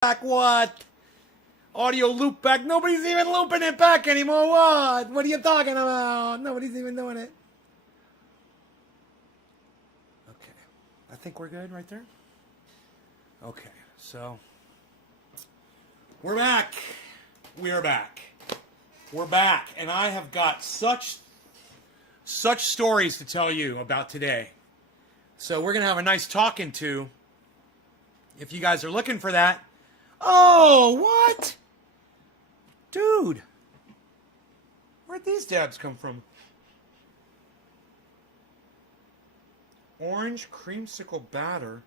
back what? Audio loop back. Nobody's even looping it back anymore. What? What are you talking about? Nobody's even doing it. Okay. I think we're good right there. Okay. So we're back. We are back. We're back. And I have got such stories to tell you about today. So we're going to have a nice talking to. If you guys are looking for that. Oh, what? Dude. Where'd these dabs come from? Orange creamsicle batter.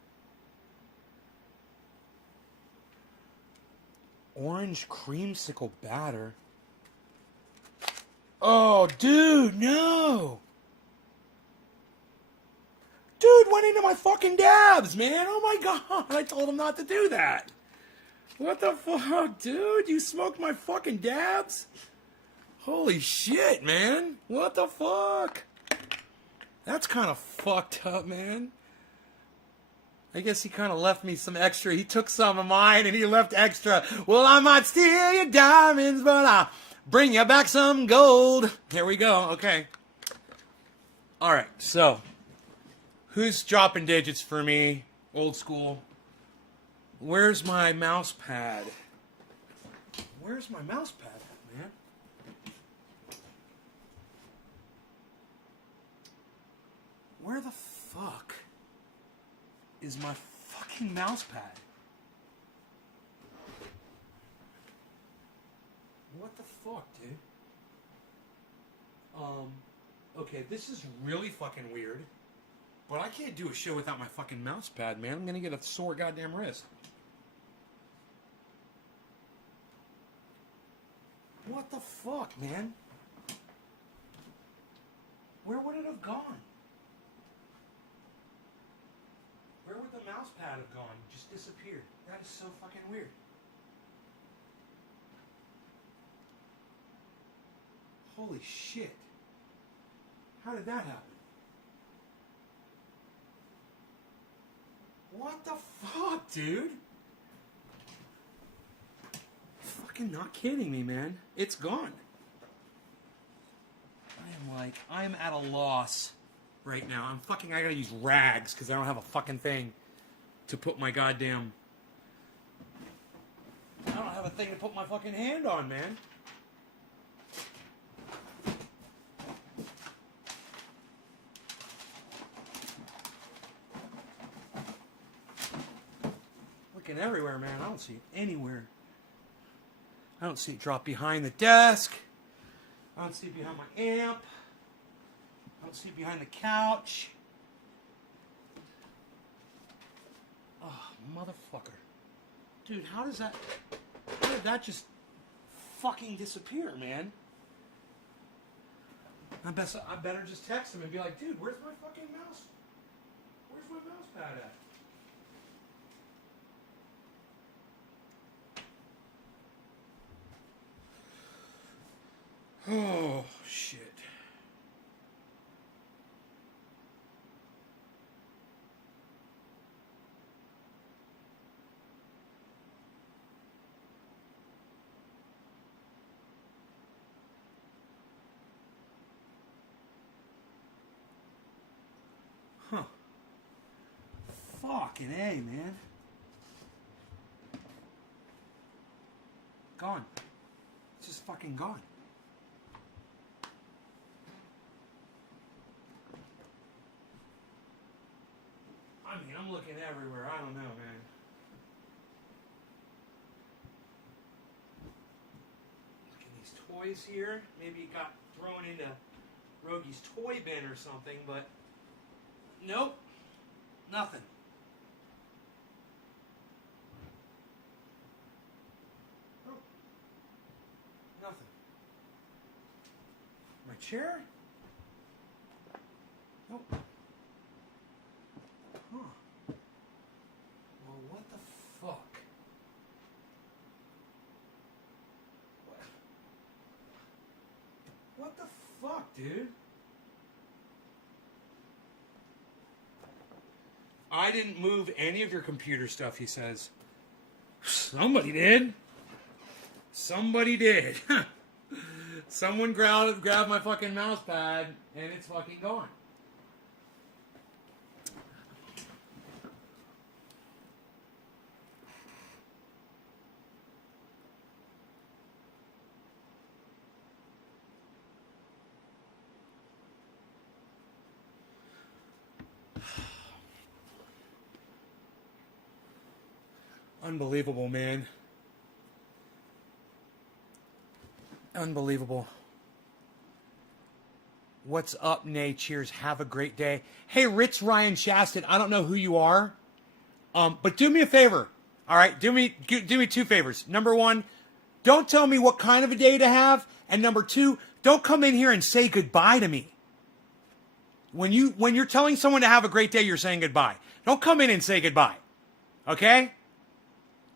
Orange creamsicle batter. Oh, dude, no. Dude went into my fucking dabs, man. Oh my god. I told him not to do that. What the fuck, dude? You smoked my fucking dabs? Holy shit, man. What the fuck? That's kind of fucked up, man. I guess he kind of left me some extra. He took some of mine and he left extra. Well, I might steal your diamonds, but I'll bring you back some gold. Here we go. Okay. All right. So, who's dropping digits for me? Old school. Where's my mouse pad? Where's my mouse pad, man? Where the fuck is my fucking mouse pad? What the fuck, dude? Okay, this is really fucking weird. But I can't do a show without my fucking mouse pad, man. I'm gonna get a sore goddamn wrist. What the fuck, man? Where would it have gone? Where would the mouse pad have gone? It just disappeared. That is so fucking weird. Holy shit. How did that happen? What the fuck, dude? Fucking not kidding me, man. It's gone. I am at a loss right now. I gotta use rags because I don't have a fucking thing to put my goddamn... I don't have a thing to put my fucking hand on, man. Looking everywhere, man. I don't see it anywhere. I don't see it drop behind the desk. I don't see it behind my amp. I don't see it behind the couch. Oh, motherfucker. Dude, how did that just fucking disappear, man? I better just text him and be like, dude, where's my fucking mouse? Where's my mouse pad at? Oh, shit. Huh. Fucking A, man. Gone. It's just fucking gone. I mean, I'm looking everywhere. I don't know, man. Look at these toys here. Maybe it got thrown into Rogi's toy bin or something, but nope. Nothing. Nope. Nothing. My chair? Nope. Huh. Well, what the fuck? What the fuck, dude? I didn't move any of your computer stuff, he says. Somebody did. Somebody did. Someone grabbed my fucking mouse pad and it's fucking gone. Unbelievable, man. Unbelievable. What's up, Nay? Cheers. Have a great day. Hey, Rich Ryan Shaston. I don't know who you are, but do me a favor. All right, do me 2 favors. Number 1, don't tell me what kind of a day to have, and number 2, don't come in here and say goodbye to me. When you're telling someone to have a great day, you're saying goodbye. Don't come in and say goodbye. Okay?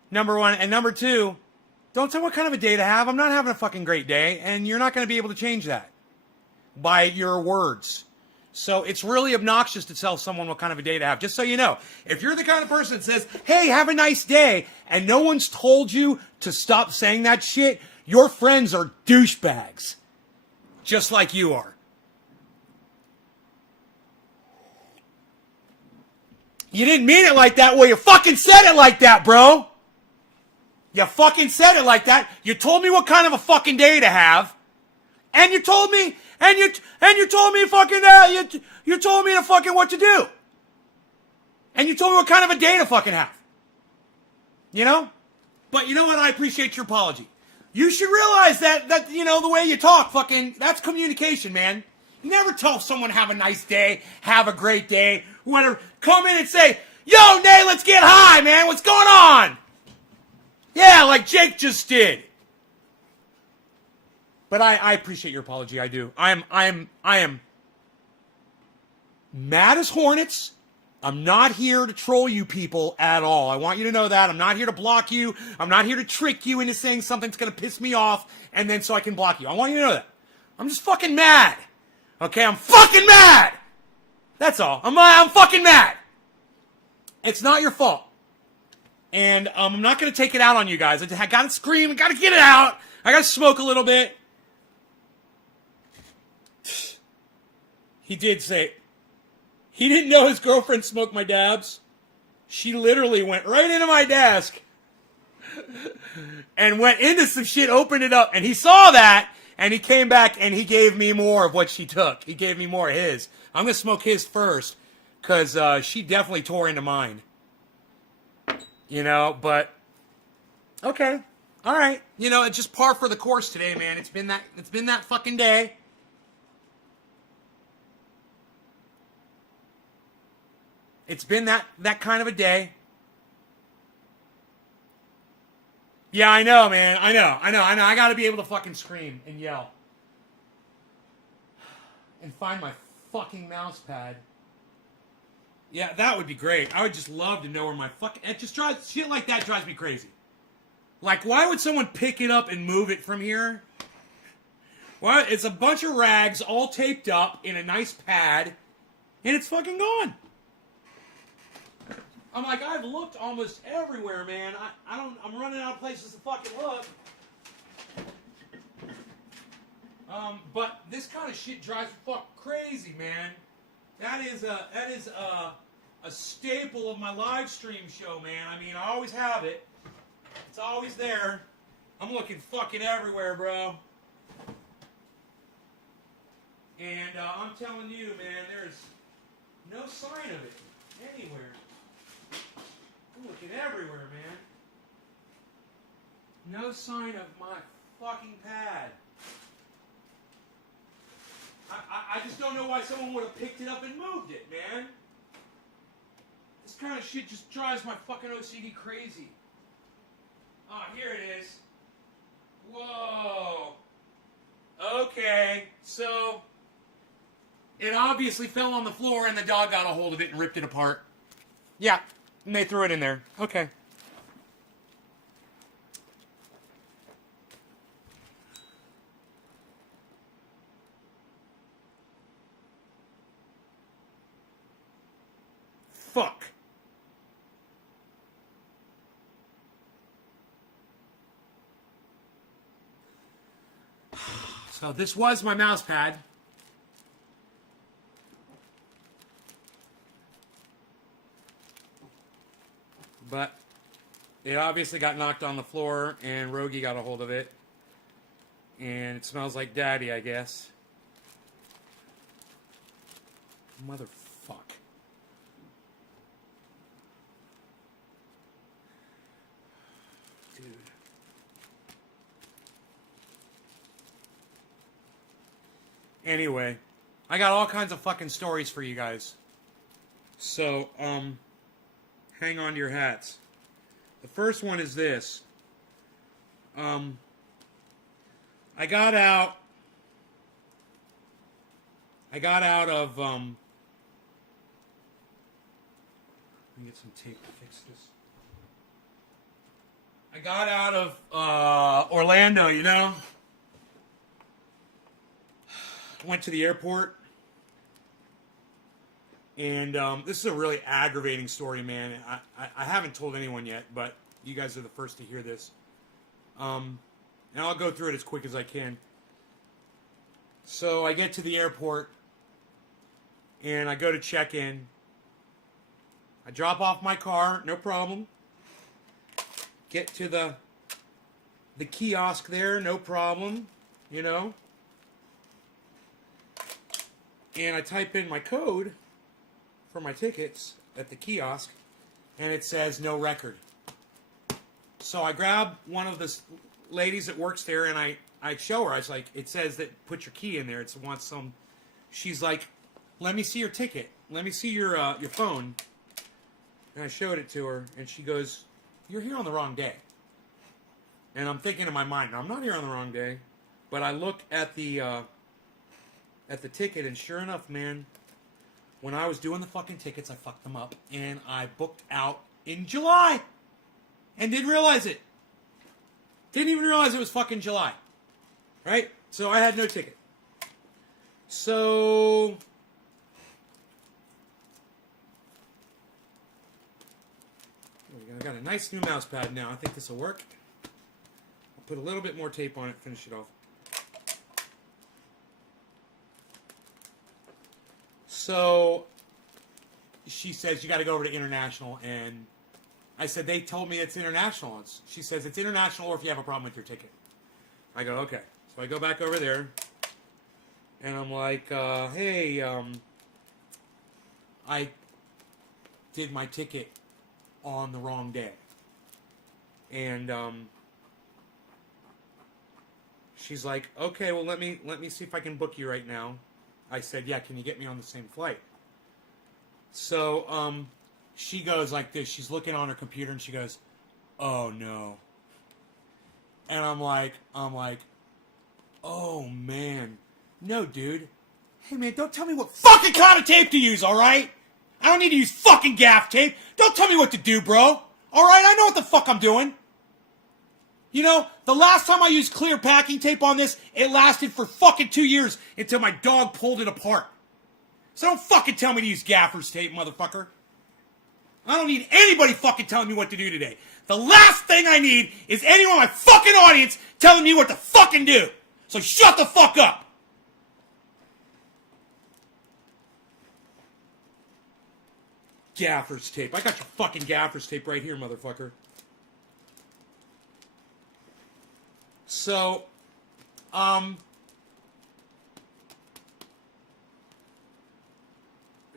Number 1, and number 2, don't tell what kind of a day to have. I'm not having a fucking great day, and you're not going to be able to change that by your words. So it's really obnoxious to tell someone what kind of a day to have. Just so you know, if you're the kind of person that says, hey, have a nice day, and no one's told you to stop saying that shit, your friends are douchebags. Just like you are. You didn't mean it like that. Well, you fucking said it like that, bro. You fucking said it like that. You told me what kind of a fucking day to have, and you told me, and you told me fucking you told me to fucking what to do, and you told me what kind of a day to fucking have. You know, but you know what? I appreciate your apology. You should realize that you know the way you talk, fucking that's communication, man. You never tell someone have a nice day, have a great day, whatever. Come in and say, yo, Nay, let's get high, man. What's going on? Yeah, like Jake just did. But I appreciate your apology. I do. I am mad as hornets. I'm not here to troll you people at all. I want you to know that. I'm not here to block you. I'm not here to trick you into saying something's going to piss me off and then so I can block you. I want you to know that. I'm just fucking mad. Okay, I'm fucking mad. That's all. I'm fucking mad. It's not your fault. And I'm not going to take it out on you guys. I got to scream. I got to get it out. I got to smoke a little bit. He did say, he didn't know his girlfriend smoked my dabs. She literally went right into my desk and went into some shit, opened it up, and he saw that, and he came back and he gave me more of what she took. He gave me more of his. I'm going to smoke his first because she definitely tore into mine. You know, but okay, all right. You know, it's just par for the course today, man. It's been that fucking day. It's been that kind of a day. Yeah, I know, man. I know. I got to be able to fucking scream and yell and find my fucking mouse pad. Yeah, that would be great. I would just love to know where my fucking... It just drives... Shit like that drives me crazy. Like, why would someone pick it up and move it from here? Well, it's a bunch of rags all taped up in a nice pad, and it's fucking gone. I'm like, I've looked almost everywhere, man. I'm running out of places to fucking look. But this kind of shit drives me fucking crazy, man. That is a staple of my live stream show, man. I mean, I always have it. It's always there. I'm looking fucking everywhere, bro. And I'm telling you, man, there's no sign of it anywhere. I'm looking everywhere, man. No sign of my fucking pad. I just don't know why someone would have picked it up and moved it, man. This kind of shit just drives my fucking OCD crazy. Oh, here it is. Whoa. Okay, so it obviously fell on the floor and the dog got a hold of it and ripped it apart. Yeah, and they threw it in there. Okay. Fuck. So this was my mouse pad. But it obviously got knocked on the floor, and Rogie got a hold of it. And it smells like daddy, I guess. Motherfuck. Dude. Anyway, I got all kinds of fucking stories for you guys. So, hang on to your hats. The first one is this. I got out of, let me get some tape to fix this. I got out of, Orlando, you know? Went to the airport. And, this is a really aggravating story, man. I haven't told anyone yet, but you guys are the first to hear this. And I'll go through it as quick as I can. So I get to the airport, and I go to check in. I drop off my car, no problem. Get to the kiosk there, no problem, you know. And I type in my code for my tickets at the kiosk, and it says no record. So I grab one of the ladies that works there, and I show her. I was like, it says that put your key in there. It wants some. She's like, let me see your ticket. Let me see your phone. And I showed it to her, and she goes, you're here on the wrong day. And I'm thinking in my mind, I'm not here on the wrong day. But I look at the ticket, and sure enough, man, when I was doing the fucking tickets, I fucked them up, and I booked out in July, and didn't realize it. Didn't even realize it was fucking July. Right? So I had no ticket. So I got a nice new mouse pad now. I think this will work. I'll put a little bit more tape on it, finish it off. So she says, you got to go over to International, and I said, they told me it's international. She says, it's international or if you have a problem with your ticket. I go, okay. So I go back over there, and I'm like, hey, I did my ticket on the wrong day. And she's like, okay, well, let me see if I can book you right now. I said, yeah, can you get me on the same flight? So, she goes like this. She's looking on her computer, and she goes, oh, no. And I'm like, oh, man. No, dude. Hey, man, don't tell me what fucking kind of tape to use, all right? I don't need to use fucking gaff tape. Don't tell me what to do, bro. All right? I know what the fuck I'm doing. You know, the last time I used clear packing tape on this, it lasted for fucking 2 years until my dog pulled it apart. So don't fucking tell me to use gaffer's tape, motherfucker. I don't need anybody fucking telling me what to do today. The last thing I need is anyone in my fucking audience telling me what to fucking do. So shut the fuck up. Gaffer's tape. I got your fucking gaffer's tape right here, motherfucker. So,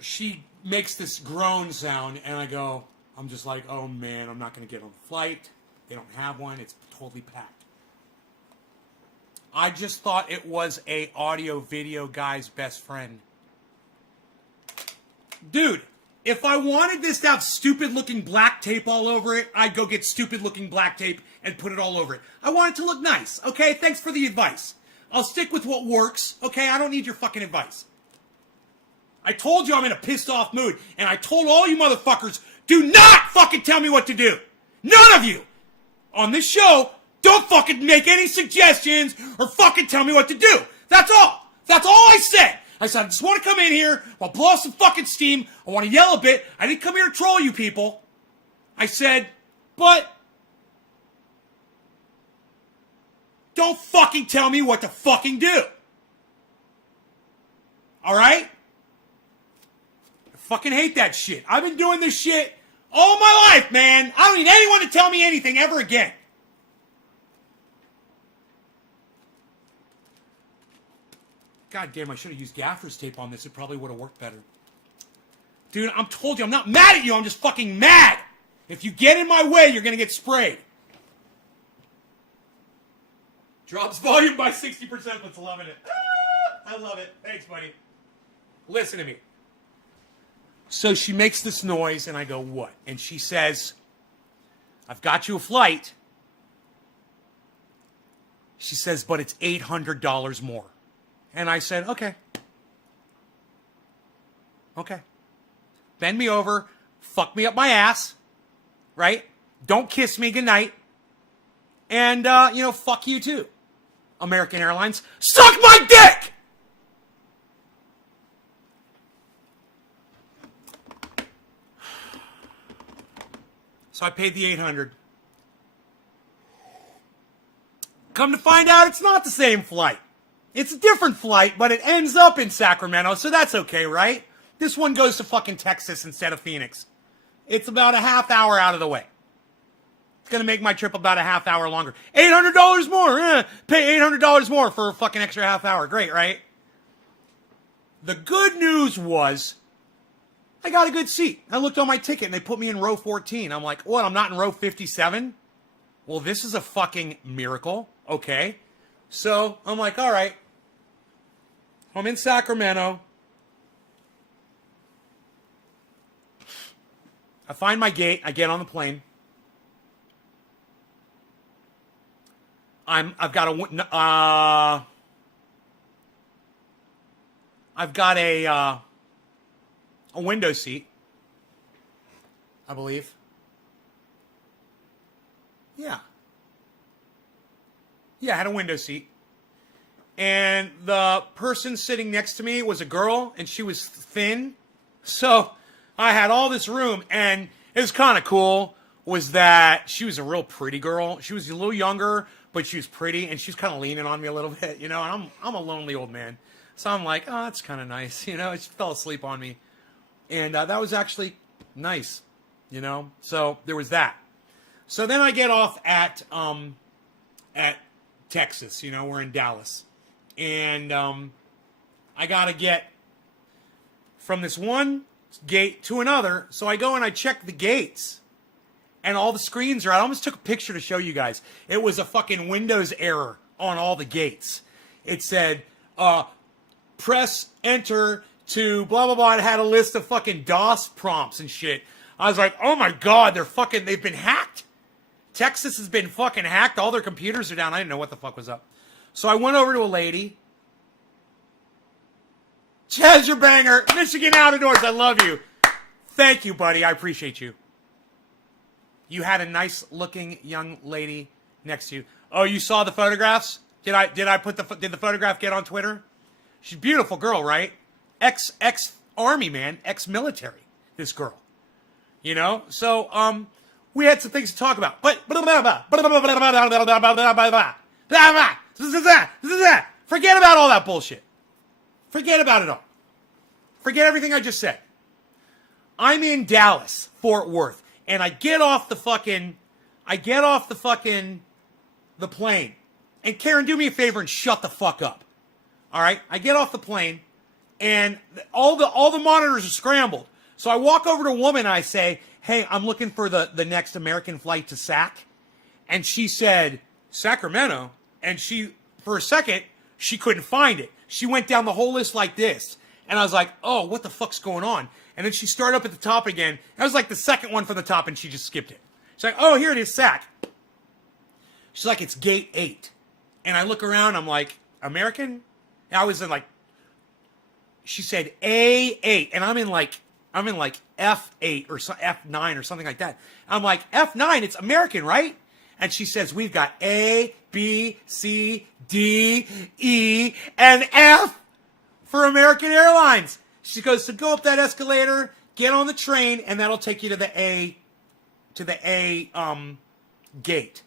she makes this groan sound, and I go, I'm just like, oh man, I'm not going to get on the flight. They don't have one. It's totally packed. I just thought it was a audio video guy's best friend. Dude, if I wanted this to have stupid looking black tape all over it, I'd go get stupid looking black tape and put it all over it. I want it to look nice, okay? Thanks for the advice. I'll stick with what works, okay? I don't need your fucking advice. I told you I'm in a pissed off mood, and I told all you motherfuckers, do not fucking tell me what to do. None of you on this show, don't fucking make any suggestions or fucking tell me what to do. That's all. That's all I said. I said, I just want to come in here, I'll blow off some fucking steam, I want to yell a bit. I didn't come here to troll you people. I said, but Don't fucking tell me what to fucking do. All right? I fucking hate that shit. I've been doing this shit all my life, man. I don't need anyone to tell me anything ever again. God damn, I should have used gaffer's tape on this. It probably would have worked better. Dude, I'm told you, I'm not mad at you. I'm just fucking mad. If you get in my way, you're going to get sprayed. Drops volume by 60%. Let's loving it. Ah, I love it. Thanks, buddy. Listen to me. So she makes this noise, and I go, what? And she says, I've got you a flight. She says, but it's $800 more. And I said, okay. Okay. Bend me over. Fuck me up my ass. Right? Don't kiss me goodnight. And, fuck you too. American Airlines. Suck my dick! So I paid the $800. Come to find out, it's not the same flight. It's a different flight, but it ends up in Sacramento, so that's okay, right? This one goes to fucking Texas instead of Phoenix. It's about a half hour out of the way. It's going to make my trip about a half hour longer. $800 more. Pay $800 more for a fucking extra half hour. Great, right? The good news was I got a good seat. I looked on my ticket and they put me in row 14. I'm like, what? I'm not in row 57? Well, this is a fucking miracle. Okay. So I'm like, all right. I'm in Sacramento. I find my gate. I get on the plane. I've got a window seat, I believe. Yeah, I had a window seat. And the person sitting next to me was a girl, and she was thin. So I had all this room, and it was kind of cool, was that she was a real pretty girl. She was a little younger, but she was pretty, and she was kind of leaning on me a little bit, and I'm a lonely old man. So I'm like, oh, that's kind of nice, She fell asleep on me. And that was actually nice, So there was that. So then I get off at Texas, we're in Dallas. And I got to get from this one gate to another. So I go and I check the gates. And all the screens are out. I almost took a picture to show you guys. It was a fucking Windows error on all the gates. It said, press enter to blah, blah, blah. It had a list of fucking DOS prompts and shit. I was like, oh my God, they've been hacked. Texas has been fucking hacked. All their computers are down. I didn't know what the fuck was up. So I went over to a lady. Chaz Banger, Michigan Out of Doors, I love you. Thank you, buddy. I appreciate you. You had a nice looking young lady next to you. Oh, you saw the photographs? Did the photograph get on Twitter? She's a beautiful girl, right? Ex-army, man. Ex-military, this girl. So, we had some things to talk about. But, forget about all that bullshit. Forget about it all. Forget everything I just said. I'm in Dallas, Fort Worth. And I get off the plane. And Karen, do me a favor and shut the fuck up. All right? I get off the plane, and all the monitors are scrambled. So I walk over to a woman and I say, hey, I'm looking for the next American flight to Sac. And she said, Sacramento? And for a second, she couldn't find it. She went down the whole list like this. And I was like, oh, what the fuck's going on? And then she started up at the top again. That was like the second one from the top, and she just skipped it. She's like, oh, here it is, Sac. She's like, it's gate 8. And I look around, I'm like, American? And I was in like, she said A8. And I'm in like F8 or F9 or something like that. I'm like, F9, it's American, right? And she says, we've got A, B, C, D, E, and F for American Airlines. She goes, so go up that escalator, get on the train, and that'll take you to the A gate.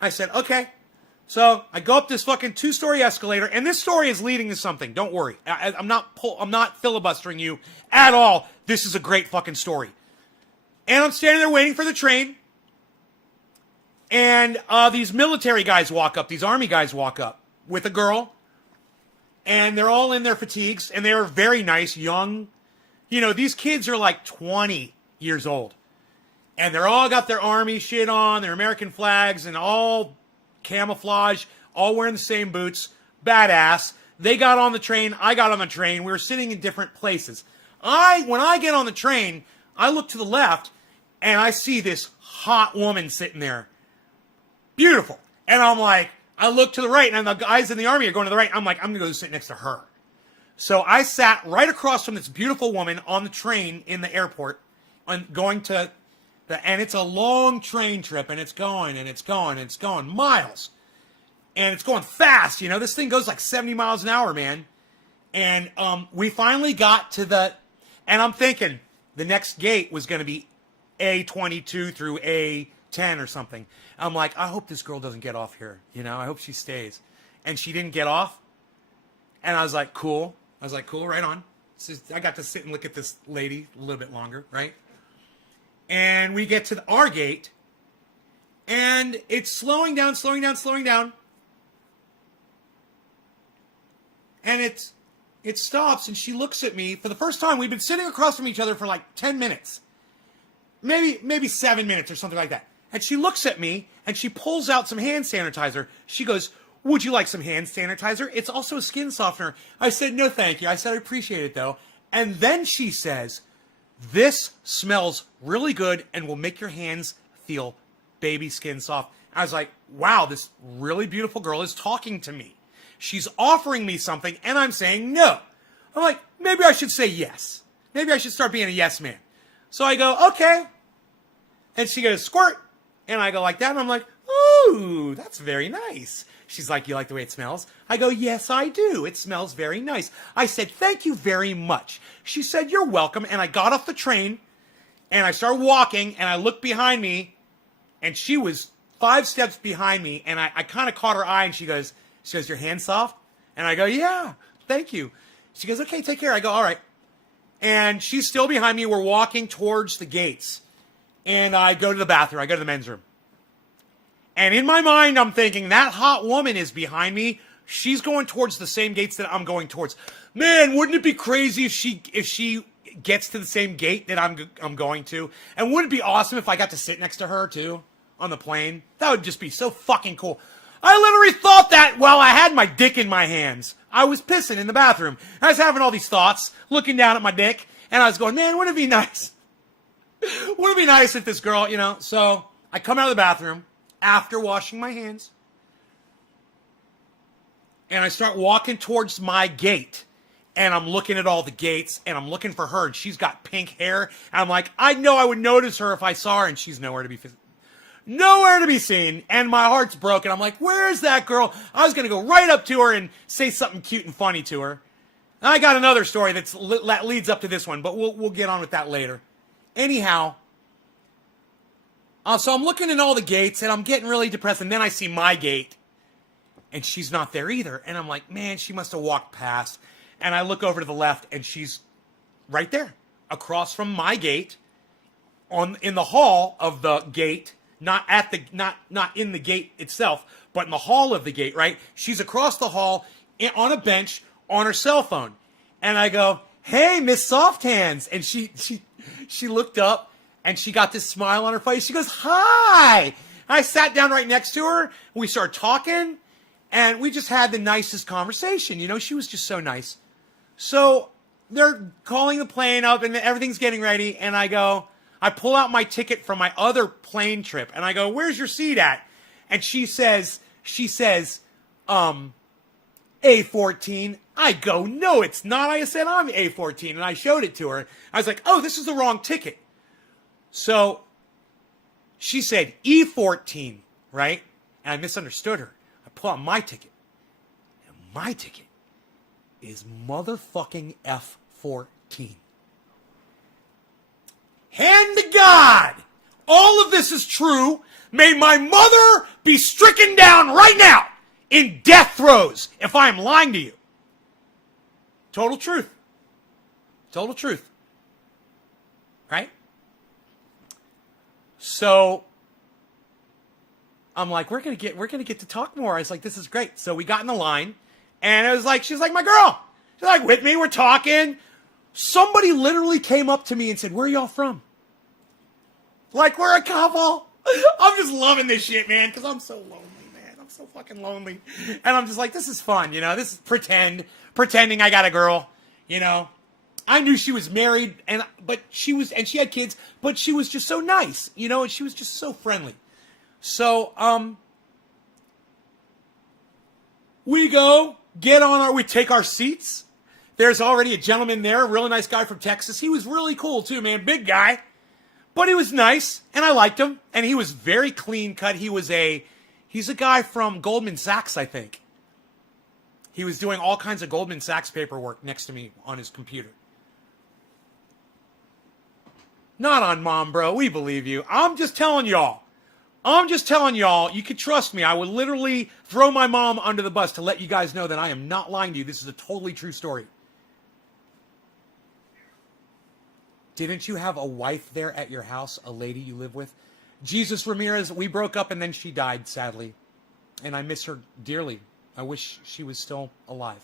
I said, okay. So I go up this fucking 2-story escalator, and this story is leading to something. Don't worry. I'm not filibustering you at all. This is a great fucking story. And I'm standing there waiting for the train. And these military guys walk up. These army guys walk up with a girl. And they're all in their fatigues. And they're very nice, young. You know, these kids are like 20 years old. And they're all got their army shit on, their American flags, and all camouflage, all wearing the same boots. Badass. They got on the train. I got on the train. We were sitting in different places. When I get on the train, I look to the left, and I see this hot woman sitting there. Beautiful. And I'm like, I look to the right, and the guys in the army are going to the right. I'm like, I'm going to go sit next to her. So I sat right across from this beautiful woman on the train in the airport, and going to and it's a long train trip, and it's going, and it's going, and it's going miles. And it's going fast, you know. This thing goes like 70 miles an hour, man. And we finally got to and I'm thinking the next gate was going to be A22 through A10 or something. I'm like, I hope this girl doesn't get off here, you know. I hope she stays. And she didn't get off. And I was like, cool. Right on. So I got to sit and look at this lady a little bit longer, right? And we get to our gate, and it's slowing down. And it stops, and she looks at me. For the first time, we've been sitting across from each other for like 10 minutes. Maybe 7 minutes or something like that. And she looks at me, and she pulls out some hand sanitizer. She goes, would you like some hand sanitizer? It's also a skin softener. I said, no, thank you. I said, I appreciate it, though. And then she says, this smells really good and will make your hands feel baby skin soft. I was like, wow, this really beautiful girl is talking to me. She's offering me something, and I'm saying no. I'm like, maybe I should say yes. Maybe I should start being a yes man. So I go, okay. And she goes, squirt. And I go like that, and I'm like, ooh, that's very nice. She's like, you like the way it smells? I go, yes, I do. It smells very nice. I said, thank you very much. She said, you're welcome. And I got off the train, and I started walking, and I looked behind me, and she was 5 steps behind me, and I kind of caught her eye, and she goes, your hand soft? And I go, yeah, thank you. She goes, okay, take care. I go, all right. And she's still behind me. We're walking towards the gates. And I go to the bathroom. I go to the men's room. And in my mind, I'm thinking, that hot woman is behind me. She's going towards the same gates that I'm going towards. Man, wouldn't it be crazy if she gets to the same gate that I'm going to? And wouldn't it be awesome if I got to sit next to her, too, on the plane? That would just be so fucking cool. I literally thought that while I had my dick in my hands. I was pissing in the bathroom. I was having all these thoughts, looking down at my dick, and I was going, man, wouldn't it be nice? Wouldn't it be nice if this girl, you know? So I come out of the bathroom after washing my hands, and I start walking towards my gate, and I'm looking at all the gates, and I'm looking for her, and she's got pink hair, and I'm like, I know I would notice her if I saw her, and she's nowhere to be seen, and my heart's broken. I'm like, where is that girl? I was going to go right up to her and say something cute and funny to her. And I got another story that leads up to this one, but we'll get on with that later. Anyhow, so I'm looking at all the gates, and I'm getting really depressed, and then I see my gate, and she's not there either. And I'm like, man, she must have walked past. And I look over to the left, and she's right there, across from my gate, in the hall of the gate, not in the gate itself, but in the hall of the gate, right? She's across the hall on a bench on her cell phone. And I go, hey, Miss Soft Hands. And she looked up, and she got this smile on her face. She goes, hi. I sat down right next to her. We started talking, and we just had the nicest conversation. You know, she was just so nice. So they're calling the plane up, and everything's getting ready. And I pull out my ticket from my other plane trip, and I go, where's your seat at? And she says, A14. I go, no, it's not. I said, I'm A14, and I showed it to her. I was like, oh, this is the wrong ticket. So she said E14, right? And I misunderstood her. I pull out my ticket, and my ticket is motherfucking F14. Hand to God, all of this is true. May my mother be stricken down right now. in death throes if I am lying to you. Total truth. Total truth. Right? So I'm like, we're gonna get to talk more. I was like, this is great. So we got in the line, and it was like, she's like my girl. She's like with me. We're talking. Somebody literally came up to me and said, "Where are y'all from?" Like we're a couple. I'm just loving this shit, man, because I'm so lonely, man. I'm so fucking lonely, and I'm just like, this is fun, you know. This is pretending I got a girl, you know. I knew she was married, and she had kids, but she was just so nice, you know, and she was just so friendly. So, we take our seats. There's already a gentleman there, a really nice guy from Texas. He was really cool too, man. Big guy. But he was nice, and I liked him. And he was very clean cut. He's a guy from Goldman Sachs, I think. He was doing all kinds of Goldman Sachs paperwork next to me on his computer. Not on Mom, bro. We believe you. I'm just telling y'all. You can trust me. I would literally throw my mom under the bus to let you guys know that I am not lying to you. This is a totally true story. Didn't you have a wife there at your house, a lady you live with? Jesus Ramirez, we broke up and then she died, sadly. And I miss her dearly. I wish she was still alive.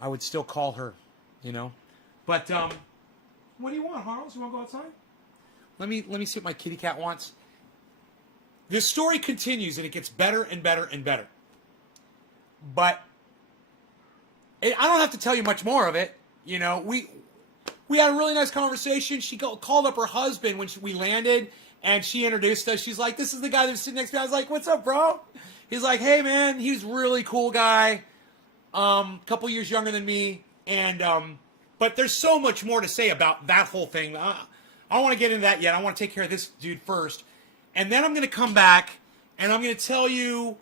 I would still call her, you know. But, what do you want, Harles? You want to go outside? Let me see what my kitty cat wants. This story continues and it gets better and better and better. But I don't have to tell you much more of it. You know, we had a really nice conversation. She called up her husband when we landed, and she introduced us. She's like, this is the guy that's sitting next to me. I was like, what's up, bro? He's like, hey, man, he's a really cool guy. Couple years younger than me. And but there's so much more to say about that whole thing. I don't want to get into that yet. I want to take care of this dude first. And then I'm going to come back, and I'm going to tell you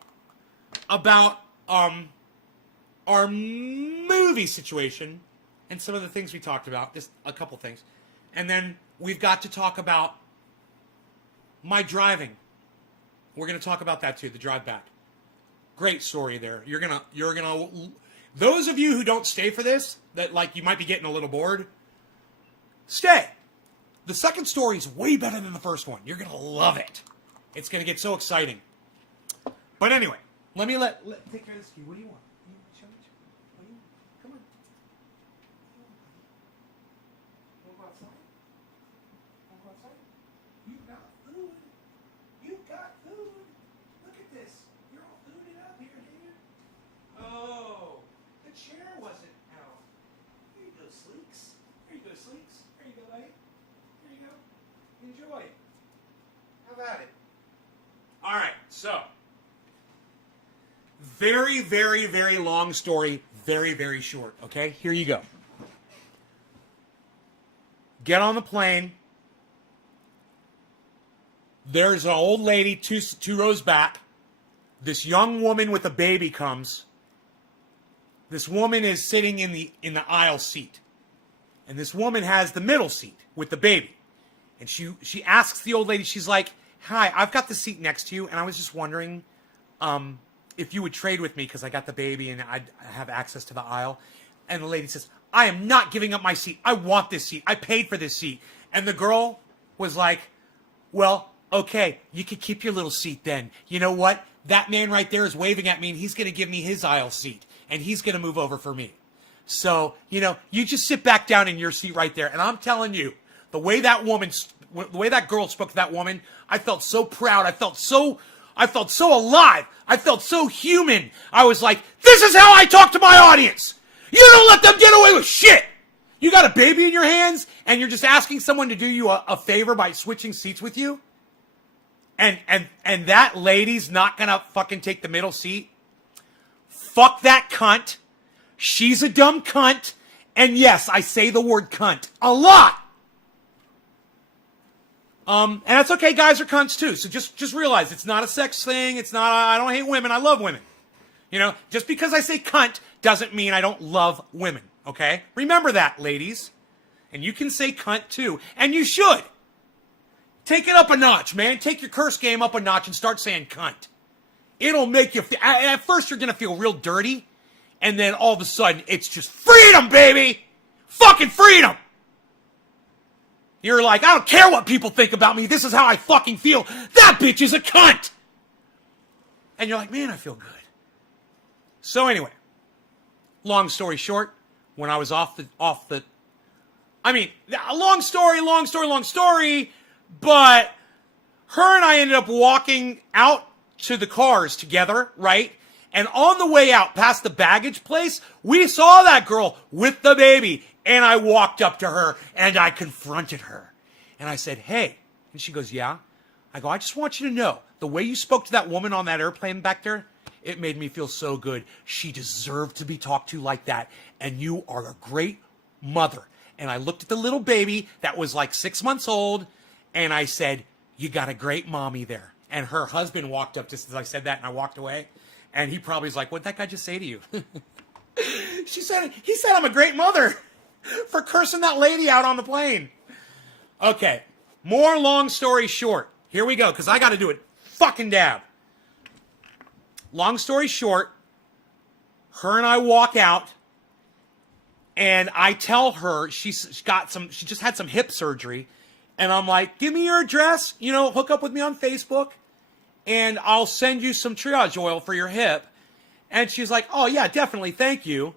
about our movie situation and some of the things we talked about, just a couple things. And then we've got to talk about my driving. We're going to talk about that too, the drive back. Great story there. You're going to those of you who don't stay for this, that like you might be getting a little bored, stay. The second story is way better than the first one. You're going to love it. It's going to get so exciting. But anyway, let me take care of this key. What do you want? Show me. What do you want? Come on. Want to go outside? Want to go outside? You got food. You got food. Look at this. You're all fooded up here, dude. Oh, the chair wasn't out. Here you go, Sleeks. Here you go, Sleeks. There you go, buddy. There you go. Enjoy. How about it? All right, so very, very, very long story, very, very short, okay? Here you go. Get on the plane. There's an old lady two rows back. This young woman with a baby comes. This woman is sitting in the aisle seat. And this woman has the middle seat with the baby. And she asks the old lady, she's like, hi, I've got the seat next to you, and I was just wondering if you would trade with me because I got the baby and I have access to the aisle. And the lady says, I am not giving up my seat. I want this seat. I paid for this seat. And the girl was like, well, okay, you could keep your little seat then. You know what? That man right there is waving at me, and he's going to give me his aisle seat, and he's going to move over for me. So, you know, you just sit back down in your seat right there. And I'm telling you, the way that girl spoke to that woman, I felt so proud. I felt so alive. I felt so human. I was like, this is how I talk to my audience. You don't let them get away with shit. You got a baby in your hands and you're just asking someone to do you a favor by switching seats with you? And that lady's not gonna fucking take the middle seat? Fuck that cunt. She's a dumb cunt. And yes, I say the word cunt a lot. And that's okay, guys are cunts too. So just realize it's not a sex thing. It's not, I don't hate women. I love women. You know, just because I say cunt doesn't mean I don't love women. Okay? Remember that, ladies. And you can say cunt too. And you should. Take it up a notch, man. Take your curse game up a notch and start saying cunt. It'll make you feel, at first you're going to feel real dirty, and then all of a sudden it's just freedom, baby! Fucking freedom! You're like, I don't care what people think about me, this is how I fucking feel. That bitch is a cunt! And you're like, man, I feel good. So anyway, long story short, when I was long story, but her and I ended up walking out to the cars together, right? And on the way out past the baggage place, we saw that girl with the baby. And I walked up to her and I confronted her. And I said, hey. And she goes, yeah. I go, I just want you to know, the way you spoke to that woman on that airplane back there, it made me feel so good. She deserved to be talked to like that. And you are a great mother. And I looked at the little baby that was like 6 months old. And I said, you got a great mommy there. And her husband walked up just as I said that, and I walked away. And he probably was like, what'd that guy just say to you? He said I'm a great mother for cursing that lady out on the plane. Okay, more long story short. Here we go, because I got to do it. Fucking dab. Long story short, her and I walk out, and I tell her she just had some hip surgery. And I'm like, give me your address, hook up with me on Facebook, and I'll send you some triage oil for your hip. And she's like, oh, yeah, definitely, thank you.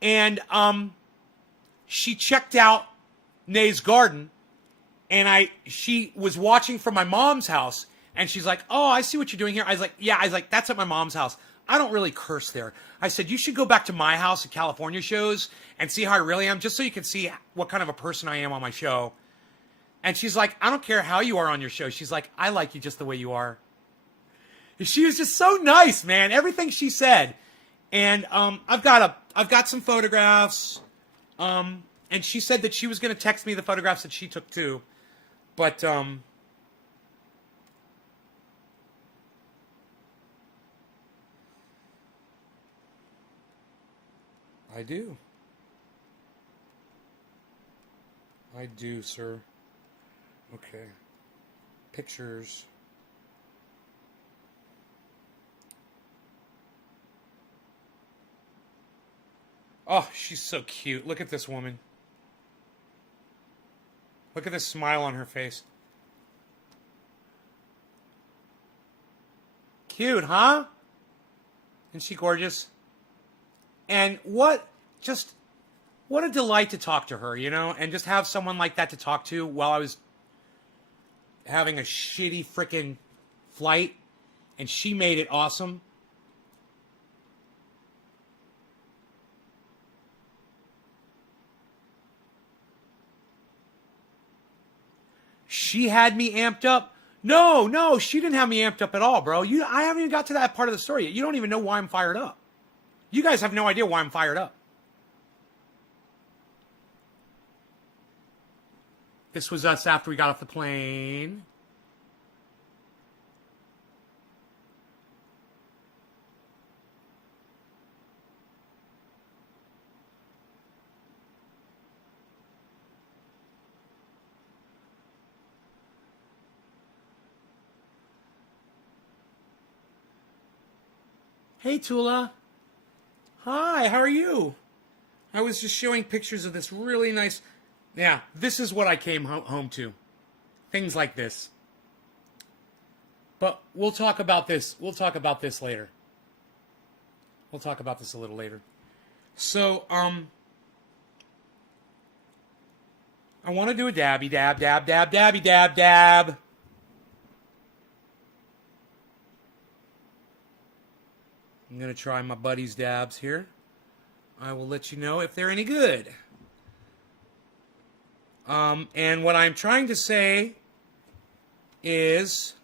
And she checked out Nay's Garden, and she was watching from my mom's house, and she's like, oh, I see what you're doing here. I was like, that's at my mom's house. I don't really curse there. I said, you should go back to my house at California shows and see how I really am, just so you can see what kind of a person I am on my show. And she's like, I don't care how you are on your show. She's like, I like you just the way you are. She was just so nice, man. Everything she said. And I've got some photographs. And she said that she was going to text me the photographs that she took too. But I do. I do, sir. Okay. Pictures. Oh, she's so cute. Look at this woman. Look at this smile on her face. Cute, huh? Isn't she gorgeous? And what a delight to talk to her, and just have someone like that to talk to while I was having a shitty freaking flight, and she made it awesome. She had me amped up. No, she didn't have me amped up at all, bro. I haven't even got to that part of the story yet. You don't even know why I'm fired up. You guys have no idea why I'm fired up. This was us after we got off the plane. Hey, Tula. Hi, how are you? I was just showing pictures of this really nice... Yeah, this is what I came home to. Things like this. But we'll talk about this. We'll talk about this later. We'll talk about this a little later. So, I want to do a dabby dab, dab, dab, dabby dab, dab. I'm going to try my buddy's dabs here. I will let you know if they're any good. And what I'm trying to say is...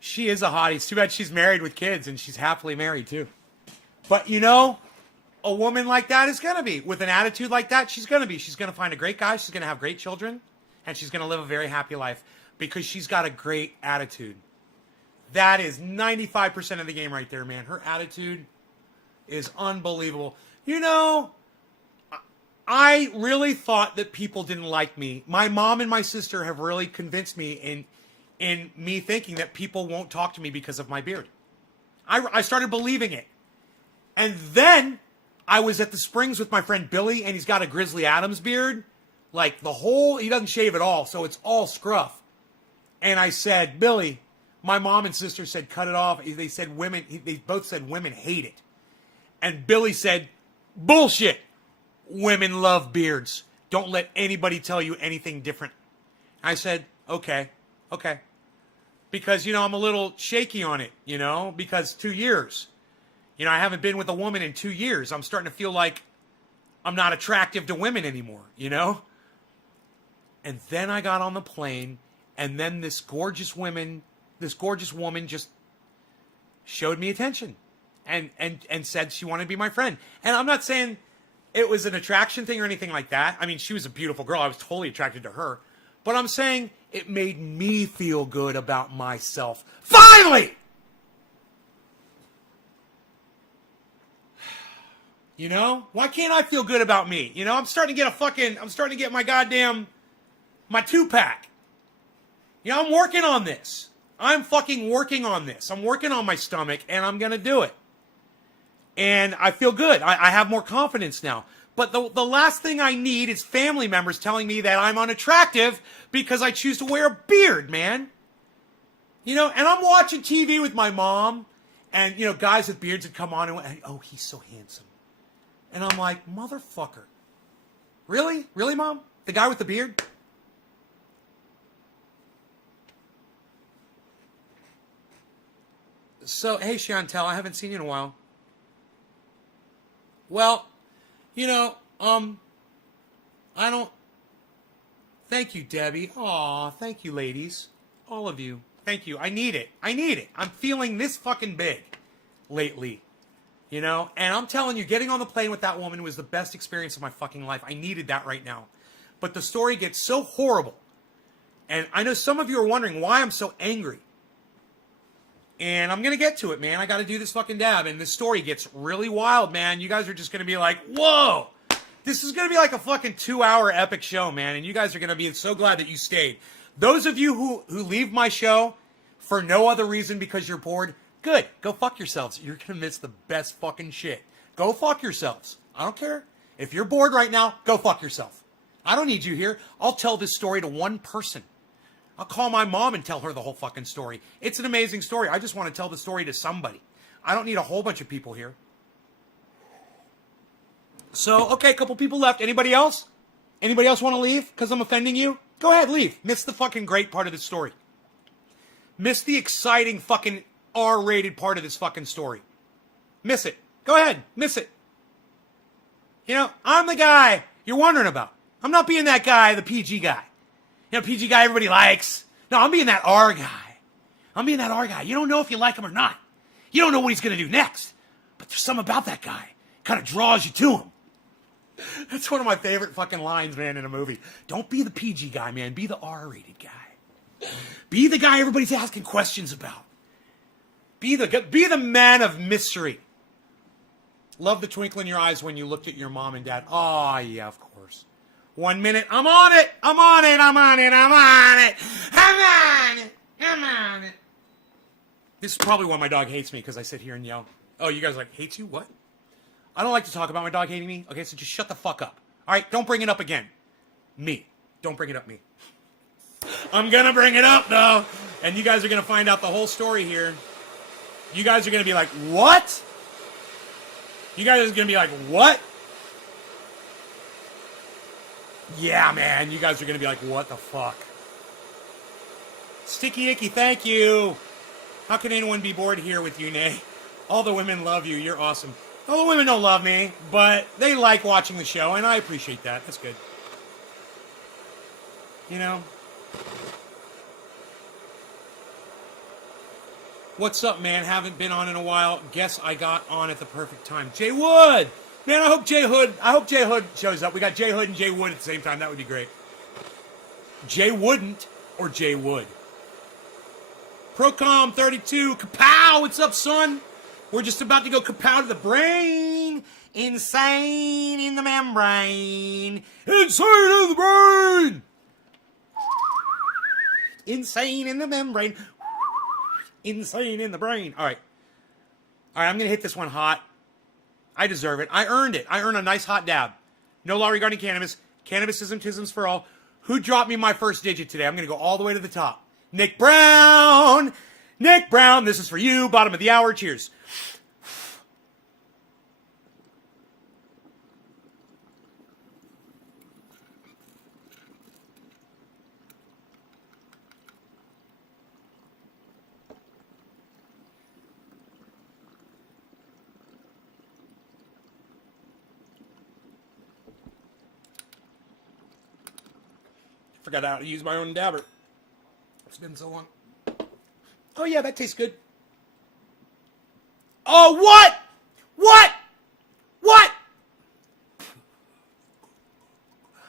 She is a hottie. It's too bad she's married with kids, and she's happily married, too. But, a woman like that is going to be. With an attitude like that, she's going to be. She's going to find a great guy. She's going to have great children. And she's going to live a very happy life. Because she's got a great attitude. That is 95% of the game right there, man. Her attitude is unbelievable. I really thought that people didn't like me. My mom and my sister have really convinced me in me thinking that people won't talk to me because of my beard. I started believing it. And then I was at the Springs with my friend Billy, and he's got a Grizzly Adams beard. Like he doesn't shave at all, so it's all scruff. And I said, Billy, my mom and sister said, cut it off. They both said women hate it. And Billy said, bullshit. Women love beards. Don't let anybody tell you anything different. I said, okay. Because, I'm a little shaky on it, because 2 years. I haven't been with a woman in 2 years. I'm starting to feel like I'm not attractive to women anymore, And then I got on the plane, and then this gorgeous woman just showed me attention and said she wanted to be my friend. And I'm not saying it was an attraction thing or anything like that. I mean, she was a beautiful girl. I was totally attracted to her. But I'm saying it made me feel good about myself. Finally! Why can't I feel good about me? I'm starting to get my 2-pack. I'm working on this. I'm fucking working on this. I'm working on my stomach, and I'm going to do it. And I feel good. I have more confidence now. But the last thing I need is family members telling me that I'm unattractive because I choose to wear a beard, man. And I'm watching TV with my mom, and, guys with beards would come on and, oh, he's so handsome. And I'm like, motherfucker. Really? Really, Mom? The guy with the beard? So, hey, Chantel, I haven't seen you in a while. Well, I don't... Thank you, Debbie. Aw, thank you, ladies. All of you. Thank you. I need it. I'm feeling this fucking big lately. And I'm telling you, getting on the plane with that woman was the best experience of my fucking life. I needed that right now. But the story gets so horrible. And I know some of you are wondering why I'm so angry. And I'm going to get to it, man. I got to do this fucking dab. And this story gets really wild, man. You guys are just going to be like, whoa. This is going to be like a fucking 2-hour epic show, man. And you guys are going to be so glad that you stayed. Those of you who leave my show for no other reason because you're bored, good. Go fuck yourselves. You're going to miss the best fucking shit. Go fuck yourselves. I don't care. If you're bored right now, go fuck yourself. I don't need you here. I'll tell this story to one person. I'll call my mom and tell her the whole fucking story. It's an amazing story. I just want to tell the story to somebody. I don't need a whole bunch of people here. So, okay, a couple people left. Anybody else? Anybody else want to leave because I'm offending you? Go ahead, leave. Miss the fucking great part of the story. Miss the exciting fucking R-rated part of this fucking story. Miss it. Go ahead. Miss it. I'm the guy you're wondering about. I'm not being that guy, the PG guy. PG guy everybody likes. No, I'm being that R guy. You don't know if you like him or not. You don't know what he's going to do next. But there's something about that guy. Kind of draws you to him. That's one of my favorite fucking lines, man, in a movie. Don't be the PG guy, man. Be the R-rated guy. Be the guy everybody's asking questions about. Be the man of mystery. Love the twinkle in your eyes when you looked at your mom and dad. Oh, yeah, of course. 1 minute. I'm on it. This is probably why my dog hates me, because I sit here and yell. Oh, you guys are like, hates you? What? I don't like to talk about my dog hating me. Okay, so just shut the fuck up. All right, don't bring it up again. Me. Don't bring it up me. I'm going to bring it up, though. And you guys are going to find out the whole story here. You guys are going to be like, what? You guys are going to be like, what? Yeah, man. You guys are going to be like, what the fuck? Sticky Icky, thank you. How can anyone be bored here with you, Nay? All the women love you. You're awesome. All the women don't love me, but they like watching the show, and I appreciate that. That's good. What's up, man? Haven't been on in a while. Guess I got on at the perfect time. Jay Wood! Man, I hope Jay Hood shows up. We got Jay Hood and Jay Wood at the same time. That would be great. Jay Wouldn't or Jay Wood. Procom 32, kapow! What's up, son? We're just about to go kapow to the brain Insane in the membrane. Insane in the brain. Insane in the membrane. Insane in the brain. All right. All right, I'm going to hit this one hot. I deserve it. I earned it. I earned a nice hot dab. No law regarding cannabis. Cannabisism, tisms for all. Who dropped me my first digit today? I'm going to go all the way to the top. Nick Brown. Nick Brown, this is for you. Bottom of the hour. Cheers. Forgot how to use my own dabber. It's been so long. Oh, yeah, that tastes good. Oh, what? What? What?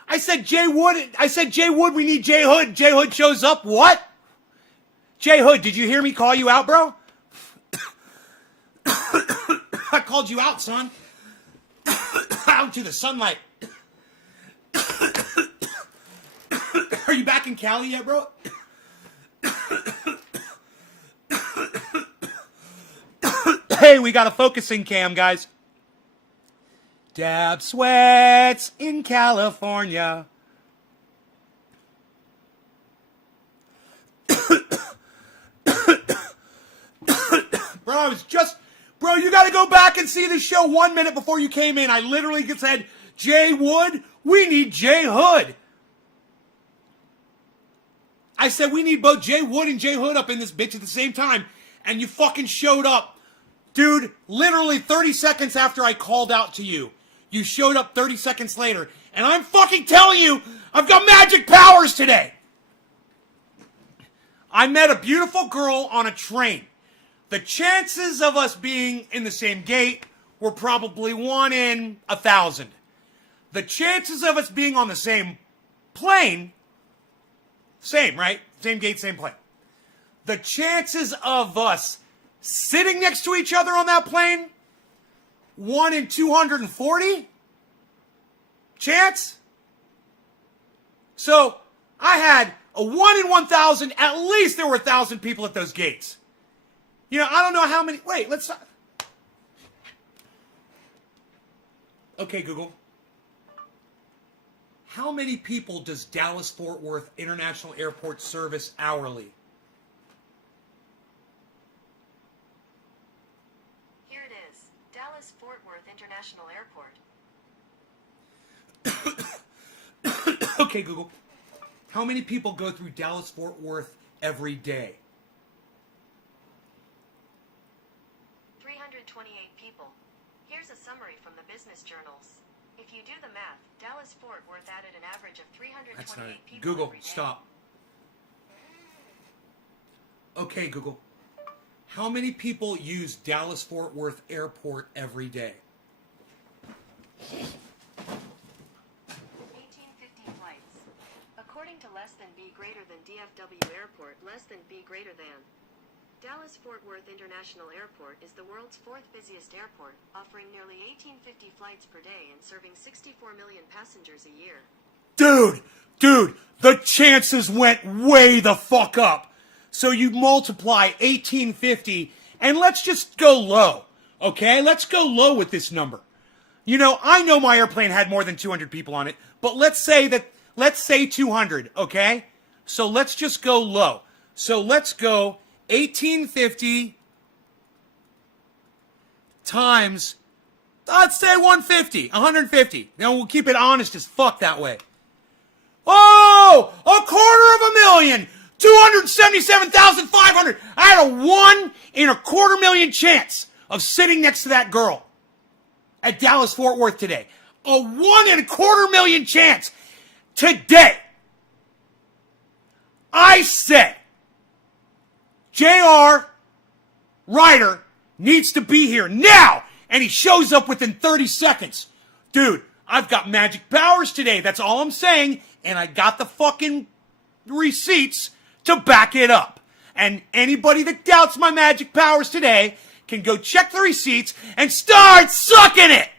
I said Jay Wood, we need Jay Hood. Jay Hood shows up. What? Jay Hood, did you hear me call you out, bro? I called you out, son. Out to the sunlight. Are you back in Cali yet, bro? Hey, we got a focusing cam, guys. Dab sweats in California. Bro, you gotta go back and see the show 1 minute before you came in. I literally said, Jay Wood, we need Jay Hood. I said we need both Jay Wood and Jay Hood up in this bitch at the same time. And you fucking showed up. Dude, literally 30 seconds after I called out to you. You showed up 30 seconds later. And I'm fucking telling you, I've got magic powers today. I met a beautiful girl on a train. The chances of us being in the same gate were probably 1 in 1,000. The chances of us being on the same plane, same, right? Same gate, same plane. The chances of us sitting next to each other on that plane, 1 in 240 chance. So I had a 1 in 1,000. At least there were 1,000 people at those gates. You know, I don't know how many. Wait, let's. Okay, Google. How many people does Dallas-Fort Worth International Airport service hourly? Here it is. Dallas-Fort Worth International Airport. Okay, Google. How many people go through Dallas-Fort Worth every day? 328 people. Here's a summary from the business journals. If you do the math, Dallas-Fort Worth added an average of 328 That's not it. people Google, every day. stop. Okay, Google. How many people use Dallas-Fort Worth Airport every day? 1850 flights. According to less than B greater than DFW Airport, less than B greater than. Dallas-Fort Worth International Airport is the world's 4th busiest airport, offering nearly 1850 flights per day and serving 64 million passengers a year. Dude, the chances went way the fuck up. So you multiply 1850, and let's just go low, okay? Let's go low with this number. You know, I know my airplane had more than 200 people on it, but let's say 200, okay? So let's just go low. So let's go 1850 times, let's say 150. Now we'll keep it honest as fuck that way. Oh, $250,000, 277,500. I had a 1 in 250,000 chance of sitting next to that girl at Dallas-Fort Worth today. A 1 in 250,000 chance. Today, I said, J.R. Ryder needs to be here now. And he shows up within 30 seconds. Dude, I've got magic powers today. That's all I'm saying. And I got the fucking receipts to back it up. And anybody that doubts my magic powers today can go check the receipts and start sucking it.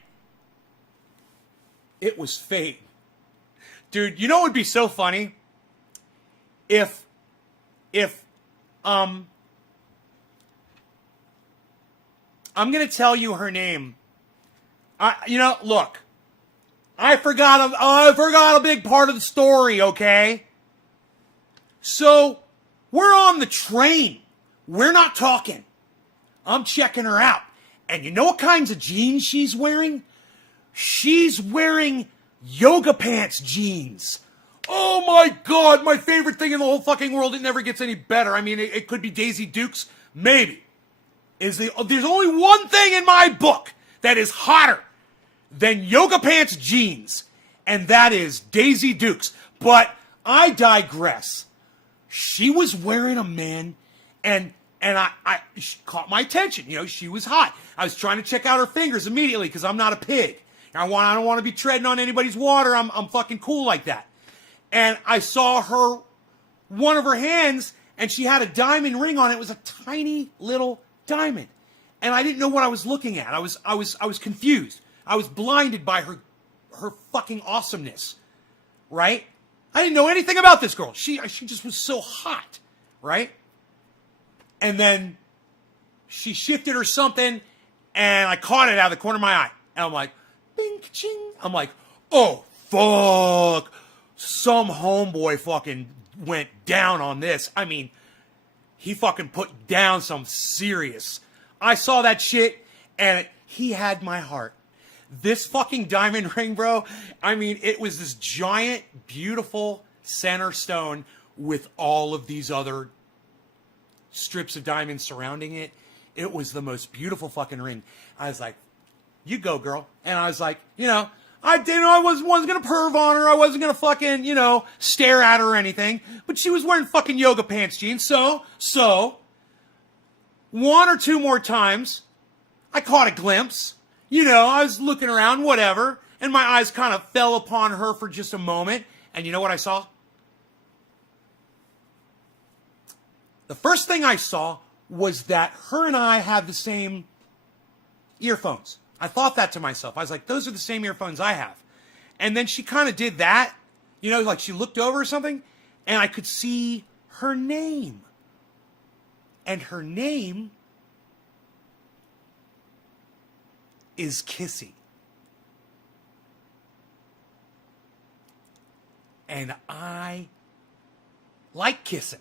It was fate. Dude, you know what would be so funny? If I'm gonna tell you her name. Look, I forgot a big part of the story, okay? So, we're on the train. We're not talking. I'm checking her out. And you know what kinds of jeans she's wearing? She's wearing yoga pants jeans. Oh my God, my favorite thing in the whole fucking world. It never gets any better. I mean, it could be Daisy Dukes, maybe. There's only one thing in my book that is hotter than yoga pants jeans, and that is Daisy Dukes. But I digress. She was wearing them, man, and she caught my attention. You know, she was hot. I was trying to check out her fingers immediately because I'm not a pig. I don't want to be treading on anybody's water. I'm fucking cool like that. And I saw one of her hands, and she had a diamond ring on it. It was a tiny little diamond, and I didn't know what I was looking at. I was confused. I was blinded by her fucking awesomeness, right? I didn't know anything about this girl. She just was so hot, right? And then she shifted or something, and I caught it out of the corner of my eye, and I'm like, bing, ching. I'm like, oh fuck. Some homeboy fucking went down on this. I mean, he fucking put down some serious. I saw that shit, and he had my heart. This fucking diamond ring, bro, I mean, it was this giant, beautiful center stone with all of these other strips of diamonds surrounding it. It was the most beautiful fucking ring. I was like, you go, girl. And I was like, I wasn't gonna perv on her. I wasn't gonna fucking, stare at her or anything. But she was wearing fucking yoga pants jeans. So, one or two more times, I caught a glimpse. I was looking around, whatever. And my eyes kind of fell upon her for just a moment. And you know what I saw? The first thing I saw was that her and I had the same earphones. I thought that to myself. I was like, those are the same earphones I have. And then she kind of did that, like she looked over or something, and I could see her name. And her name is Kissy. And I like kissing.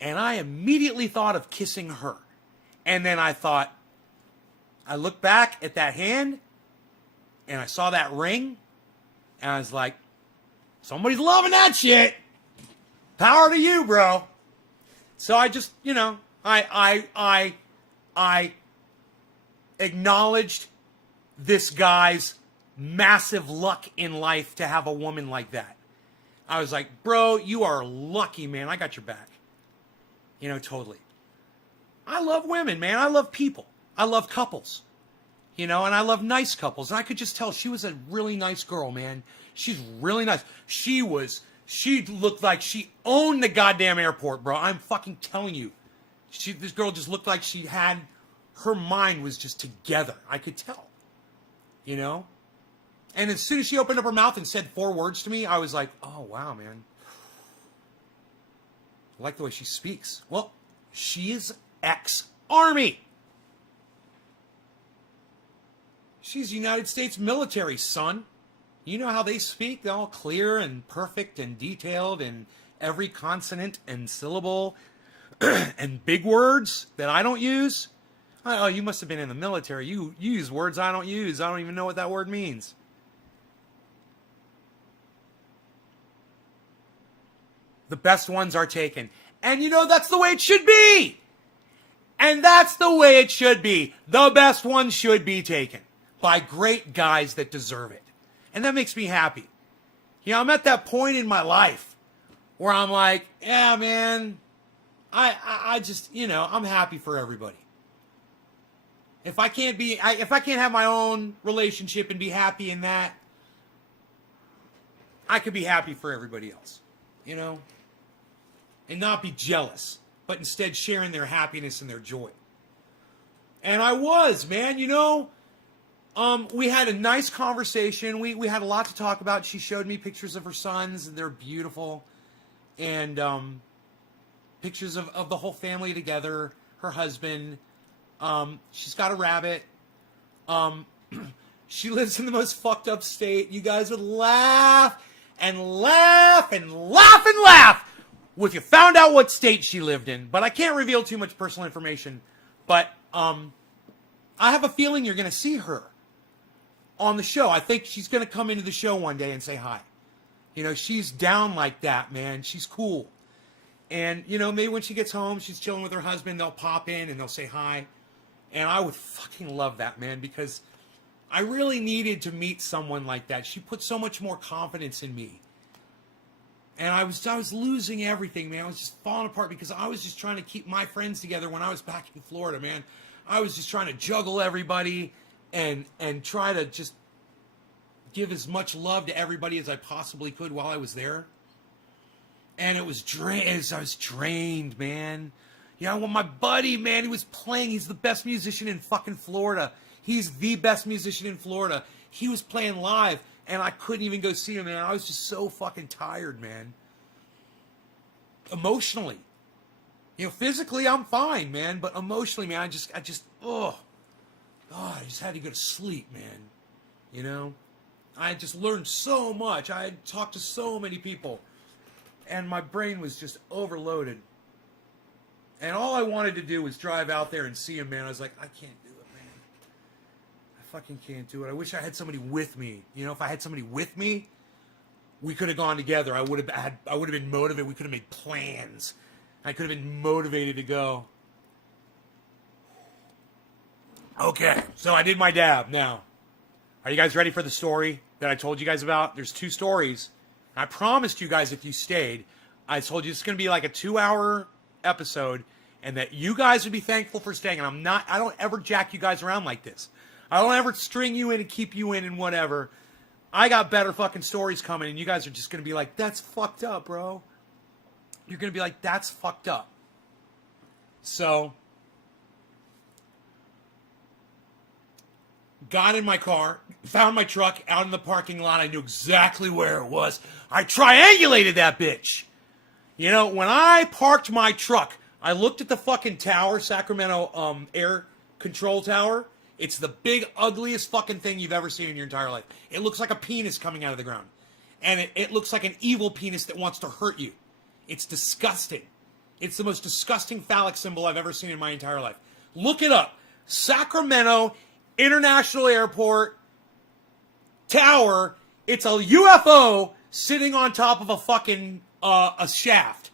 And I immediately thought of kissing her. And then I looked back at that hand, and I saw that ring, and I was like, somebody's loving that shit. Power to you, bro. So I just, I acknowledged this guy's massive luck in life to have a woman like that. I was like, bro, you are lucky, man. I got your back. Totally. I love women, man. I love people. I love couples, and I love nice couples. And I could just tell she was a really nice girl, man. She's really nice. She looked like she owned the goddamn airport, bro. I'm fucking telling you. This girl just looked like her mind was just together. I could tell, And as soon as she opened up her mouth and said 4 words to me, I was like, oh, wow, man. I like the way she speaks. Well, she is ex-Army. She's United States military, son. You know how they speak? They're all clear and perfect and detailed and every consonant and syllable and big words that I don't use. Oh, you must have been in the military. You use words I don't use. I don't even know what that word means. The best ones are taken. And that's the way it should be. And that's the way it should be. The best ones should be taken by great guys that deserve it. And that makes me happy. I'm at that point in my life where I'm like, yeah, man, I just, I'm happy for everybody. If I can't have my own relationship and be happy in that, I could be happy for everybody else, and not be jealous, but instead sharing their happiness and their joy. And I was, man, We had a nice conversation. We had a lot to talk about. She showed me pictures of her sons, and they're beautiful. And pictures of the whole family together, her husband. She's got a rabbit. She lives in the most fucked up state. You guys would laugh and laugh and laugh and laugh if you found out what state she lived in. But I can't reveal too much personal information. But I have a feeling you're going to see her on the show. I think she's going to come into the show one day and say hi. You know, she's down like that, man. She's cool. And, you know, maybe when she gets home, she's chilling with her husband, they'll pop in and they'll say hi. And I would fucking love that, man, because I really needed to meet someone like that. She put so much more confidence in me. And I was losing everything, man. I was just falling apart because I was just trying to keep my friends together when I was back in Florida, man. I was just trying to juggle everybody and try to just give as much love to everybody as I possibly could while I was there. And it was I was drained, man. You know, when my buddy, man, he was playing, he's the best musician in fucking Florida. He's the best musician in Florida. He was playing live, and I couldn't even go see him, man. I was just so fucking tired, man. Emotionally. You know, physically, I'm fine, man. But emotionally, man, I just, oh, God, I just had to go to sleep, man. You know? I had just learned so much. I had talked to so many people. And my brain was just overloaded. And all I wanted to do was drive out there and see him, man. I was like, I can't do it, man. I fucking can't do it. I wish I had somebody with me. You know, if I had somebody with me, we could have gone together. I would have been motivated. We could have made plans. I could have been motivated to go. Okay, so I did my dab. Now, are you guys ready for the story that I told you guys about? There's 2 stories. I promised you guys if you stayed, I told you it's going to be like a 2-hour episode and that you guys would be thankful for staying. And I don't ever jack you guys around like this. I don't ever string you in and keep you in and whatever. I got better fucking stories coming and you guys are just going to be like, that's fucked up, bro. You're going to be like, that's fucked up. So, got in my car, found my truck out in the parking lot. I knew exactly where it was. I triangulated that bitch. You know, when I parked my truck, I looked at the fucking tower, Sacramento air control tower. It's the big, ugliest fucking thing you've ever seen in your entire life. It looks like a penis coming out of the ground. And it looks like an evil penis that wants to hurt you. It's disgusting. It's the most disgusting phallic symbol I've ever seen in my entire life. Look it up. Sacramento International Airport tower. It's a UFO sitting on top of a fucking a shaft.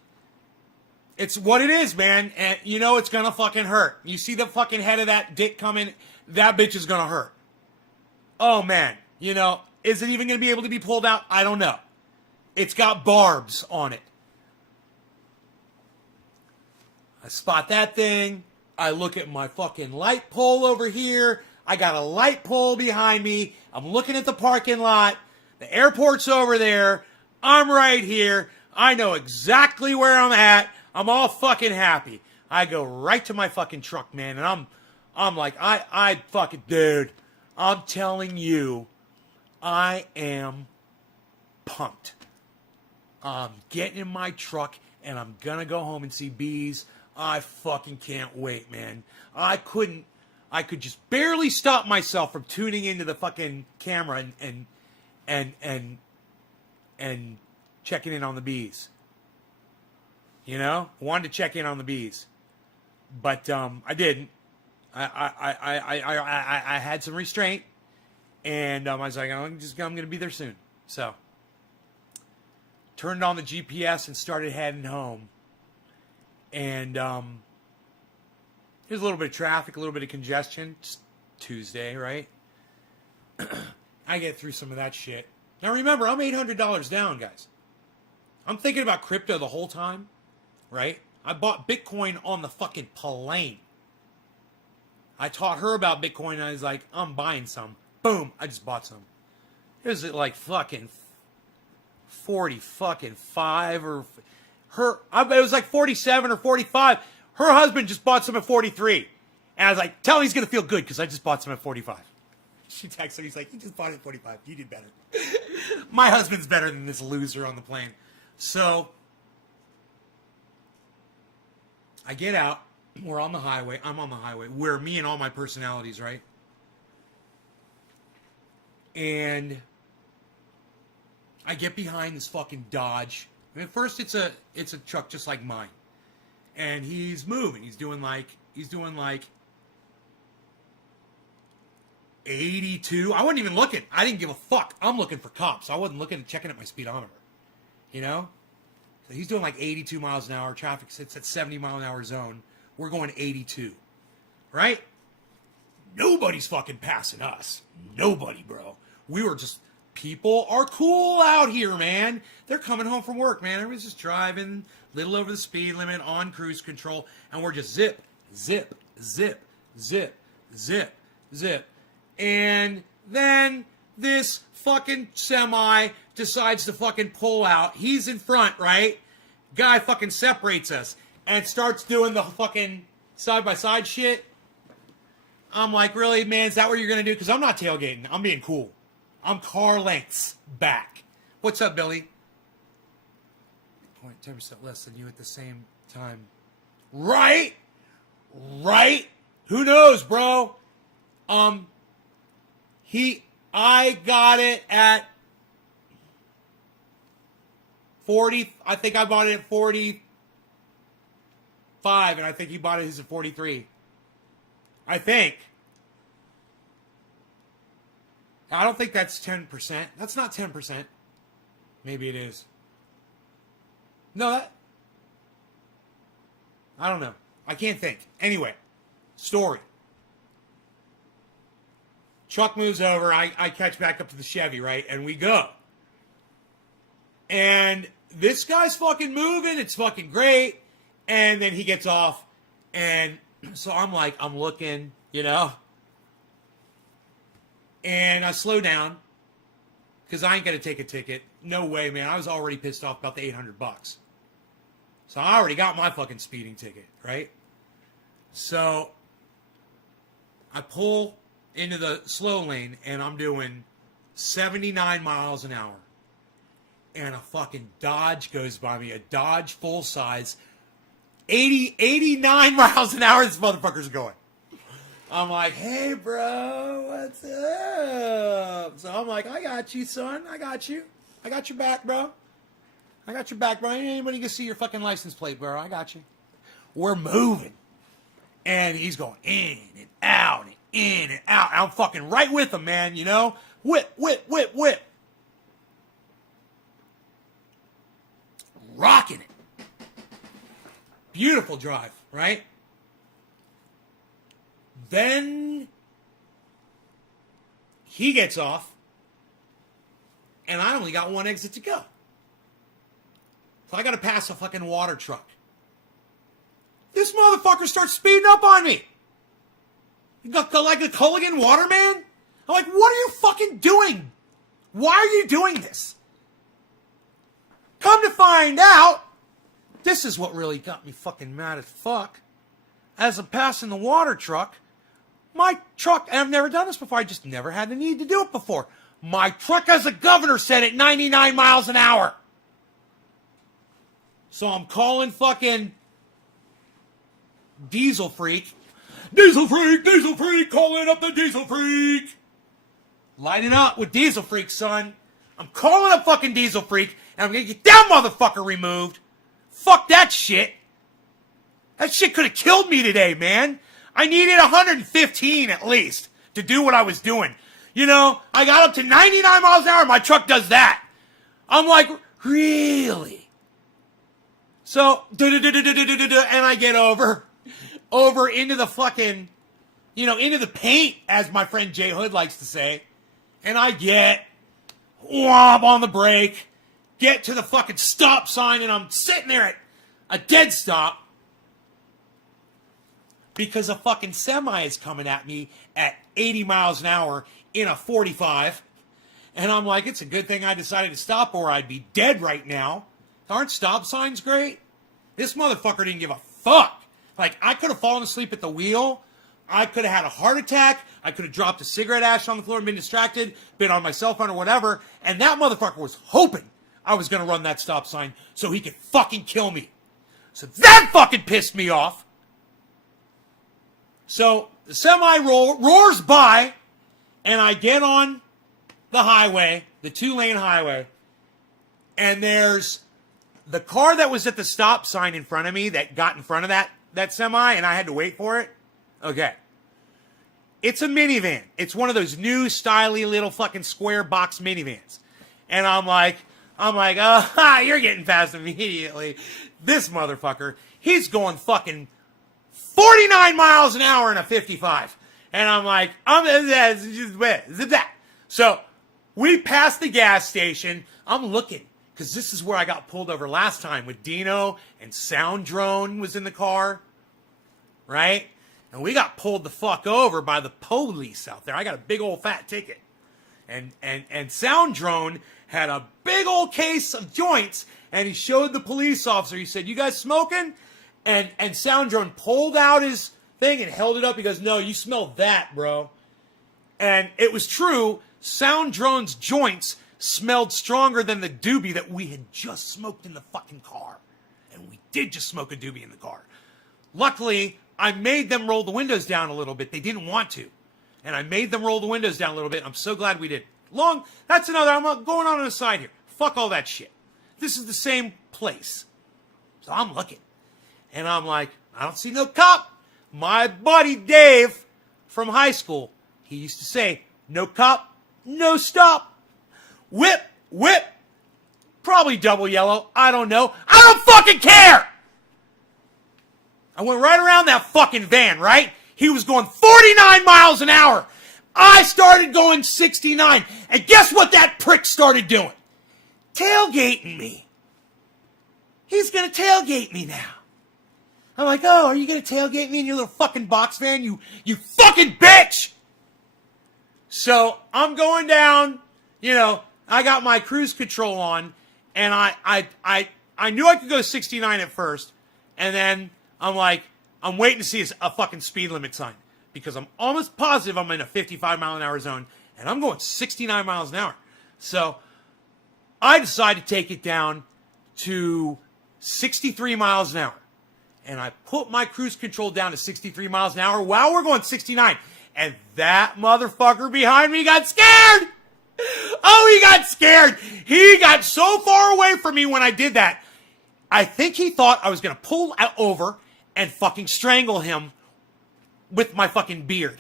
It's what it is, man. And you know it's gonna fucking hurt. You see the fucking head of that dick coming, that bitch is gonna hurt. Oh man, you know, is it even gonna be able to be pulled out? I don't know. It's got barbs on it. I spot that thing. I look at my fucking light pole over here. I got a light pole behind me. I'm looking at the parking lot. The airport's over there. I'm right here. I know exactly where I'm at. I'm all fucking happy. I go right to my fucking truck, man, and I'm like, I fucking, dude, I'm telling you, I am pumped. I'm getting in my truck, and I'm gonna go home and see bees. I fucking can't wait, man. I could just barely stop myself from tuning into the fucking camera and checking in on the bees. You know, wanted to check in on the bees, but I didn't. I had some restraint, and I was like, I'm gonna be there soon. So turned on the GPS and started heading home. And there's a little bit of traffic, a little bit of congestion. It's Tuesday, right? I get through some of that shit. Now remember, I'm $800 down, guys. I'm thinking about crypto the whole time, right? I bought Bitcoin on the fucking plane. I taught her about Bitcoin, and I was like, I'm buying some. Boom, I just bought some. It was at like fucking 40 fucking 5 or... it was like 47 or 45. Her husband just bought some at 43. And I was like, tell him he's going to feel good because I just bought some at 45. She texts him. He's like, you just bought it at 45. You did better. My husband's better than this loser on the plane. So I get out. We're on the highway. I'm on the highway. We're me and all my personalities, right? And I get behind this fucking Dodge. I mean, at first it's a truck just like mine. And he's moving. He's doing like 82. I wasn't even looking. I didn't give a fuck. I'm looking for cops. I wasn't looking, checking at my speedometer. You know? So he's doing like 82 miles an hour. Traffic sits at 70 mile an hour zone. We're going 82. Right? Nobody's fucking passing us. Nobody, bro. We were just, people are cool out here, man. They're coming home from work, man. Everybody's just driving, little over the speed limit, on cruise control, and we're just zip, zip, zip, zip, zip, zip. And then this fucking semi decides to fucking pull out. He's in front, right? Guy fucking separates us and starts doing the fucking side-by-side shit. I'm like, really, man, is that what you're going to do? Because I'm not tailgating. I'm being cool. I'm car lengths back. What's up, Billy? 0.10% less than you at the same time. Right? Right? Who knows, bro? I got it at 40. I think I bought it at 45, and I think he bought it his at 43. I think. I don't think that's 10%. That's not 10%. Maybe it is. No, I don't know. I can't think. Anyway, story. Truck moves over. I catch back up to the Chevy, right? And we go. And this guy's fucking moving. It's fucking great. And then he gets off. And so I'm like, I'm looking, you know. And I slow down. Because I ain't going to take a ticket. No way, man. I was already pissed off about the $800. So I already got my fucking speeding ticket, right? So I pull into the slow lane, and I'm doing 79 miles an hour. And a fucking Dodge goes by me. A Dodge full size. 89 miles an hour this motherfucker's going. I'm like, hey, bro, what's up? So I'm like, I got you, son. I got you. I got your back, bro. I got your back, bro. Ain't anybody can see your fucking license plate, bro. I got you. We're moving. And he's going in and out and in and out. I'm fucking right with him, man, you know? Whip, whip, whip, whip. Rocking it. Beautiful drive, right? Then he gets off, and I only got one exit to go. So I got to pass a fucking water truck. This motherfucker starts speeding up on me. Like a Culligan waterman? I'm like, what are you fucking doing? Why are you doing this? Come to find out, this is what really got me fucking mad as fuck. As I'm passing the water truck, my truck, and I've never done this before, I just never had the need to do it before. My truck has a governor set at 99 miles an hour. So I'm calling fucking Diesel Freak. Diesel Freak, calling up the Diesel Freak. Light it up with Diesel Freak, son. I'm calling up fucking Diesel Freak, and I'm gonna get that motherfucker removed. Fuck that shit. That shit could have killed me today, man. I needed 115 at least to do what I was doing. You know, I got up to 99 miles an hour, my truck does that. I'm like, really? So, and I get over into the fucking, you know, into the paint, as my friend Jay Hood likes to say. And I get whomp on the brake, get to the fucking stop sign, and I'm sitting there at a dead stop because a fucking semi is coming at me at 80 miles an hour in a 45. And I'm like, it's a good thing I decided to stop or I'd be dead right now. Aren't stop signs great? This motherfucker didn't give a fuck. Like, I could have fallen asleep at the wheel. I could have had a heart attack. I could have dropped a cigarette ash on the floor and been distracted, been on my cell phone or whatever. And that motherfucker was hoping I was going to run that stop sign so he could fucking kill me. So that fucking pissed me off. So the semi roars by, and I get on the highway, the 2-lane highway, and there's the car that was at the stop sign in front of me that got in front of that semi, and I had to wait for it. Okay. It's a minivan. It's one of those new, styly little fucking square box minivans. And I'm like, oh, you're getting past immediately. This motherfucker, he's going fucking 49 miles an hour in a 55. And I'm like, so we passed the gas station. I'm looking, because this is where I got pulled over last time with Dino, and Sound Drone was in the car, right? And we got pulled the fuck over by the police out there. I got a big old fat ticket. And Sound Drone had a big old case of joints, and he showed the police officer. He said, "You guys smoking?" And Sound Drone pulled out his thing and held it up. He goes, "No, you smell that, bro." And it was true. Sound Drone's joints smelled stronger than the doobie that we had just smoked in the fucking car. And we did just smoke a doobie in the car. Luckily, I made them roll the windows down a little bit. They didn't want to. And I made them roll the windows down a little bit. I'm so glad we did. That's another, I'm going on the side here. Fuck all that shit. This is the same place. So I'm looking. And I'm like, I don't see no cop. My buddy Dave from high school, he used to say, no cop, no stop. Whip, whip. Probably double yellow. I don't know. I don't fucking care. I went right around that fucking van, right? He was going 49 miles an hour. I started going 69. And guess what that prick started doing? Tailgating me. He's going to tailgate me now. I'm like, oh, are you going to tailgate me in your little fucking box van? You fucking bitch! So I'm going down, I got my cruise control on, and I knew I could go 69 at first, and then I'm like, I'm waiting to see a fucking speed limit sign, because I'm almost positive I'm in a 55 mile an hour zone, and I'm going 69 miles an hour. So I decided to take it down to 63 miles an hour. And I put my cruise control down to 63 miles an hour while we're going 69. And that motherfucker behind me got scared. Oh, he got scared. He got so far away from me when I did that. I think he thought I was going to pull over and fucking strangle him with my fucking beard.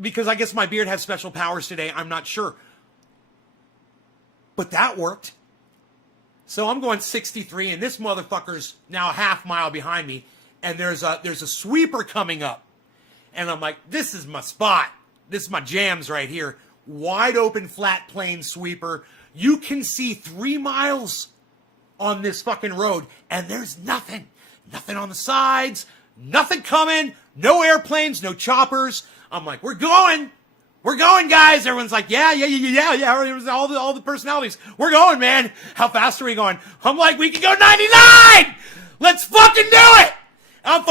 Because I guess my beard has special powers today. I'm not sure. But that worked. So I'm going 63, and this motherfucker's now a half mile behind me, and there's a sweeper coming up. And I'm like, this is my spot. This is my jams right here. Wide open, flat plane sweeper. You can see 3 miles on this fucking road, and there's nothing. Nothing on the sides, nothing coming, no airplanes, no choppers. I'm like, we're going, guys. Everyone's like, yeah. It was all the personalities. We're going, man. How fast are we going? I'm like, we can go 99. Let's fucking do it. I'm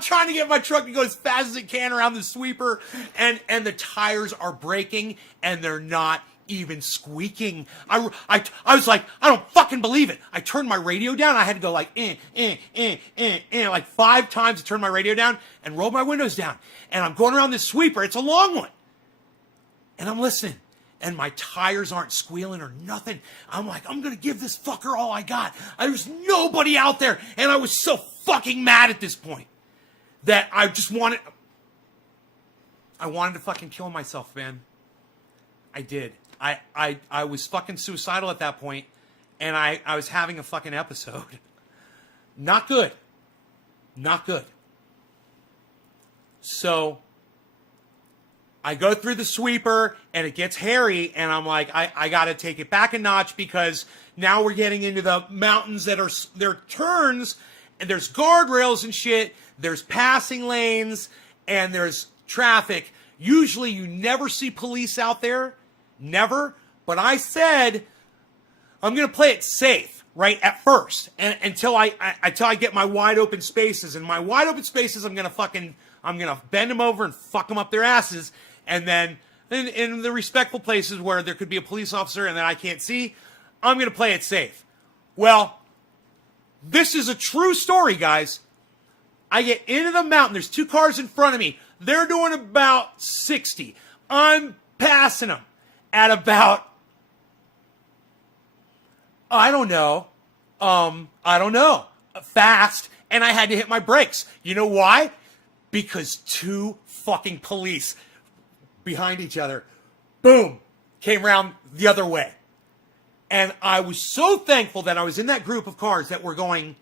trying to get my truck to go as fast as it can around the sweeper, and the tires are breaking, and they're not even squeaking. I was like, I don't fucking believe it. I turned my radio down. I had to go like, like 5 times to turn my radio down and roll my windows down. And I'm going around this sweeper. It's a long one. And I'm listening. And my tires aren't squealing or nothing. I'm like, I'm going to give this fucker all I got. There's nobody out there. And I was so fucking mad at this point that I wanted to fucking kill myself, man. I did. I was fucking suicidal at that point, and I was having a fucking episode. Not good. Not good. So I go through the sweeper, and it gets hairy, and I'm like, I got to take it back a notch, because now we're getting into the mountains that are, they're turns, and there's guardrails and shit, there's passing lanes, and there's traffic. Usually you never see police out there. Never. But I said, I'm going to play it safe. right, at first, and until I get my wide open spaces. And my wide open spaces, I'm gonna bend them over and fuck them up their asses. And then in the respectful places where there could be a police officer and that I can't see, I'm gonna play it safe. Well, this is a true story, guys. I get into the mountain. There's 2 cars in front of me. They're doing about 60. I'm passing them at about, I don't know, fast, and I had to hit my brakes. You know why? Because 2 fucking police behind each other, boom, came around the other way. And I was so thankful that I was in that group of cars that were going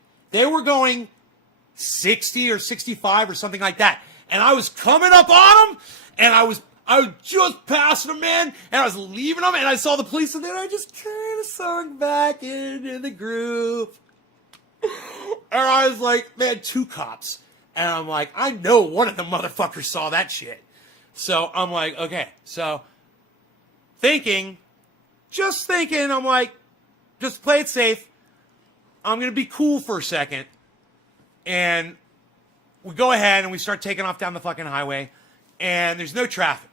60 or 65 or something like that. And I was coming up on them, and I was just passing them, man, and I was leaving them, and I saw the police, and then I just kind of sunk back into the groove. And I was like, man, 2 cops. And I'm like, I know one of the motherfuckers saw that shit. So I'm like, okay. So just thinking, I'm like, just play it safe. I'm going to be cool for a second. And we go ahead and we start taking off down the fucking highway. And there's no traffic.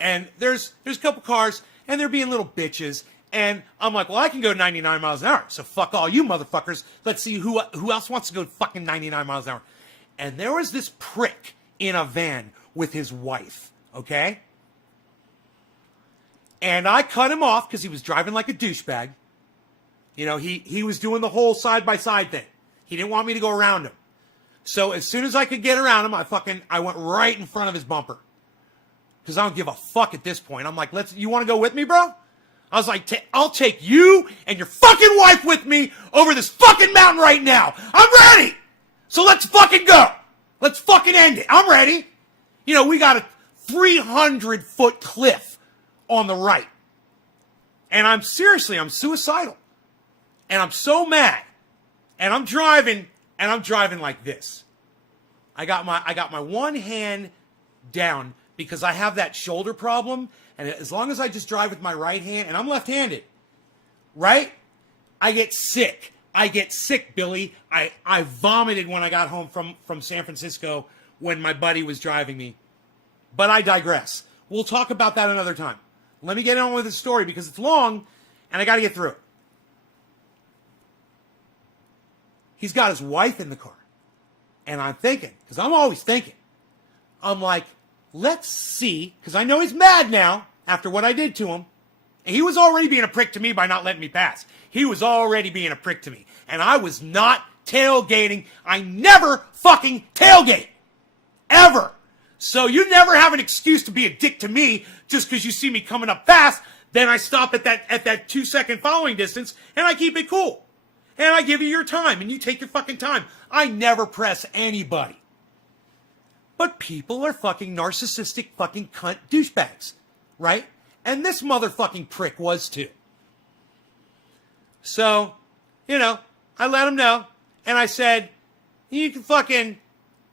And there's a couple cars, and they're being little bitches. And I'm like, well, I can go 99 miles an hour. So fuck all you motherfuckers. Let's see who else wants to go fucking 99 miles an hour. And there was this prick in a van with his wife, okay? And I cut him off because he was driving like a douchebag. You know, he was doing the whole side-by-side thing. He didn't want me to go around him. So as soon as I could get around him, I went right in front of his bumper. Because I don't give a fuck at this point. I'm like, you want to go with me, bro? I was like, I'll take you and your fucking wife with me over this fucking mountain right now. I'm ready. So let's fucking go. Let's fucking end it. I'm ready. You know, we got a 300-foot cliff on the right. And I'm suicidal. And I'm so mad. And I'm driving like this. I got my one hand down because I have that shoulder problem. And as long as I just drive with my right hand, and I'm left-handed, right? I get sick. Billy. I vomited when I got home from San Francisco when my buddy was driving me. But I digress. We'll talk about that another time. Let me get on with the story because it's long, and I got to get through it. He's got his wife in the car. And I'm thinking, because I'm always thinking, I'm like, let's see, because I know he's mad now after what I did to him. And he was already being a prick to me by not letting me pass. He was already being a prick to me. And I was not tailgating. I never fucking tailgate. Ever. So you never have an excuse to be a dick to me just because you see me coming up fast. Then I stop at that 2-second following distance and I keep it cool. And I give you your time and you take your fucking time. I never press anybody. But people are fucking narcissistic fucking cunt douchebags. Right? And this motherfucking prick was too. So, you know, I let him know. And I said, you can fucking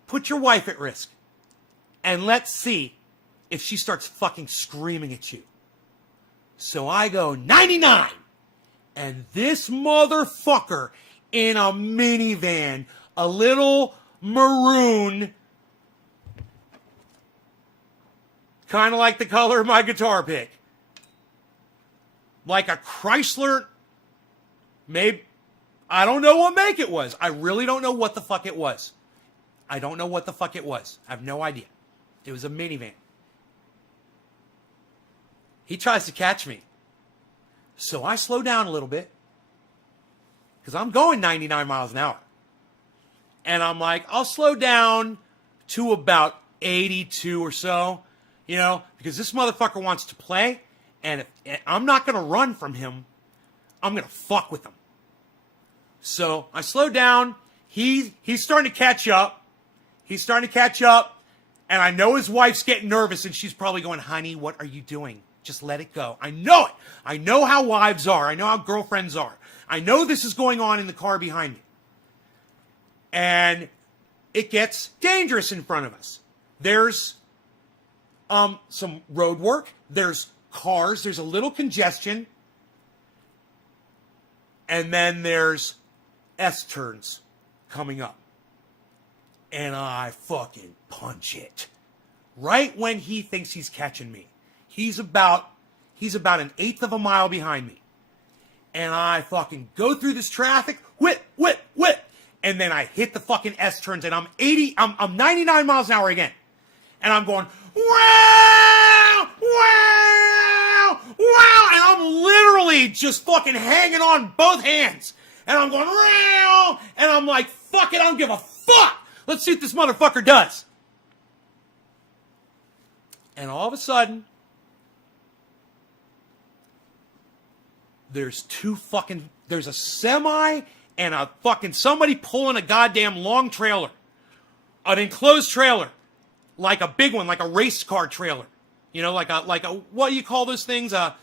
put your wife at risk. And let's see if she starts fucking screaming at you. So I go 99. And this motherfucker in a minivan, a little maroon, kind of like the color of my guitar pick, like a Chrysler, maybe, I don't know what make it was. I really don't know what the fuck it was. I don't know what the fuck it was. I have no idea. It was a minivan. He tries to catch me. So I slow down a little bit. Because I'm going 99 miles an hour. And I'm like, I'll slow down to about 82 or so. You know, because this motherfucker wants to play. And I'm not going to run from him. I'm going to fuck with him. So I slow down. He's starting to catch up. And I know his wife's getting nervous. And she's probably going, honey, what are you doing? Just let it go. I know it. I know how wives are. I know how girlfriends are. I know this is going on in the car behind me. And it gets dangerous in front of us. There's some road work. There's cars. There's a little congestion. And then there's S-turns coming up. And I fucking punch it. Right when he thinks he's catching me. He's about an eighth of a mile behind me. And I fucking go through this traffic, whip. And then I hit the fucking S-turns and I'm 99 miles an hour again. And I'm going, wow, wow, wow. And I'm literally just fucking hanging on both hands. And I'm going, wow. And I'm like, fuck it, I don't give a fuck. Let's see what this motherfucker does. And all of a sudden, there's a semi and a fucking somebody pulling a goddamn long trailer. An enclosed trailer. Like a big one, like a race car trailer. You know, like a, what do you call those things? A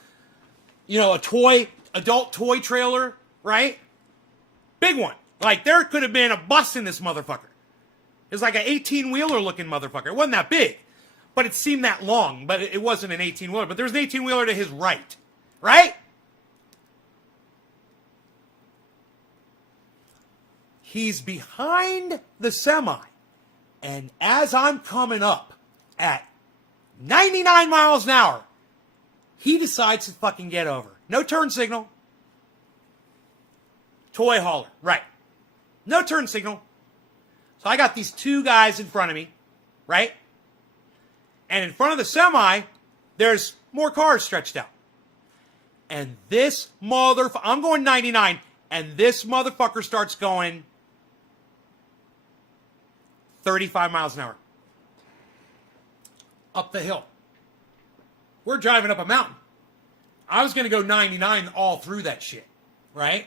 adult toy trailer, right? Big one. Like there could have been a bus in this motherfucker. It was like an 18-wheeler looking motherfucker. It wasn't that big, but it seemed that long, but it wasn't an 18-wheeler. But there was an 18-wheeler to his right, right? He's behind the semi, and as I'm coming up at 99 miles an hour, he decides to fucking get over. No turn signal. Toy hauler, right. No turn signal. So I got these two guys in front of me, right? And in front of the semi, there's more cars stretched out. And this motherfucker, I'm going 99, and this motherfucker starts going 35 miles an hour. Up the hill. We're driving up a mountain. I was going to go 99 all through that shit, right?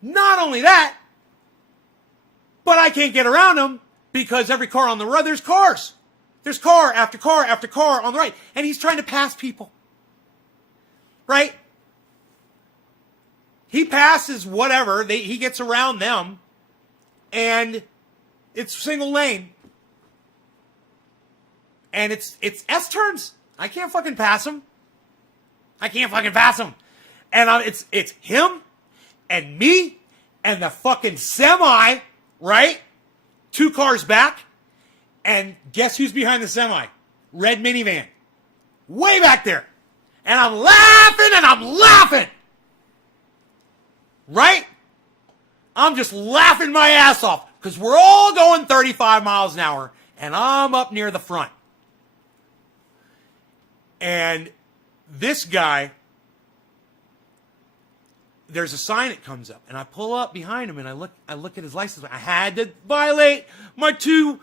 Not only that, but I can't get around him because every car on the road, there's cars. There's car after car after car on the right. And he's trying to pass people. Right? He passes whatever. He gets around them. And it's single lane. And it's S-turns. I can't fucking pass him. And it's him and me and the fucking semi, right? 2 cars back. And guess who's behind the semi? Red minivan. Way back there. And I'm laughing. Right? I'm just laughing my ass off. Because we're all going 35 miles an hour. And I'm up near the front. And this guy, there's a sign that comes up. And I pull up behind him and I look at his license. I had to violate my two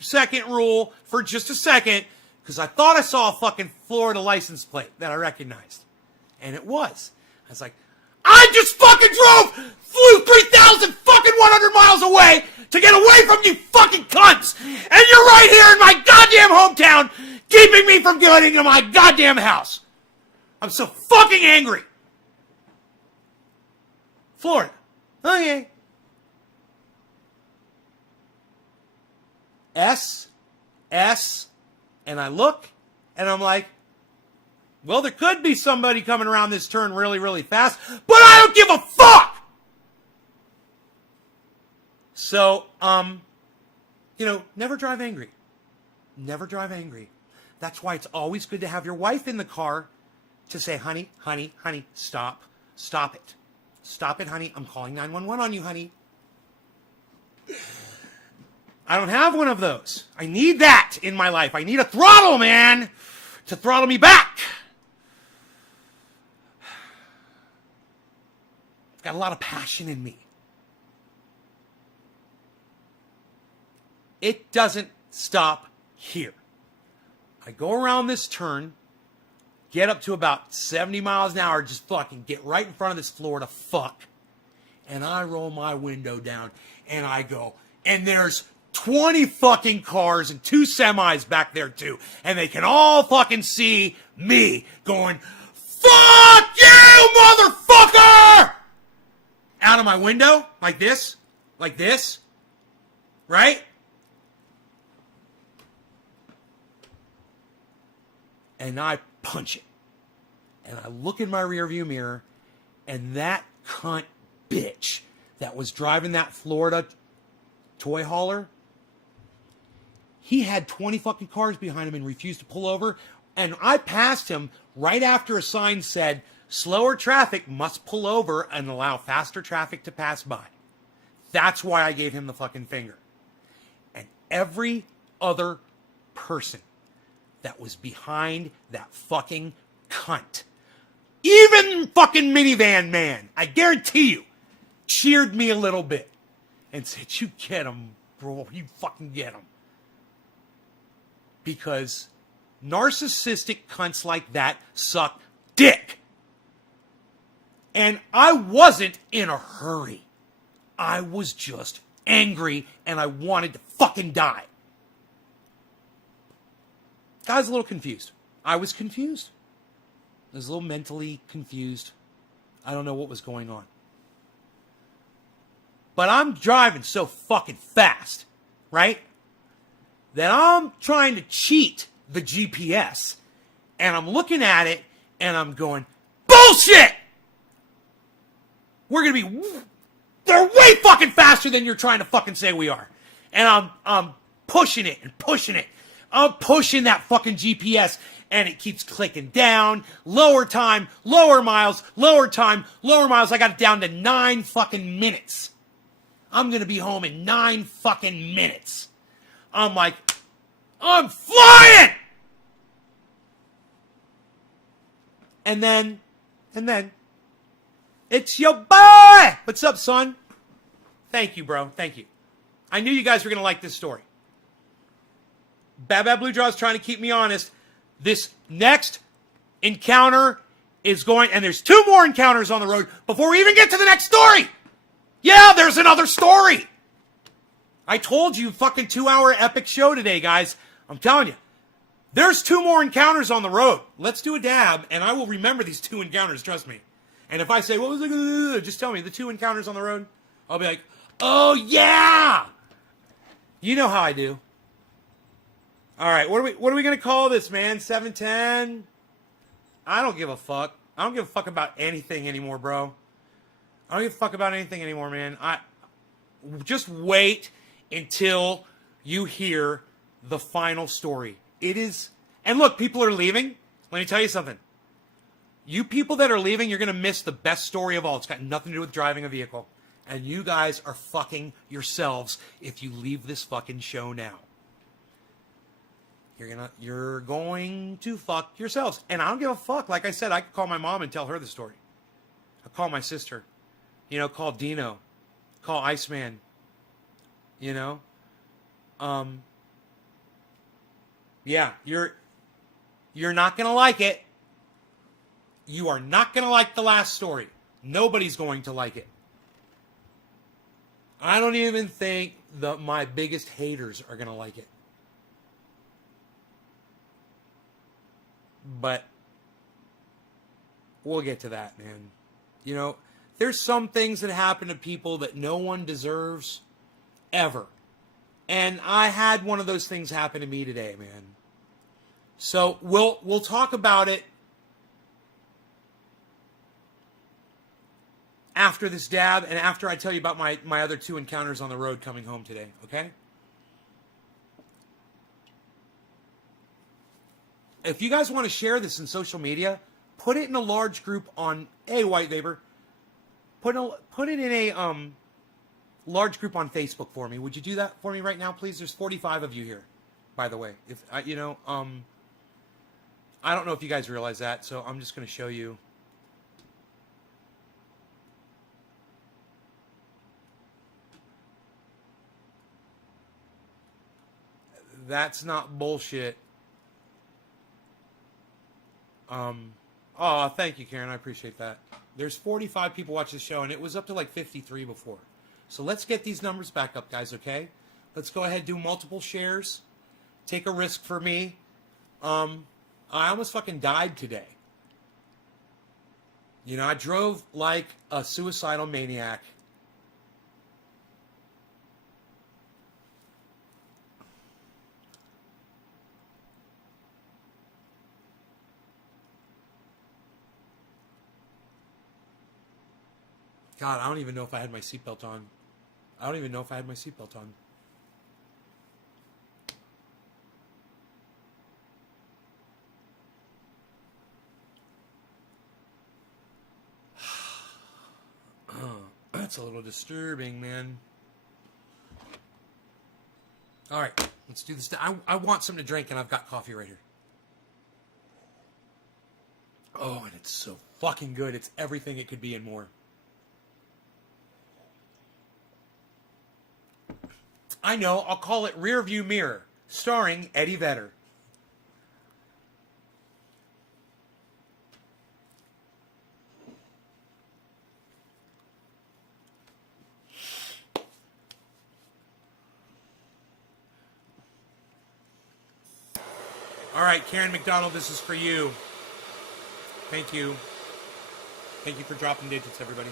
second rule for just a second. Because I thought I saw a fucking Florida license plate that I recognized. And it was. I was like, I just fucking flew 3,000 fucking 100 miles away to get away from you fucking cunts. And you're right here in my goddamn hometown keeping me from getting to my goddamn house. I'm so fucking angry. Florida. Okay. S, and I look, and I'm like, well, there could be somebody coming around this turn really, really fast, but I don't give a fuck! So, never drive angry. Never drive angry. That's why it's always good to have your wife in the car to say, honey, stop. Stop it. Stop it, honey. I'm calling 911 on you, honey. I don't have one of those. I need that in my life. I need a throttle, man, to throttle me back. I've got a lot of passion in me. It doesn't stop here. I go around this turn, get up to about 70 miles an hour, just fucking get right in front of this Florida fuck, and I roll my window down, and I go, and there's 20 fucking cars and 2 semis back there too. And they can all fucking see me going, fuck you, motherfucker! Out of my window, like this, right? And I punch it. And I look in my rearview mirror, And that cunt bitch that was driving that Florida toy hauler, he had 20 fucking cars behind him and refused to pull over. And I passed him right after a sign said, slower traffic must pull over and allow faster traffic to pass by. That's why I gave him the fucking finger. And every other person that was behind that fucking cunt, even fucking minivan man, I guarantee you, cheered me a little bit and said, you get him, bro, you fucking get him. Because narcissistic cunts like that suck dick. And I wasn't in a hurry. I was just angry and I wanted to fucking die. I was a little confused. I was confused. I was a little mentally confused. I don't know what was going on. But I'm driving so fucking fast, right? That I'm trying to cheat the GPS. And I'm looking at it and I'm going, bullshit! We're going to be... They're way fucking faster than you're trying to fucking say we are. And I'm pushing it and pushing it. I'm pushing that fucking GPS and it keeps clicking down. Lower time, lower miles, lower time, lower miles. I got it down to 9 fucking minutes. I'm going to be home in 9 fucking minutes. I'm like, I'm flying! And then, it's your boy! What's up, son? Thank you, bro. Thank you. I knew you guys were going to like this story. Bad Bad Blue Jaw is trying to keep me honest. This next encounter is going, and there's 2 more encounters on the road before we even get to the next story. Yeah, there's another story. I told you, fucking 2-hour epic show today, guys. I'm telling you. There's 2 more encounters on the road. Let's do a dab, and I will remember these 2 encounters, trust me. And if I say, what was it? Just tell me, the 2 encounters on the road. I'll be like, oh, yeah. You know how I do. All right, what are we going to call this, man? 710? I don't give a fuck. I don't give a fuck about anything anymore, bro. I don't give a fuck about anything anymore, man. Just wait until you hear the final story. It is... And look, people are leaving. Let me tell you something. You people that are leaving, you're going to miss the best story of all. It's got nothing to do with driving a vehicle. And you guys are fucking if you leave this fucking show now. You're going to fuck yourselves. And I don't give a fuck. Like I said, I could call my mom and tell her the story. I'll call my sister. Call Dino. Call Iceman. Yeah, you're not going to like it. You are not going to like the last story. Nobody's going to like it. I don't even think my biggest haters are going to like it. But we'll get to that, man. There's some things that happen to people that no one deserves ever. And I had one of those things happen to me today, man. So we'll talk about it after this dab and after I tell you about my other 2 encounters on the road coming home today, okay? If you guys want to share this in social media, put it in a large group on White Vapor. Put it in a large group on Facebook for me. Would you do that for me right now, please? There's 45 of you here, by the way. If I don't know if you guys realize that, so I'm just going to show you. That's not bullshit. Oh, thank you, Karen. I appreciate that. There's 45 people watching the show, and it was up to like 53 before. So let's get these numbers back up, guys, okay? Let's go ahead and do multiple shares. Take a risk for me. I almost fucking died today. I drove like a suicidal maniac. God, I don't even know if I had my seatbelt on. I don't even know if I had my seatbelt on. That's a little disturbing, man. All right, let's do this. I want something to drink, and I've got coffee right here. Oh, and it's so fucking good. It's everything it could be and more. I know, I'll call it Rearview Mirror, starring Eddie Vedder. All right, Karen McDonald, this is for you. Thank you. Thank you for dropping digits, everybody.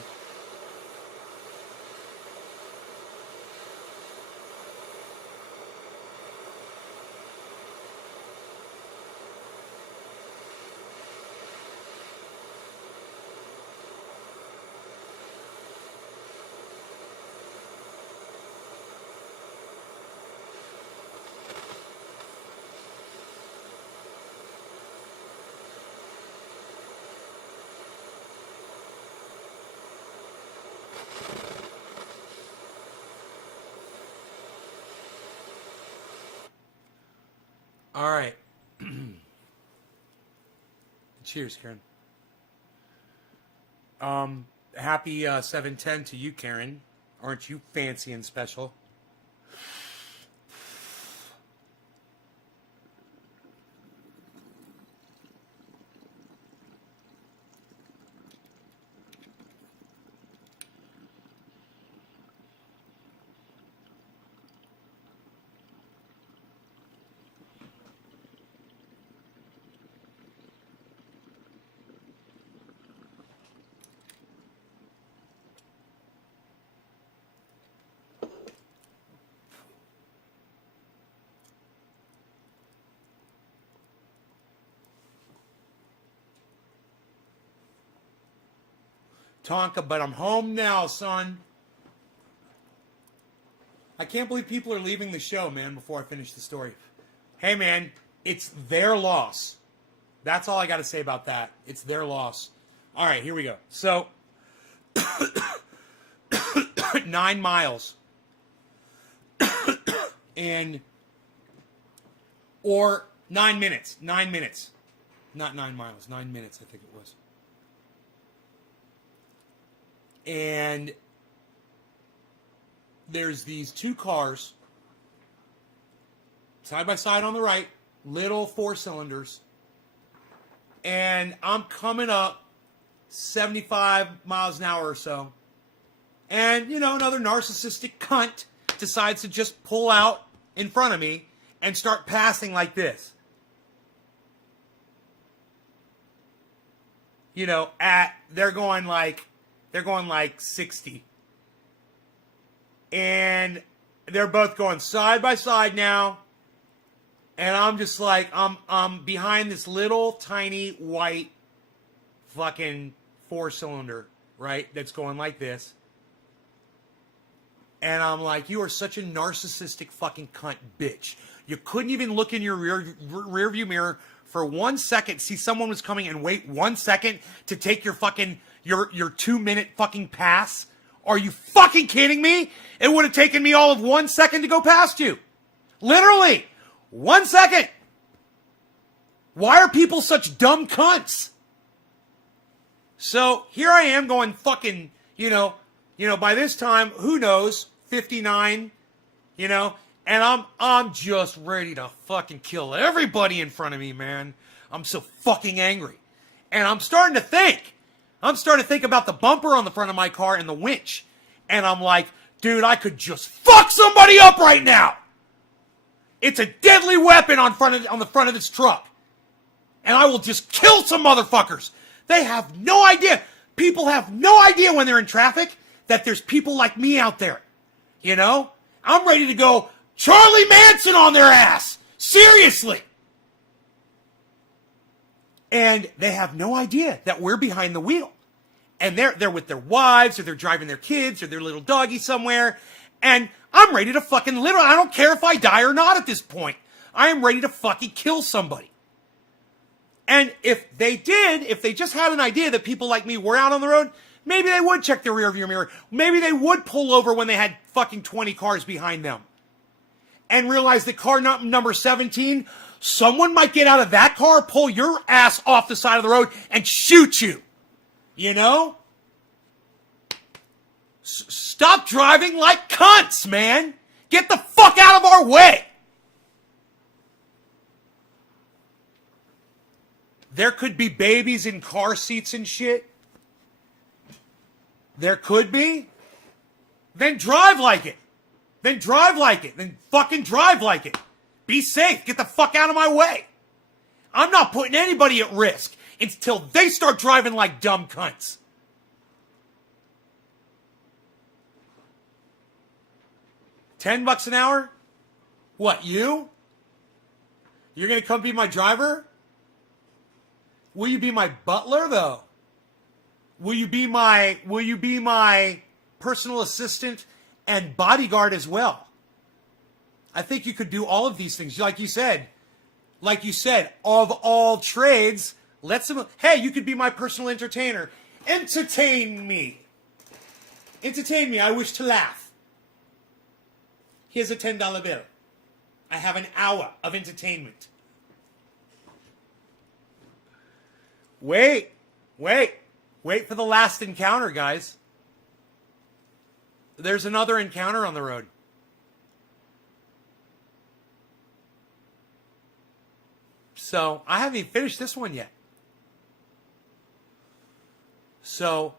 All right. Cheers, Karen. Happy 7/10 to you, Karen. Aren't you fancy and special? Tonka, but I'm home now, son. I can't believe people are leaving the show, man, before I finish the story. Hey, man, it's their loss. That's all I got to say about that. It's their loss. All right, here we go. So, 9 miles. Or 9 minutes. 9 minutes. Not 9 miles. 9 minutes, I think it was. And there's these two cars, side by side on the right, little 4-cylinders. And I'm coming up 75 miles an hour or so. And, you know, another narcissistic cunt decides to just pull out in front of me and start passing like this. You know, they're going like 60. And they're both going side by side now. And I'm just like, I'm behind this little tiny white fucking 4-cylinder, right? That's going like this. And I'm like, you are such a narcissistic fucking cunt bitch. You couldn't even look in your rear view mirror for 1 second, see someone was coming and wait 1 second to take your fucking, your 2-minute fucking pass? Are you fucking kidding me? It would have taken me all of 1 second to go past you. Literally. 1 second. Why are people such dumb cunts? So here I am going fucking, you know, by this time, who knows, 59, you know, and I'm just ready to fucking kill everybody in front of me, man. I'm so fucking angry. And I'm starting to think about the bumper on the front of my car and the winch. And I'm like, dude, I could just fuck somebody up right now. It's a deadly weapon on the front of this truck. And I will just kill some motherfuckers. They have no idea. People have no idea when they're in traffic that there's people like me out there. You know? I'm ready to go Charlie Manson on their ass. Seriously. And they have no idea that we're behind the wheel. And they're with their wives, or they're driving their kids, or their little doggy somewhere. And I'm ready to fucking literally, I don't care if I die or not at this point. I am ready to fucking kill somebody. And if they just had an idea that people like me were out on the road, maybe they would check their rearview mirror. Maybe they would pull over when they had fucking 20 cars behind them. And realize that car number 17, someone might get out of that car, pull your ass off the side of the road, and shoot you. You know? Stop driving like cunts, man. Get the fuck out of our way. There could be babies in car seats and shit. There could be. Then drive like it. Then drive like it. Then fucking drive like it. Be safe. Get the fuck out of my way. I'm not putting anybody at risk until they start driving like dumb cunts. $10 an hour? What, you? You're gonna come be my driver? Will you be my butler, though? Will you be my personal assistant and bodyguard as well? I think you could do all of these things. Like you said, of all trades, hey, you could be my personal entertainer. Entertain me. Entertain me. I wish to laugh. Here's a $10 bill. I have an hour of entertainment. Wait for the last encounter, guys. There's another encounter on the road. So, I haven't even finished this one yet. So,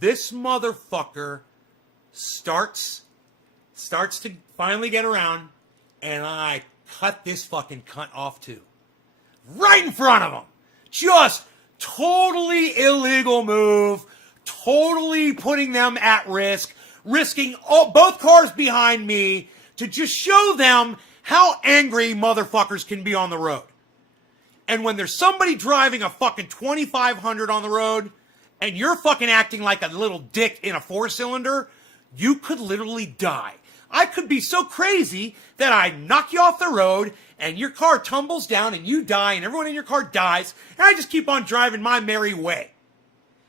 this motherfucker starts to finally get around, and I cut this fucking cunt off too. Right in front of him. Just totally illegal move. Totally putting them at risk. Risking both cars behind me to just show them how angry motherfuckers can be on the road. And when there's somebody driving a fucking 2500 on the road, and you're fucking acting like a little dick in a 4-cylinder, you could literally die. I could be so crazy that I knock you off the road and your car tumbles down and you die and everyone in your car dies and I just keep on driving my merry way.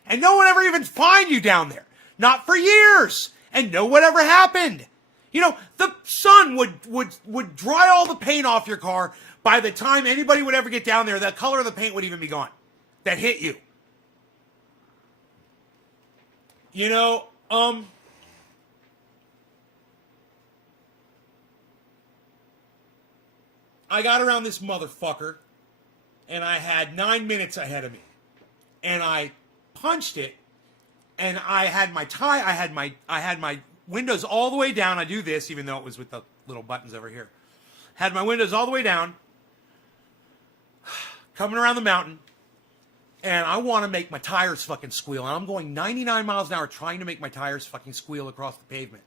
And no one ever even find you down there. Not for years. And no whatever happened. You know, the sun would dry all the paint off your car. By the time anybody would ever get down there, the color of the paint would even be gone. That hit you. You know, I got around this motherfucker, and I had 9 minutes ahead of me. And I punched it, and I had my windows all the way down. I do this, even though it was with the little buttons over here. Had my windows all the way down, coming around the mountain, and I want to make my tires fucking squeal. And I'm going 99 miles an hour trying to make my tires fucking squeal across the pavement.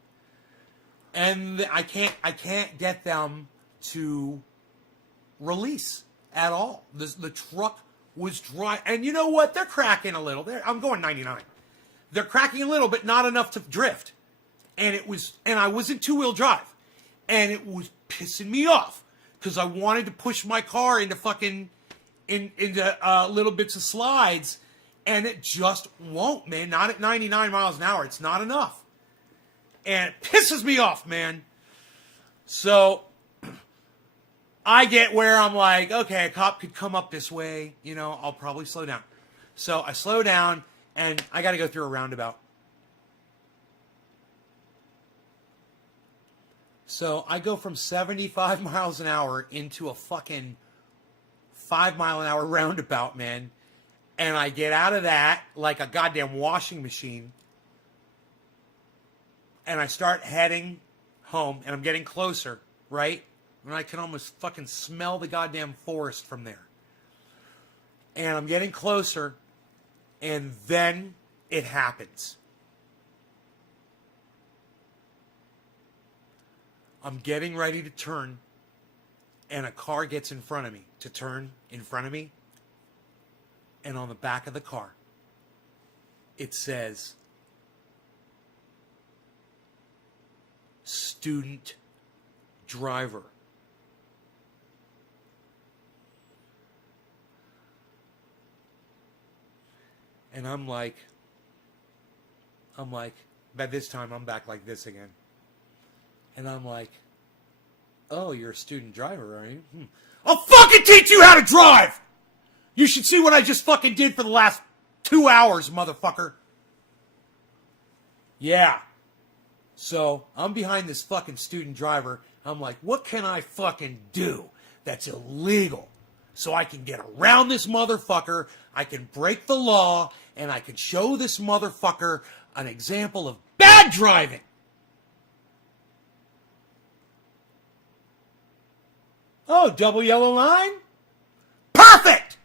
And I can't get them to release at all. The truck was dry. And you know what? They're cracking a little. I'm going 99. They're cracking a little, but not enough to drift. And I was in 2-wheel drive. And it was pissing me off. Because I wanted to push my car into fucking, into little bits of slides. And it just won't, man. Not at 99 miles an hour. It's not enough. And it pisses me off, man. So I get where I'm like, okay, a cop could come up this way, you know, I'll probably slow down. So I slow down, and I got to go through a roundabout. So I go from 75 miles an hour into a fucking 5-mile-an-hour roundabout, man. And I get out of that like a goddamn washing machine. And I start heading home, and I'm getting closer, right? And I can almost fucking smell the goddamn forest from there. And I'm getting closer, and then it happens. I'm getting ready to turn, and a car gets in front of me, to turn in front of me. And on the back of the car it says student driver. And I'm like, by this time I'm back like this again. And I'm like, oh, you're a student driver, are you? I'll fucking teach you how to drive! You should see what I just fucking did for the last 2 hours, motherfucker. Yeah. So, I'm behind this fucking student driver. I'm like, what can I fucking do that's illegal? So I can get around this motherfucker, I can break the law, and I can show this motherfucker an example of bad driving. Oh, double yellow line? Perfect!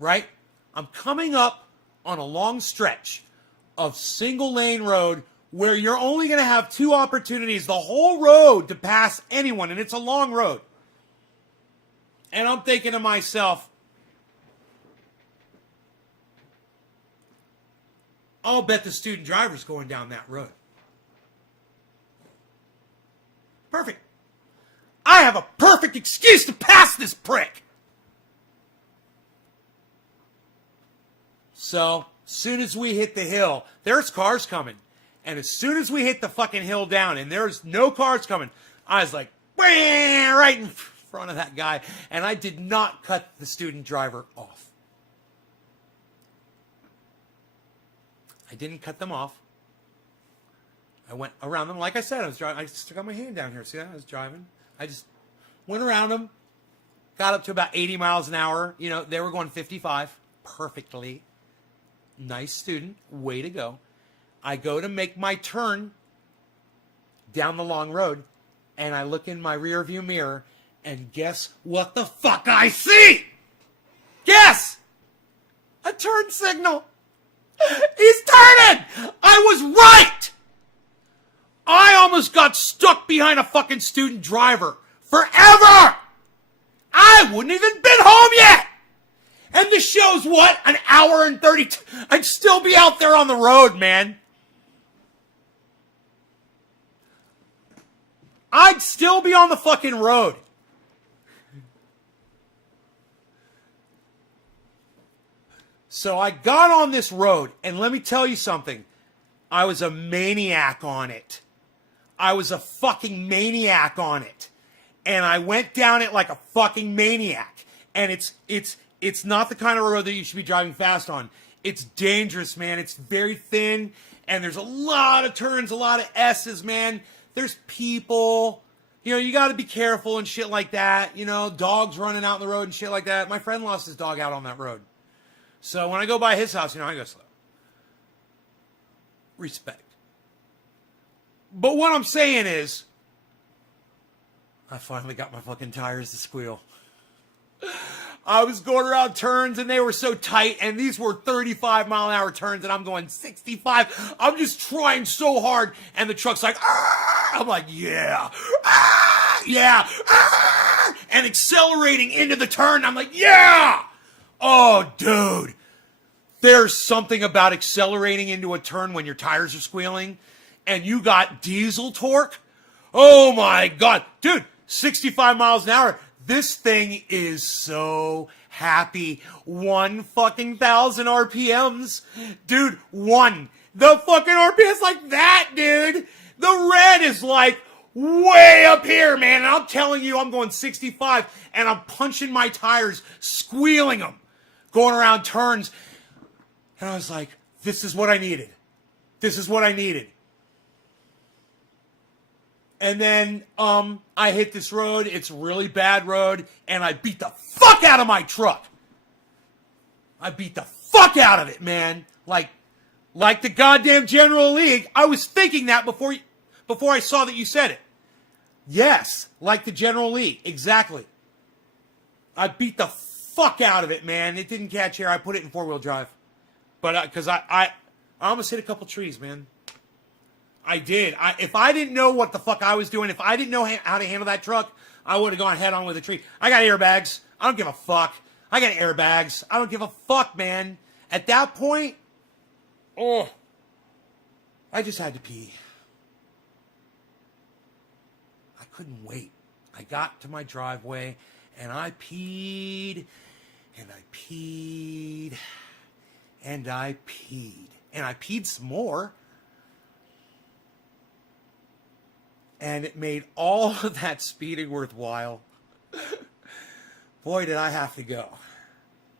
Right? I'm coming up on a long stretch of single lane road where you're only going to have 2 opportunities the whole road to pass anyone, and it's a long road. And I'm thinking to myself, I'll bet the student driver's going down that road. Perfect. I have a perfect excuse to pass this prick. So, soon as we hit the hill, there's cars coming. And as soon as we hit the fucking hill down and there's no cars coming, I was like, right in front of that guy. And I did not cut the student driver off. I didn't cut them off. I went around them. Like I said, I was driving. I stuck my hand down here. See that? I was driving. I just went around them. Got up to about 80 miles an hour. You know, they were going 55 perfectly. Nice student. Way to go. I go to make my turn down the long road, and I look in my rear view mirror, and guess what the fuck I see? Guess! A turn signal. He's turning! I was right! I almost got stuck behind a fucking student driver. Forever! I wouldn't even been home yet! And the show's what? An hour and 32. I'd still be out there on the road, man. I'd still be on the fucking road. So I got on this road, and let me tell you something. I was a maniac on it. I was a fucking maniac on it. And I went down it like a fucking maniac. And it's not the kind of road that you should be driving fast on. It's dangerous, man. It's very thin, and there's a lot of turns, a lot of S's, man. There's people. You know, you got to be careful and shit like that. You know, dogs running out in the road and shit like that. My friend lost his dog out on that road. So when I go by his house, you know, I go slow. Respect. But what I'm saying is, I finally got my fucking tires to squeal. I was going around turns and they were so tight, and these were 35 mile an hour turns and I'm going 65. I'm just trying so hard, and the truck's like, Arr! I'm like, yeah, Arr! Yeah, Arr! And accelerating into the turn. I'm like, yeah. Oh, dude, there's something about accelerating into a turn when your tires are squealing and you got diesel torque. Oh my God, dude, 65 miles an hour. This thing is so happy. 1,000 RPMs. Dude, 1. The fucking RPM's like that, dude. The red is like way up here, man. And I'm telling you, I'm going 65 and I'm punching my tires, squealing them, going around turns. And I was like, this is what I needed. This is what I needed. And then I hit this road. It's a really bad road. And I beat the fuck out of my truck. I beat the fuck out of it, man. Like the goddamn General League. I was thinking that before I saw that you said it. Yes, like the General League. Exactly. I beat the fuck out of it, man. It didn't catch air. I put it in 4-wheel drive. But because I almost hit a couple trees, man. I did. If I didn't know what the fuck I was doing, if I didn't know how to handle that truck, I would have gone head on with a tree. I got airbags. I don't give a fuck. I got airbags. I don't give a fuck, man. At that point, Oh, I just had to pee. I couldn't wait. I got to my driveway and I peed and I peed and I peed and I peed some more. And it made all of that speeding worthwhile. Boy, did I have to go.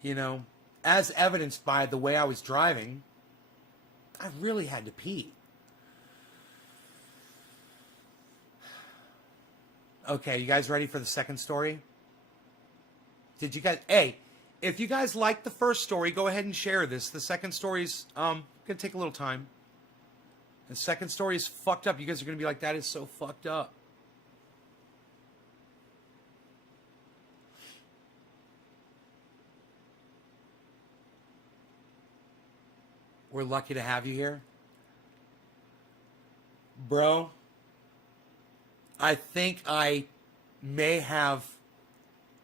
You know, as evidenced by the way I was driving, I really had to pee. Okay, you guys ready for the second story? Did you guys... Hey, if you guys liked the first story, go ahead and share this. The second story's going to take a little time. The second story is fucked up. You guys are going to be like, that is so fucked up. We're lucky to have you here. Bro, I think I may have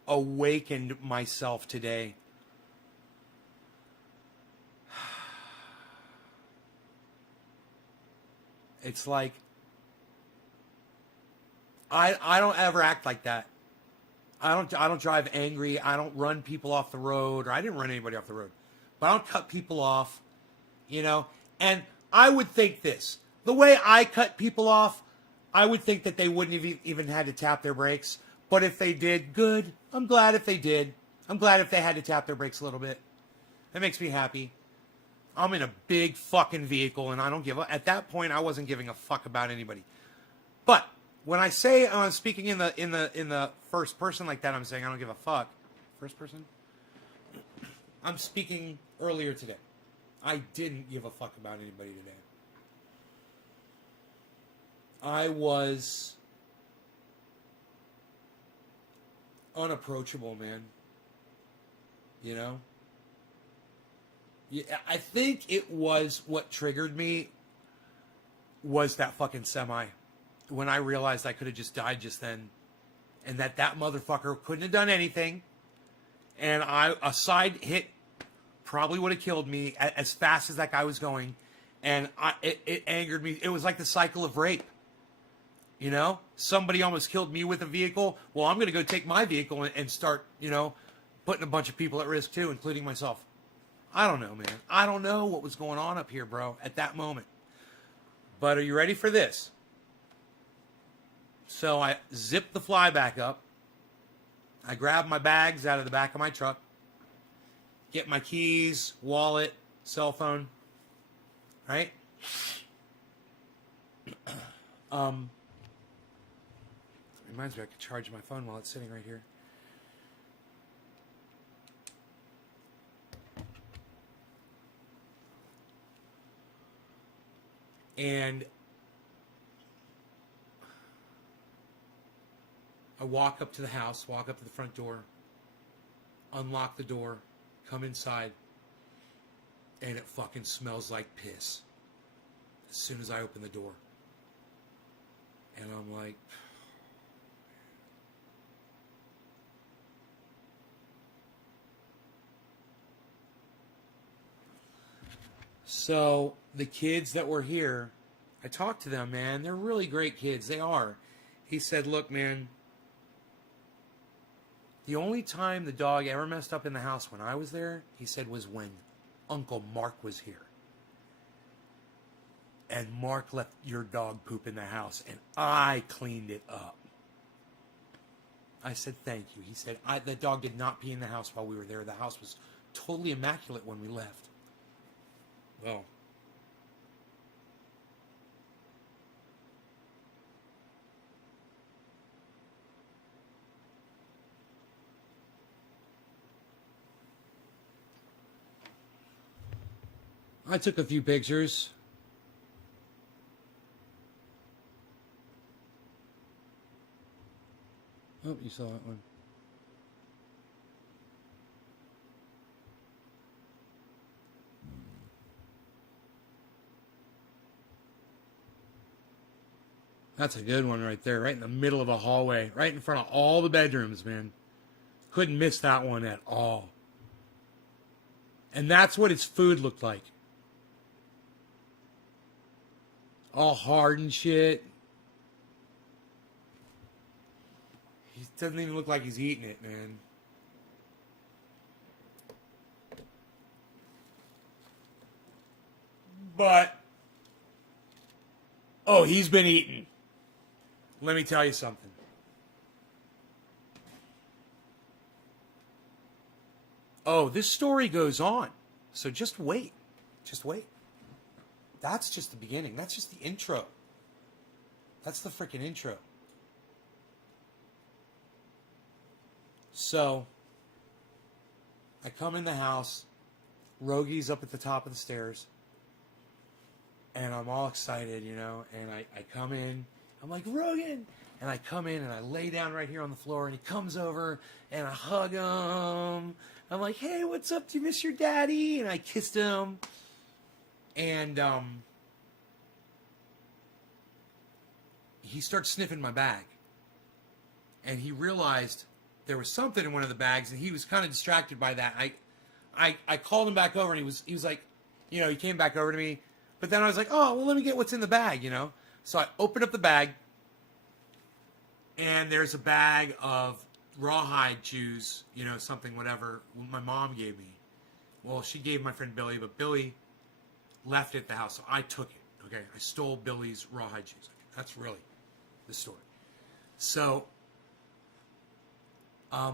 awakened myself today. It's like, I don't ever act like that. I don't drive angry. I don't run people off the road, or I didn't run anybody off the road. But I don't cut people off, you know. And I would think this. The way I cut people off, I would think that they wouldn't have even had to tap their brakes. But if they did, good. I'm glad if they did. I'm glad if they had to tap their brakes a little bit. That makes me happy. I'm in a big fucking vehicle and I don't give a... At that point, I wasn't giving a fuck about anybody. But when I say I'm speaking in the first person like that, I'm saying I don't give a fuck. First person? I'm speaking earlier today. I didn't give a fuck about anybody today. I was unapproachable, man. You know? Yeah, I think it was what triggered me was that fucking semi. When I realized I could have just died just then. And that motherfucker couldn't have done anything. And a side hit probably would have killed me as fast as that guy was going. And it angered me. It was like the cycle of rape. You know? Somebody almost killed me with a vehicle. Well, I'm going to go take my vehicle and start, you know, putting a bunch of people at risk too, including myself. I don't know, man. I don't know what was going on up here, bro, at that moment. But are you ready for this? So I zipped the fly back up. I grabbed my bags out of the back of my truck. Get my keys, wallet, cell phone. Right? Reminds me I could charge my phone while it's sitting right here. And I walk up to the house, walk up to the front door, unlock the door, come inside, and it fucking smells like piss as soon as I open the door. And I'm like... So the kids that were here, I talked to them, man. They're really great kids. They are. He said, look, man, the only time the dog ever messed up in the house when I was there, he said, was when Uncle Mark was here. And Mark left your dog poop in the house, and I cleaned it up. I said, thank you. He said, the dog did not pee in the house while we were there. The house was totally immaculate when we left. Well, I took a few pictures. Oh, you saw that one. That's a good one right there, right in the middle of a hallway, right in front of all the bedrooms, man. Couldn't miss that one at all. And that's what his food looked like. all hard and shit. He doesn't even look like he's eating it, man. But, oh, he's been eating. Let me tell you something. Oh, this story goes on. So just wait. Just wait. That's just the beginning. That's just the intro. That's the freaking intro. So, I come in the house. Rogie's up at the top of the stairs. And I'm all excited, you know. And I come in. I'm like, Rogan! And I come in and I lay down right here on the floor. And he comes over and I hug him. I'm like, hey, what's up? Do you miss your daddy? And I kissed him. And he starts sniffing my bag. And he realized there was something in one of the bags, and he was kind of distracted by that. I called him back over, and he was like, you know, he came back over to me. But then I was like, oh, well, let me get what's in the bag, you know. So I opened up the bag, and there's a bag of rawhide chews, you know, something, whatever, my mom gave me. Well, she gave my friend Billy, but Billy left it at the house, so I took it, okay? I stole Billy's rawhide chews. That's really the story. So, I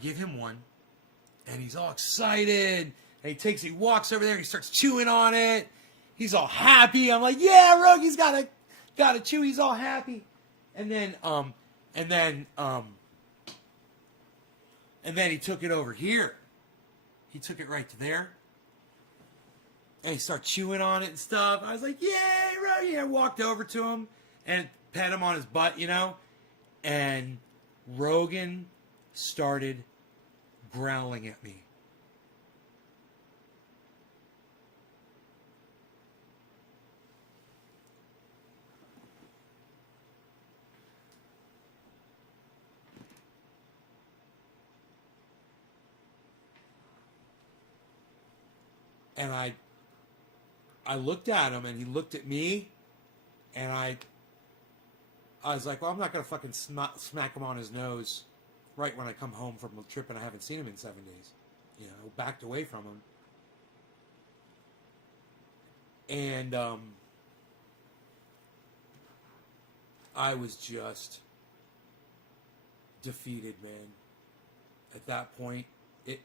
give him one, and he's all excited, and he walks over there, and he starts chewing on it. He's all happy. I'm like, yeah, Rogie's got a chew. He's all happy. And then he took it over here. He took it right to there. And he started chewing on it and stuff. I was like, yay, Rogie. I walked over to him and pet him on his butt, you know. And Rogan started growling at me. And I looked at him, and he looked at me, and I was like, well, I'm not going to fucking smack him on his nose right when I come home from a trip and I haven't seen him in 7 days. You know, backed away from him. And I was just defeated, man. At that point, it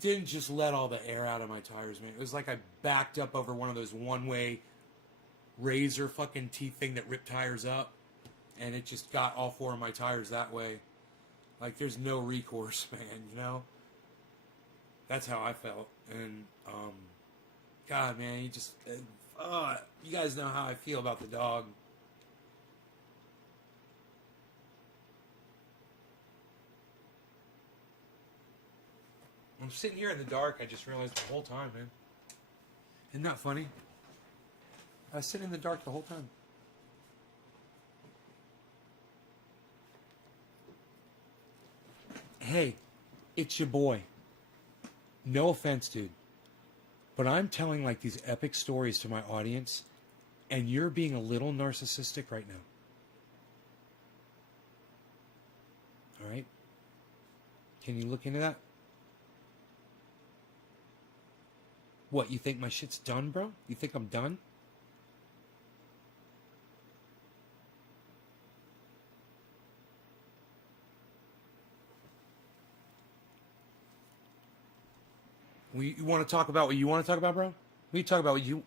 didn't just let all the air out of my tires, man. It was like I backed up over one of those one-way razor fucking teeth thing that rip tires up. And it just got all four of my tires that way. Like, there's no recourse, man, you know? That's how I felt. And, God, man, you guys know how I feel about the dog. I'm sitting here in the dark. I just realized the whole time, man. Isn't that funny? I was sitting in the dark the whole time. Hey, it's your boy. No offense, dude. But I'm telling like these epic stories to my audience, and you're being a little narcissistic right now. All right? Can you look into that? What, you think my shit's done, bro? You think I'm done? You want to talk about what you want to talk about, bro? We can talk about what you...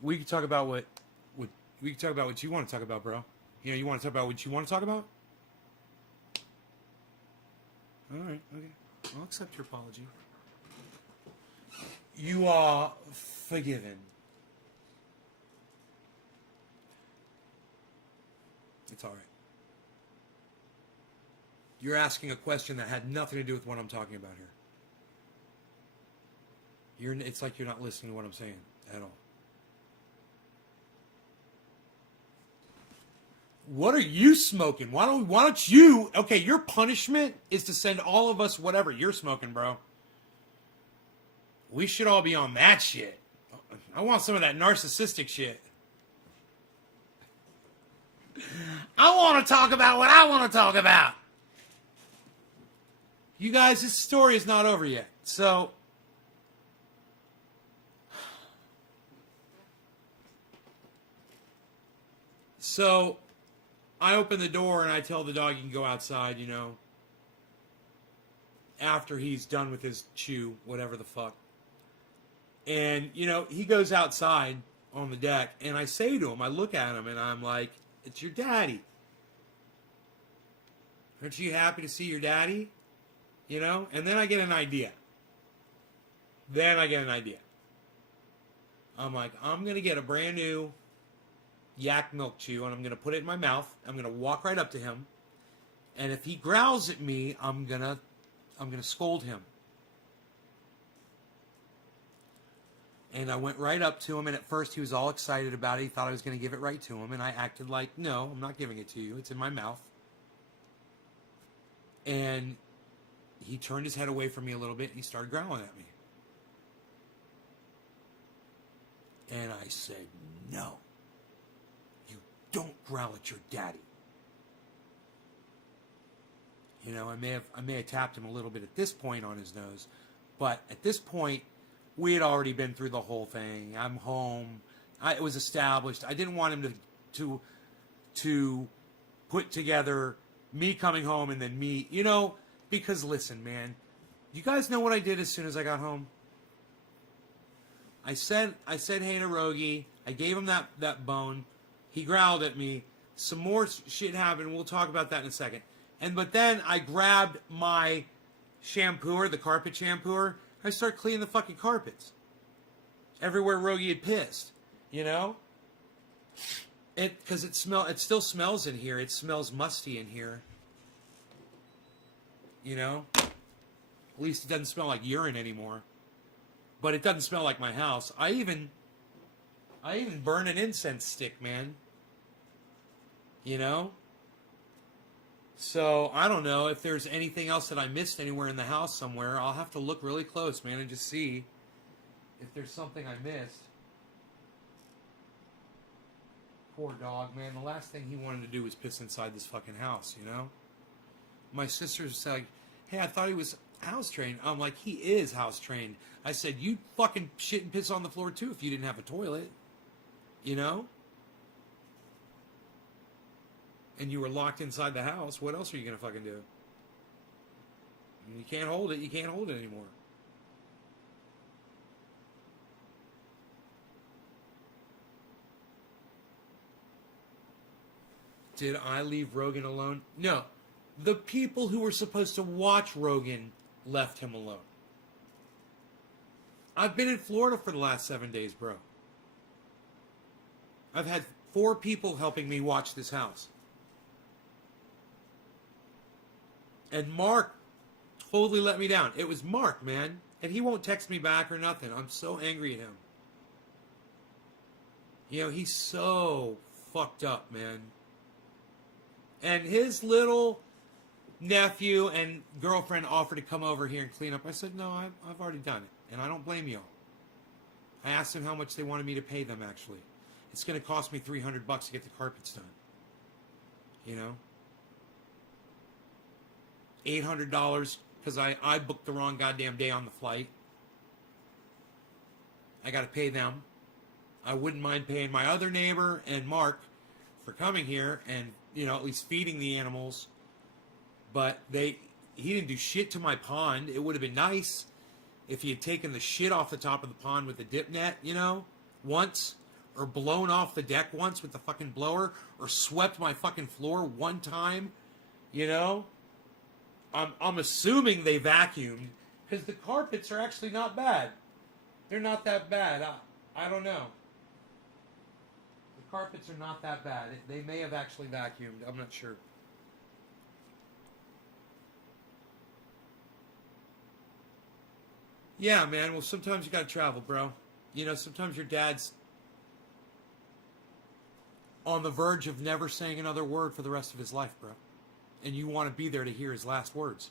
We can talk about what we can talk about what you want to talk about, bro. You know, you want to talk about what you want to talk about? Alright, okay. I'll accept your apology. You are forgiven. It's alright. You're asking a question that had nothing to do with what I'm talking about here. It's like you're not listening to what I'm saying at all. What are you smoking? Why don't you... Okay, your punishment is to send all of us whatever you're smoking, bro. We should all be on that shit. I want some of that narcissistic shit. I want to talk about what I want to talk about. You guys, this story is not over yet. So I open the door and I tell the dog he can go outside, you know, after he's done with his chew, whatever the fuck. And, you know, he goes outside on the deck, and I say to him, I look at him, and I'm like, it's your daddy. Aren't you happy to see your daddy? You know? And then I get an idea. I'm like, I'm going to get a brand new yak milk chew, and I'm going to put it in my mouth. I'm going to walk right up to him. And if he growls at me, I'm going to scold him. And I went right up to him, and at first he was all excited about it. He thought I was going to give it right to him, and I acted like, no, I'm not giving it to you. It's in my mouth. And he turned his head away from me a little bit, and he started growling at me. And I said, no, you don't growl at your daddy. You know, I may have tapped him a little bit at this point on his nose, but at this point, we had already been through the whole thing. I'm home. It was established. I didn't want him to put together me coming home and then me, you know, because listen, man, you guys know what I did as soon as I got home? I said hey to Rogie. I gave him that bone. He growled at me. Some more shit happened. We'll talk about that in a second. But then I grabbed my shampooer, the carpet shampooer. I started cleaning the fucking carpets. Everywhere Rogie had pissed, you know? Because it still smells in here. It smells musty in here. You know? At least it doesn't smell like urine anymore. But it doesn't smell like my house. I even burn an incense stick, man. You know? So, I don't know if there's anything else that I missed anywhere in the house somewhere. I'll have to look really close, man, and just see if there's something I missed. Poor dog, man. The last thing he wanted to do was piss inside this fucking house, you know? My sister's like, hey, I thought he was house trained. I'm like, he is house trained. I said, you'd fucking shit and piss on the floor too if you didn't have a toilet. You know? And you were locked inside the house, what else are you going to fucking do? You can't hold it. You can't hold it anymore. Did I leave Rogan alone? No. The people who were supposed to watch Rogan left him alone. I've been in Florida for the last 7 days, bro. I've had 4 people helping me watch this house. And Mark totally let me down. It was Mark, man. And he won't text me back or nothing. I'm so angry at him. You know, he's so fucked up, man. And his little nephew and girlfriend offered to come over here and clean up. I said, no, I've already done it. And I don't blame y'all. I asked them how much they wanted me to pay them, actually. It's going to cost me $300 to get the carpets done. You know? $800 because I booked the wrong goddamn day on the flight. I got to pay them. I wouldn't mind paying my other neighbor and Mark for coming here and, you know, at least feeding the animals. But he didn't do shit to my pond. It would have been nice if he had taken the shit off the top of the pond with the dip net, you know, once. Or blown off the deck once with the fucking blower. Or swept my fucking floor one time, you know. I'm assuming they vacuumed because the carpets are actually not bad. They're not that bad. I don't know. The carpets are not that bad. They may have actually vacuumed. I'm not sure. Yeah, man. Well, sometimes you gotta travel, bro. You know, sometimes your dad's on the verge of never saying another word for the rest of his life, bro. And you want to be there to hear his last words.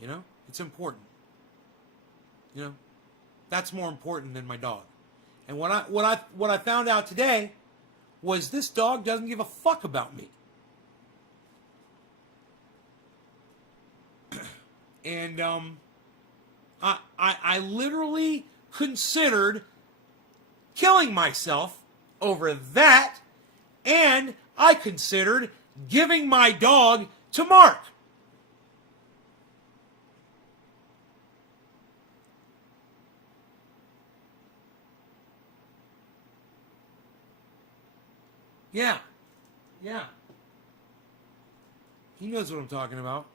You know? It's important. You know? That's more important than my dog. And what I found out today was this dog doesn't give a fuck about me. And I literally considered killing myself over that, and I considered giving my dog to Mark. Yeah. Yeah. He knows what I'm talking about.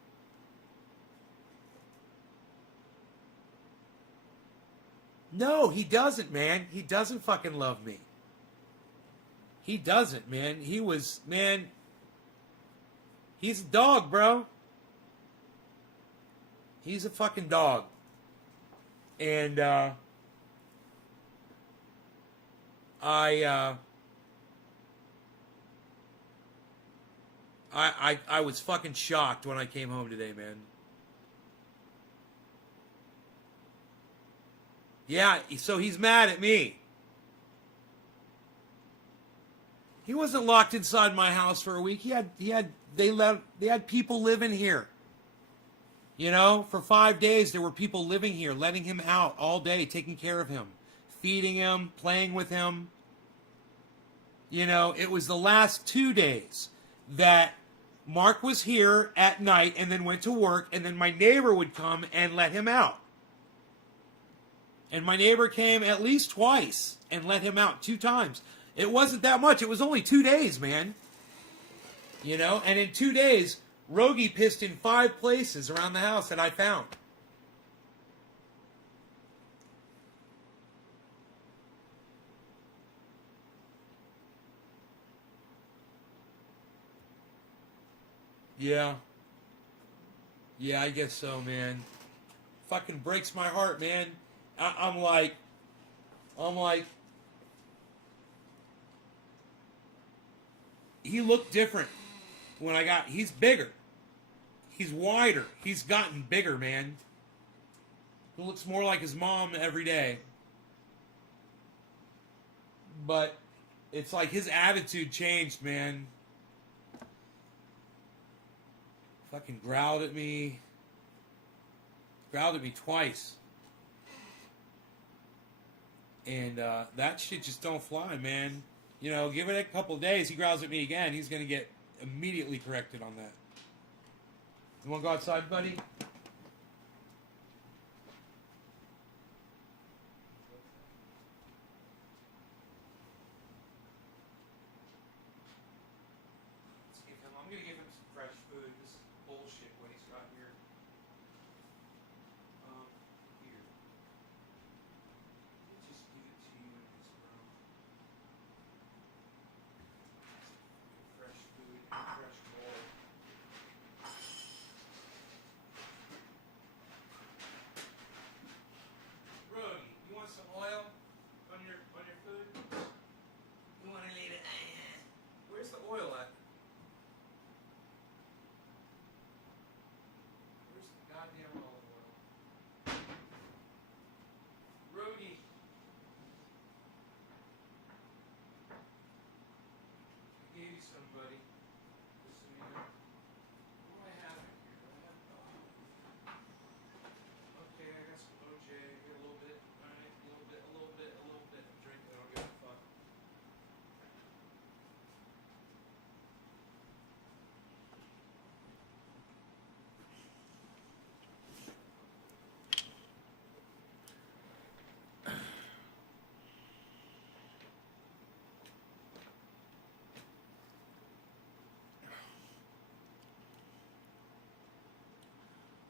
No, he doesn't, man. He doesn't fucking love me. He doesn't, man. He's a dog, bro. He's a fucking dog. And, I was fucking shocked when I came home today, man. Yeah, so he's mad at me. He wasn't locked inside my house for a week. They had people living here. You know, for 5 days there were people living here, letting him out all day, taking care of him, feeding him, playing with him. You know, it was the last 2 days that Mark was here at night and then went to work, and then my neighbor would come and let him out. And my neighbor came at least twice and let him out 2 times. It wasn't that much. It was only 2 days, man. You know, and in 2 days, Rogie pissed in 5 places around the house that I found. Yeah. Yeah, I guess so, man. Fucking breaks my heart, man. I'm like, he looked different when he's bigger. He's wider. He's gotten bigger, man. He looks more like his mom every day. But it's like his attitude changed, man. Fucking growled at me. Growled at me twice. And that shit just don't fly, man. You know, give it a couple of days, he growls at me again, he's going to get immediately corrected on that. You want to go outside, buddy? I'm going to give him some fresh food. This is bullshit what he's got here. Here. Let me just give it to you in this, bro. Fresh food and fresh bowl. Brody, you want some oil on your food? You want to leave it? Where's the oil at? Where's the goddamn olive oil? Brody. I gave you some, buddy. Just so you know. What do I have in here? Okay, I got some OJ. Get a little bit. Alright, a little bit. Drink it. I don't give a fuck.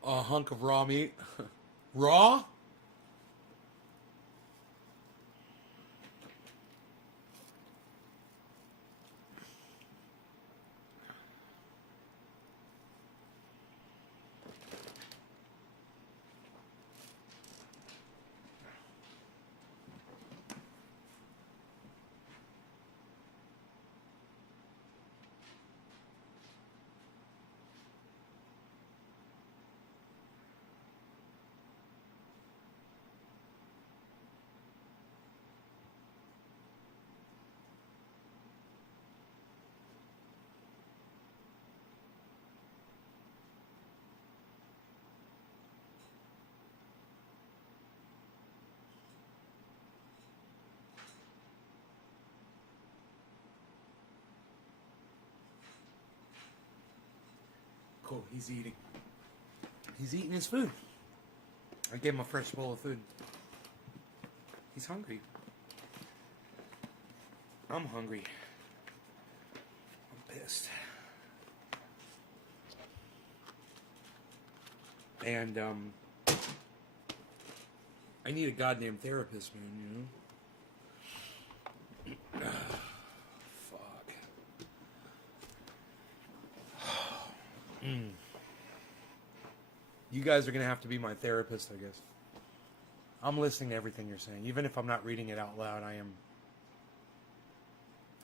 A hunk of raw meat. Raw? Cool. He's eating. He's eating his food. I gave him a fresh bowl of food. He's hungry. I'm hungry. I'm pissed. And, I need a goddamn therapist, man, you know? Fuck. You guys are gonna have to be my therapist, I guess. I'm listening to everything you're saying. Even if I'm not reading it out loud,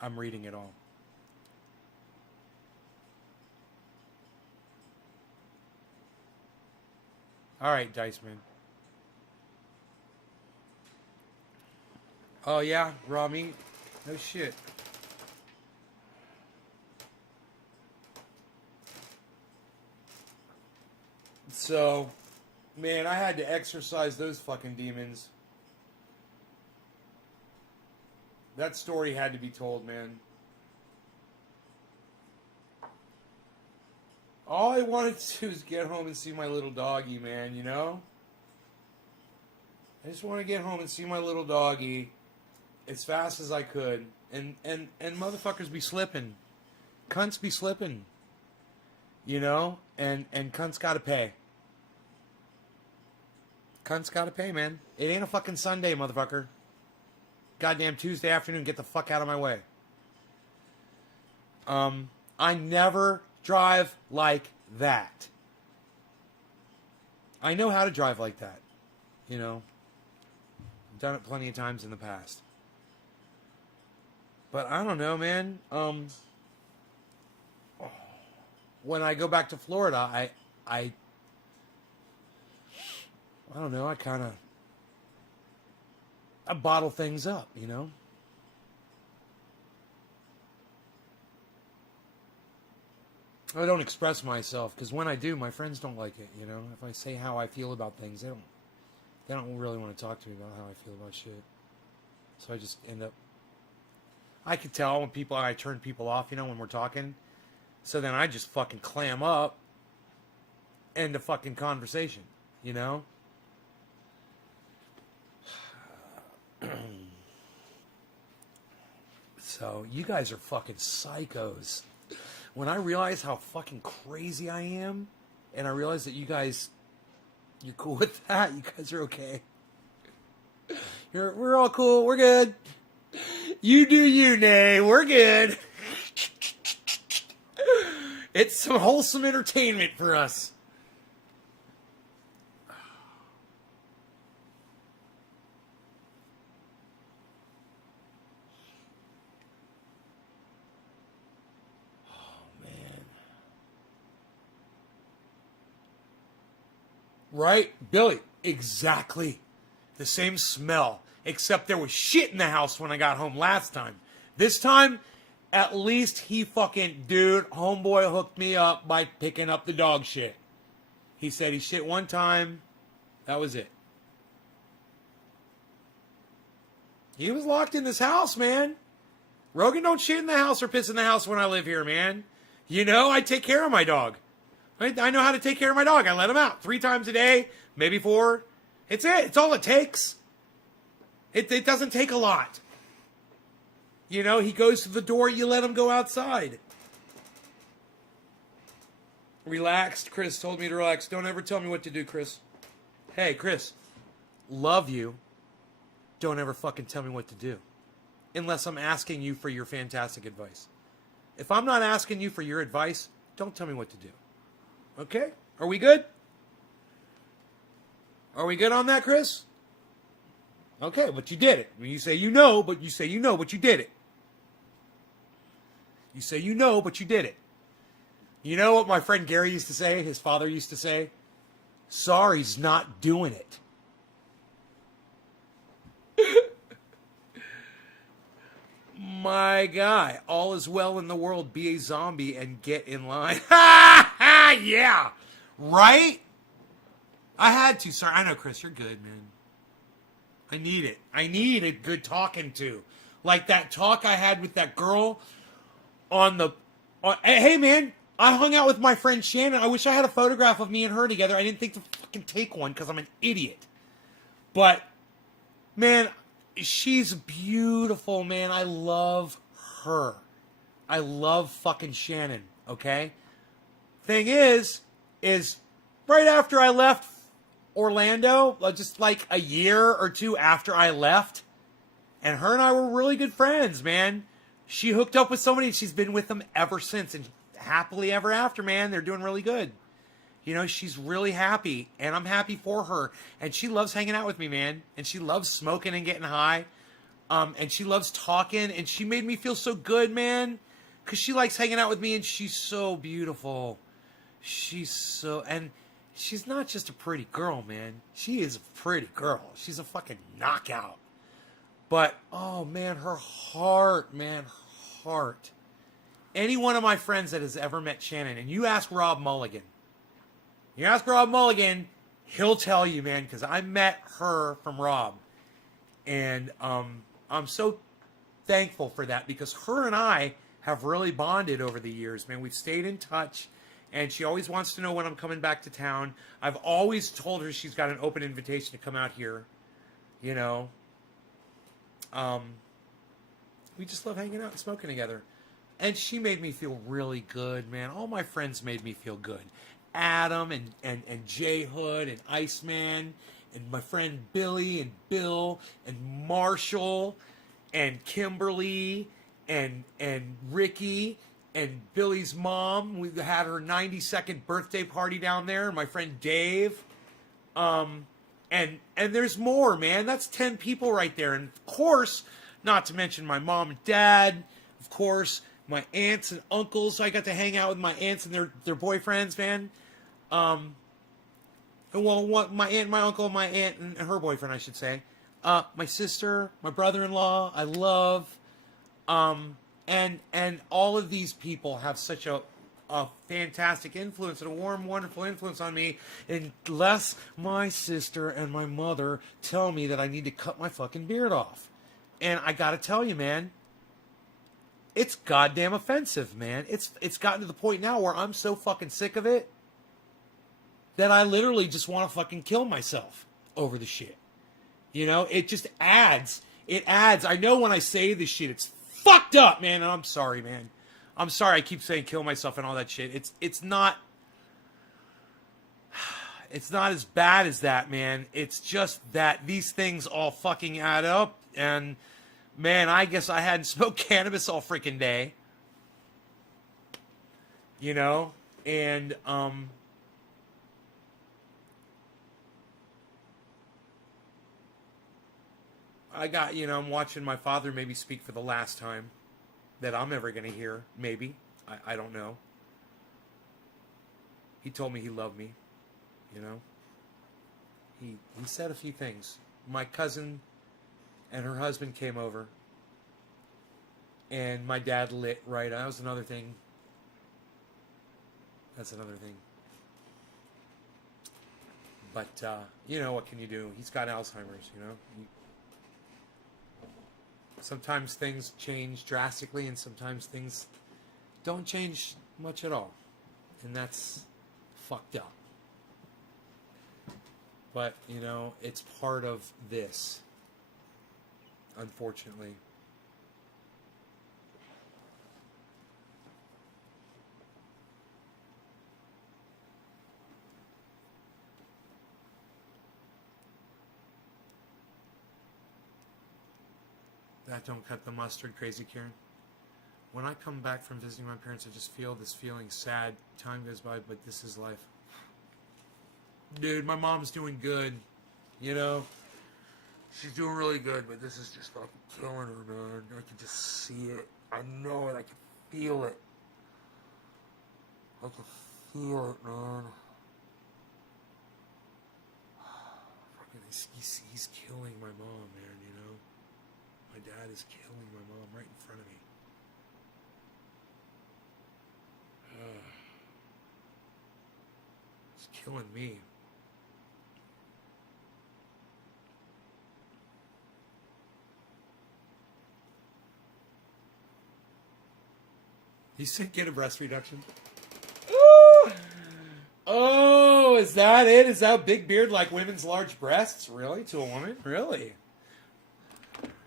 I'm reading it all. Alright, Dice Man. Oh yeah, raw meat? No shit. So, man, I had to exorcise those fucking demons. That story had to be told, man. All I wanted to do is get home and see my little doggy, man, you know? I just want to get home and see my little doggy as fast as I could. And motherfuckers be slipping. Cunts be slipping. You know? And cunts gotta pay. Cunts gotta pay, man. It ain't a fucking Sunday, motherfucker. Goddamn Tuesday afternoon, get the fuck out of my way. I never drive like that. I know how to drive like that. You know? I've done it plenty of times in the past. But I don't know, man. When I go back to Florida, I don't know, I bottle things up, you know? I don't express myself, because when I do, my friends don't like it, you know? If I say how I feel about things, they don't really want to talk to me about how I feel about shit. So I just end up... I could tell when I turn people off, you know, when we're talking. So then I just fucking clam up. End of fucking conversation, you know? So, you guys are fucking psychos. When I realize how fucking crazy I am, and I realize that you're cool with that, you guys are okay. We're all cool, we're good. You do you, Nay, we're good. It's some wholesome entertainment for us. Right? Billy, exactly. The same smell. Except there was shit in the house when I got home last time. This time, at least he fucking... Dude, homeboy hooked me up by picking up the dog shit. He said he shit one time. That was it. He was locked in this house, man. Rogan don't shit in the house or piss in the house when I live here, man. You know, I take care of my dog. I know how to take care of my dog. I let him out 3 times a day, maybe 4. It's it. It's all it takes. It doesn't take a lot. You know, he goes to the door, you let him go outside. Relaxed. Chris told me to relax. Don't ever tell me what to do, Chris. Hey, Chris. Love you. Don't ever fucking tell me what to do. Unless I'm asking you for your fantastic advice. If I'm not asking you for your advice, don't tell me what to do. Okay? Are we good? Are we good on that, Chris? Okay, but you did it. When you say you know, but you say you know, but you did it. You say you know, but you did it. You know what my friend Gary used to say? His father used to say? Sorry's not doing it. My guy, all is well in the world. Be a zombie and get in line. Yeah, right? I had to. Sorry, I know, Chris, you're good, man. I need it. I need a good talking to. Like that talk I had with that girl on the... hey, man, I hung out with my friend Shannon. I wish I had a photograph of me and her together. I didn't think to fucking take one because I'm an idiot. But, man, she's beautiful, man. I love her. I love fucking Shannon, okay? Thing is right after I left Orlando, just like a year or two after I left, and her and I were really good friends, man. She hooked up with somebody and she's been with them ever since. And happily ever after, man. They're doing really good. You know, she's really happy, and I'm happy for her. And she loves hanging out with me, man. And she loves smoking and getting high. And she loves talking, and she made me feel so good, man. Because she likes hanging out with me, and she's so beautiful. And she's not just a pretty girl, man. She is a pretty girl. She's a fucking knockout. But, oh, man, her heart, man, her heart. Any one of my friends that has ever met Shannon, and you ask Rob Mulligan, he'll tell you, man, because I met her from Rob. And I'm so thankful for that, because her and I have really bonded over the years, man. We've stayed in touch, and she always wants to know when I'm coming back to town. I've always told her she's got an open invitation to come out here, you know. We just love hanging out and smoking together. And she made me feel really good, man. All my friends made me feel good. Adam and J Hood and Iceman and my friend Billy and Bill and Marshall and Kimberly and Ricky and Billy's mom. We had her 92nd birthday party down there. My friend Dave. And there's more, man. That's 10 people right there. And of course, not to mention my mom and dad. Of course, my aunts and uncles. I got to hang out with my aunts and their boyfriends, man. My uncle, my aunt, and her boyfriend, I should say. My sister, my brother-in-law, I love. And all of these people have such a fantastic influence and a warm, wonderful influence on me, unless my sister and my mother tell me that I need to cut my fucking beard off. And I gotta tell you, man, it's goddamn offensive, man. It's gotten to the point now where I'm so fucking sick of it that I literally just want to fucking kill myself over the shit. You know, it just adds. It adds. I know when I say this shit, it's fucked up, man. And I'm sorry, man. I'm sorry I keep saying kill myself and all that shit. It's not as bad as that, man. It's just that these things all fucking add up. And, man, I guess I hadn't smoked cannabis all freaking day. You know? And, I'm watching my father maybe speak for the last time that I'm ever going to hear. Maybe. I don't know. He told me he loved me. You know? He said a few things. My cousin and her husband came over. And my dad lit right. That was another thing. That's another thing. But, you know, what can you do? He's got Alzheimer's, you know? Sometimes things change drastically, and sometimes things don't change much at all. And that's fucked up. But, you know, it's part of this, unfortunately. That don't cut the mustard, Crazy Karen. When I come back from visiting my parents, I just feel this feeling sad. Time goes by, but this is life. Dude, my mom's doing good. You know? She's doing really good, but this is just fucking killing her, man. I can just see it. I know it. I can feel it. I can feel it, man. Fucking, he's killing my mom, man, you know? My dad is killing my mom right in front of me. It's killing me. You said get a breast reduction? Oh, is that it? Is that big beard like women's large breasts? Really? To a woman? Really?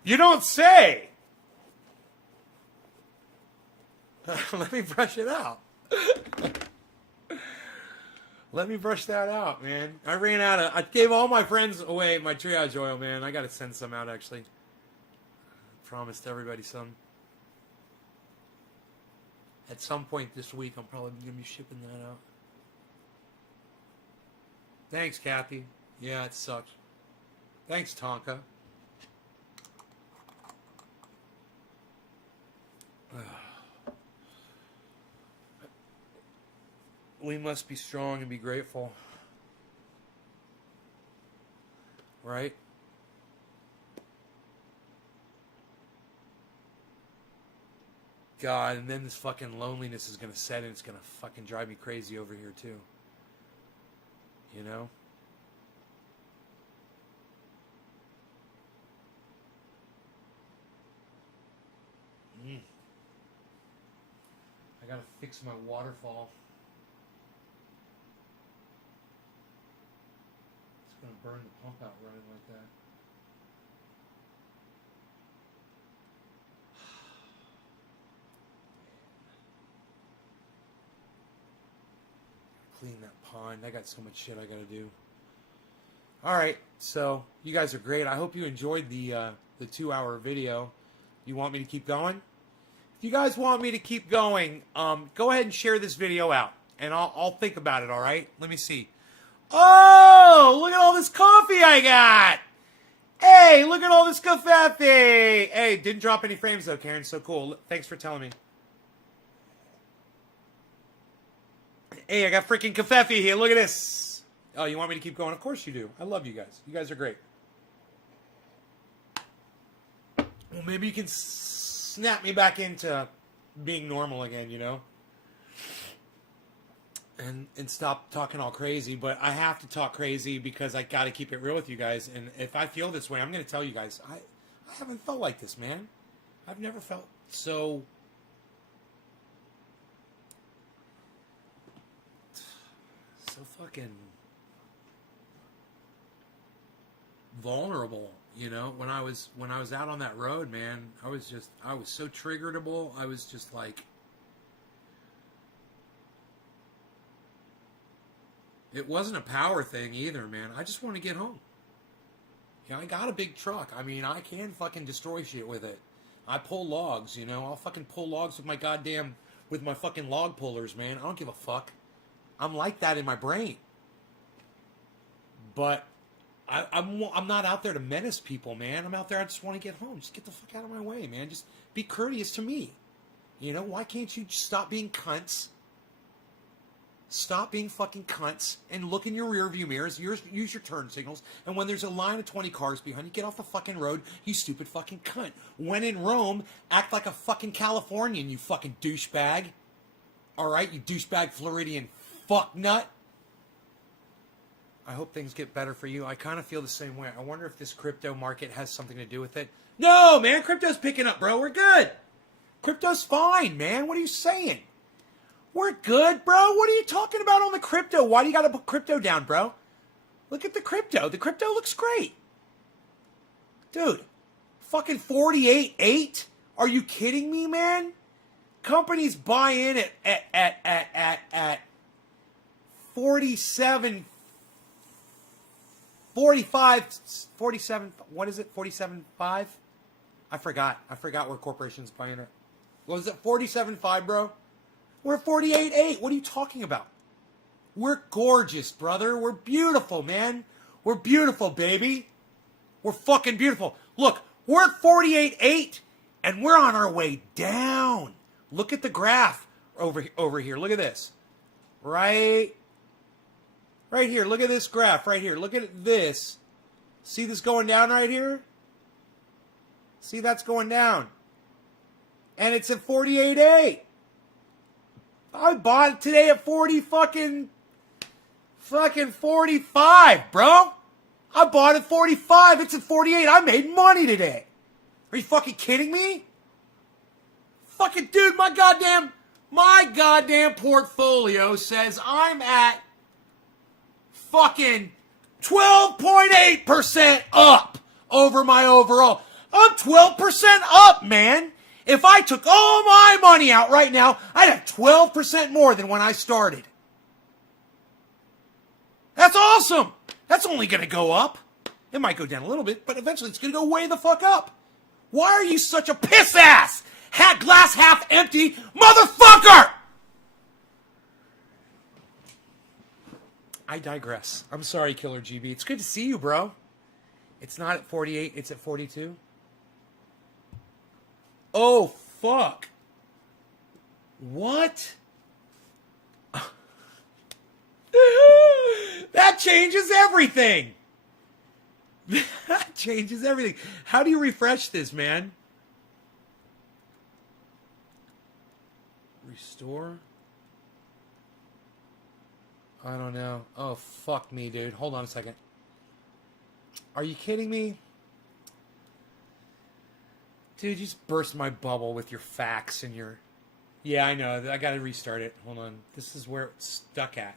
You don't say! Let me brush it out. Let me brush that out, man. I gave all my friends away my triage oil, man. I gotta send some out, actually. Promised everybody some. At some point this week, I'm probably gonna be shipping that out. Thanks, Kathy. Yeah, it sucks. Thanks, Tonka. We must be strong and be grateful. Right? God, and then this fucking loneliness is going to set in. It's going to fucking drive me crazy over here, too. You know? I got to fix my waterfall. It's going to burn the pump out running like that. Clean that pond. I got so much shit I gotta do. Alright, so you guys are great. I hope you enjoyed the 2-hour video. You want me to keep going? If you guys want me to keep going, go ahead and share this video out. And I'll think about it, alright? Let me see. Oh, look at all this coffee I got! Hey, look at all this coffee! Hey, didn't drop any frames though, Karen. So cool. Thanks for telling me. Hey, I got freaking kafefe here. Look at this. Oh, you want me to keep going? Of course you do. I love you guys. You guys are great. Well, maybe you can snap me back into being normal again, you know? And stop talking all crazy. But I have to talk crazy because I got to keep it real with you guys. And if I feel this way, I'm going to tell you guys. I haven't felt like this, man. I've never felt so... so fucking vulnerable, you know. When I was out on that road, man, I was so triggerable. I was just like, it wasn't a power thing either, man. I just want to get home. Yeah, I got a big truck. I mean, I can fucking destroy shit with it. I pull logs, you know. I'll fucking pull logs with my fucking log pullers, man. I don't give a fuck. I'm like that in my brain. But I'm not out there to menace people, man. I'm out there, I just want to get home. Just get the fuck out of my way, man. Just be courteous to me. You know, why can't you just stop being cunts? Stop being fucking cunts and look in your rear view mirrors. Use your turn signals. And when there's a line of 20 cars behind you, get off the fucking road, you stupid fucking cunt. When in Rome, act like a fucking Californian, you fucking douchebag. Alright, you douchebag Floridian fuck nut. I hope things get better for you. I kind of feel the same way. I wonder if this crypto market has something to do with it. No, man, crypto's picking up, bro. We're good. Crypto's fine, man. What are you saying? We're good, bro. What are you talking about on the crypto? Why do you got to put crypto down, bro? Look at the crypto. The crypto looks great. Dude, fucking 48.8? Are you kidding me, man? Companies buy in at 47, 45, 47, what is it, 47.5? I forgot where corporations buy in it. What was it, 47.5, bro? We're 48.8. What are you talking about? We're gorgeous, brother. We're beautiful, man. We're beautiful, baby. We're fucking beautiful. Look, we're at 48.8, and we're on our way down. Look at the graph over here. Look at this. Right here. Look at this graph right here. Look at this. See this going down right here? See, that's going down. And it's at 48.8. I bought it today at fucking 45, bro. I bought it 45. It's at 48. I made money today. Are you fucking kidding me? Fucking dude, my goddamn portfolio says I'm at fucking 12.8% up over my overall. I'm 12% up, man. If I took all my money out right now, I'd have 12% more than when I started. That's awesome. That's only going to go up. It might go down a little bit, but eventually it's going to go way the fuck up. Why are you such a piss ass? Glass half empty motherfucker! I digress. I'm sorry, Killer GB. It's good to see you, bro. It's not at 48, it's at 42. Oh, fuck. What? That changes everything. That changes everything. How do you refresh this, man? Restore? I don't know. Oh, fuck me, dude. Hold on a second. Are you kidding me? Dude, you just burst my bubble with your facts and your... Yeah, I know. I gotta restart it. Hold on. This is where it's stuck at.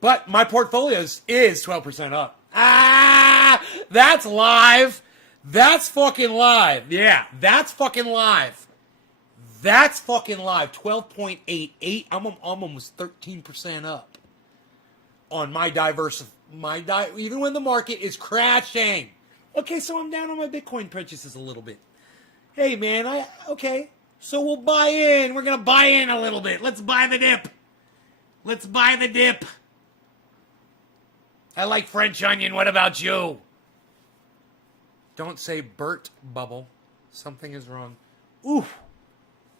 But my portfolio is 12% up. Ah! That's live. That's fucking live. Yeah, that's fucking live. That's fucking live. 12.88. I'm almost 13% up on my even when the market is crashing. Okay, so I'm down on my Bitcoin purchases a little bit. Hey, man, okay. So we'll buy in. We're going to buy in a little bit. Let's buy the dip. Let's buy the dip. I like French onion. What about you? Don't say Bert Bubble. Something is wrong. Ooh.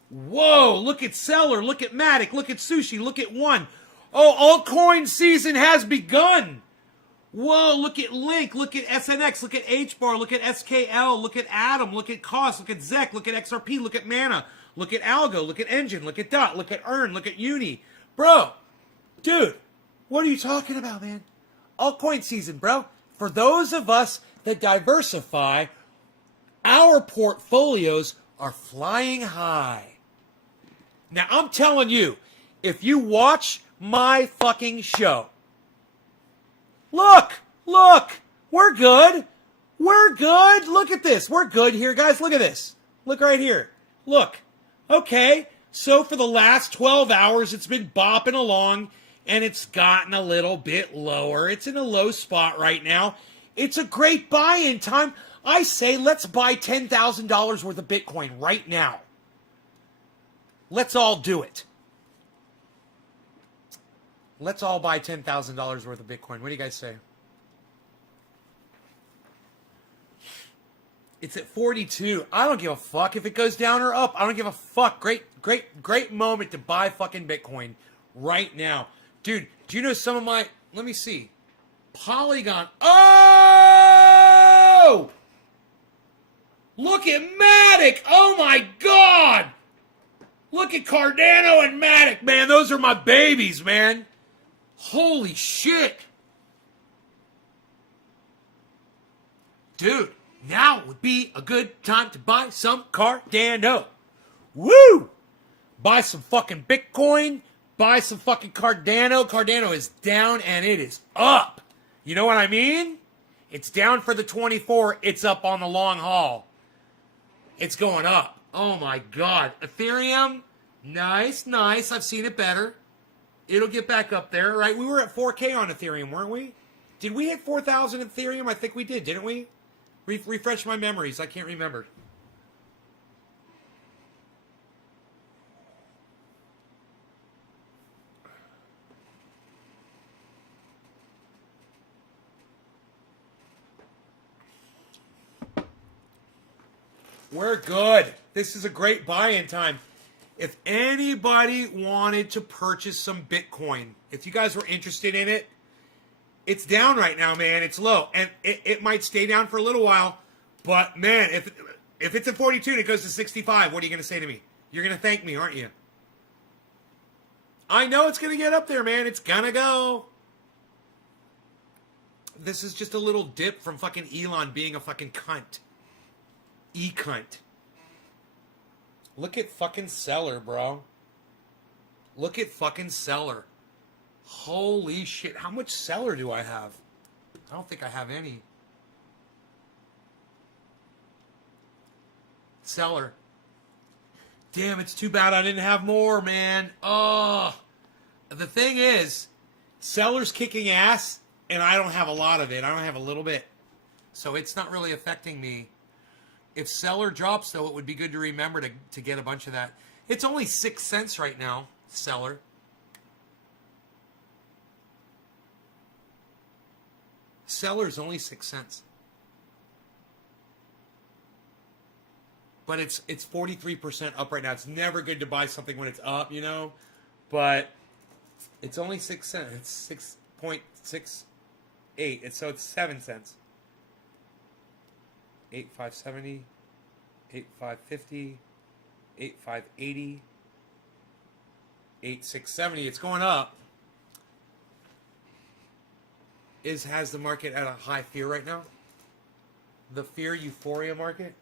Whoa, look at Seller, look at Matic, look at Sushi, look at One. Oh, altcoin season has begun. Whoa, look at Link, look at SNX, look at HBAR, look at SKL, look at Atom, look at Cost, look at ZEC, look at XRP, look at Mana, look at Algo, look at Engine, look at DOT, look at Earn, look at Uni. Bro, dude, what are you talking about, man? Altcoin season, bro. For those of us that diversify, our portfolios are flying high. Now, I'm telling you, if you watch my fucking show, look, we're good. We're good. Look at this. We're good here, guys. Look at this. Look right here. Look. Okay, so for the last 12 hours, it's been bopping along, and it's gotten a little bit lower. It's in a low spot right now. It's a great buy-in time. I say let's buy $10,000 worth of Bitcoin right now. Let's all do it. Let's all buy $10,000 worth of Bitcoin. What do you guys say? It's at 42. I don't give a fuck if it goes down or up. I don't give a fuck. Great moment to buy fucking Bitcoin right now. Dude, do you know some of my... Let me see. Polygon. Oh! Look at Matic. Oh my God. Look at Cardano and Matic, man. Those are my babies, man. Holy shit. Dude, now would be a good time to buy some Cardano. Woo! Buy some fucking Bitcoin. Buy some fucking Cardano. Cardano is down and it is up. You know what I mean? It's down for the 24. It's up on the long haul. It's going up. Oh my God. Ethereum, nice. I've seen it better. It'll get back up there, right? We were at 4K on Ethereum, weren't we? Did we hit 4,000 Ethereum? I think we did, didn't we? Refresh my memories. I can't remember. We're good. This is a great buy-in time. If anybody wanted to purchase some Bitcoin, if you guys were interested in it, it's down right now, man. It's low. And it might stay down for a little while. But, man, if it's at 42 and it goes to 65, what are you going to say to me? You're going to thank me, aren't you? I know it's going to get up there, man. It's going to go. This is just a little dip from fucking Elon being a fucking cunt. E-cunt. Look at fucking Seller, bro. Look at fucking Seller. Holy shit. How much seller do I have? I don't think I have any. Seller. Damn, it's too bad I didn't have more, man. Oh. The thing is, seller's kicking ass, and I don't have a lot of it. I don't have a little bit. So it's not really affecting me. If seller drops, though, it would be good to remember to get a bunch of that. It's only 6 cents right now, seller. Seller's only 6 cents. But it's 43% up right now. It's never good to buy something when it's up, you know? But it's only 6 cents. It's 6.68. So it's 7 cents. 8,570, 8,550, 8,580, 8,670. It's going up. Has the market at a high fear right now? The fear euphoria market?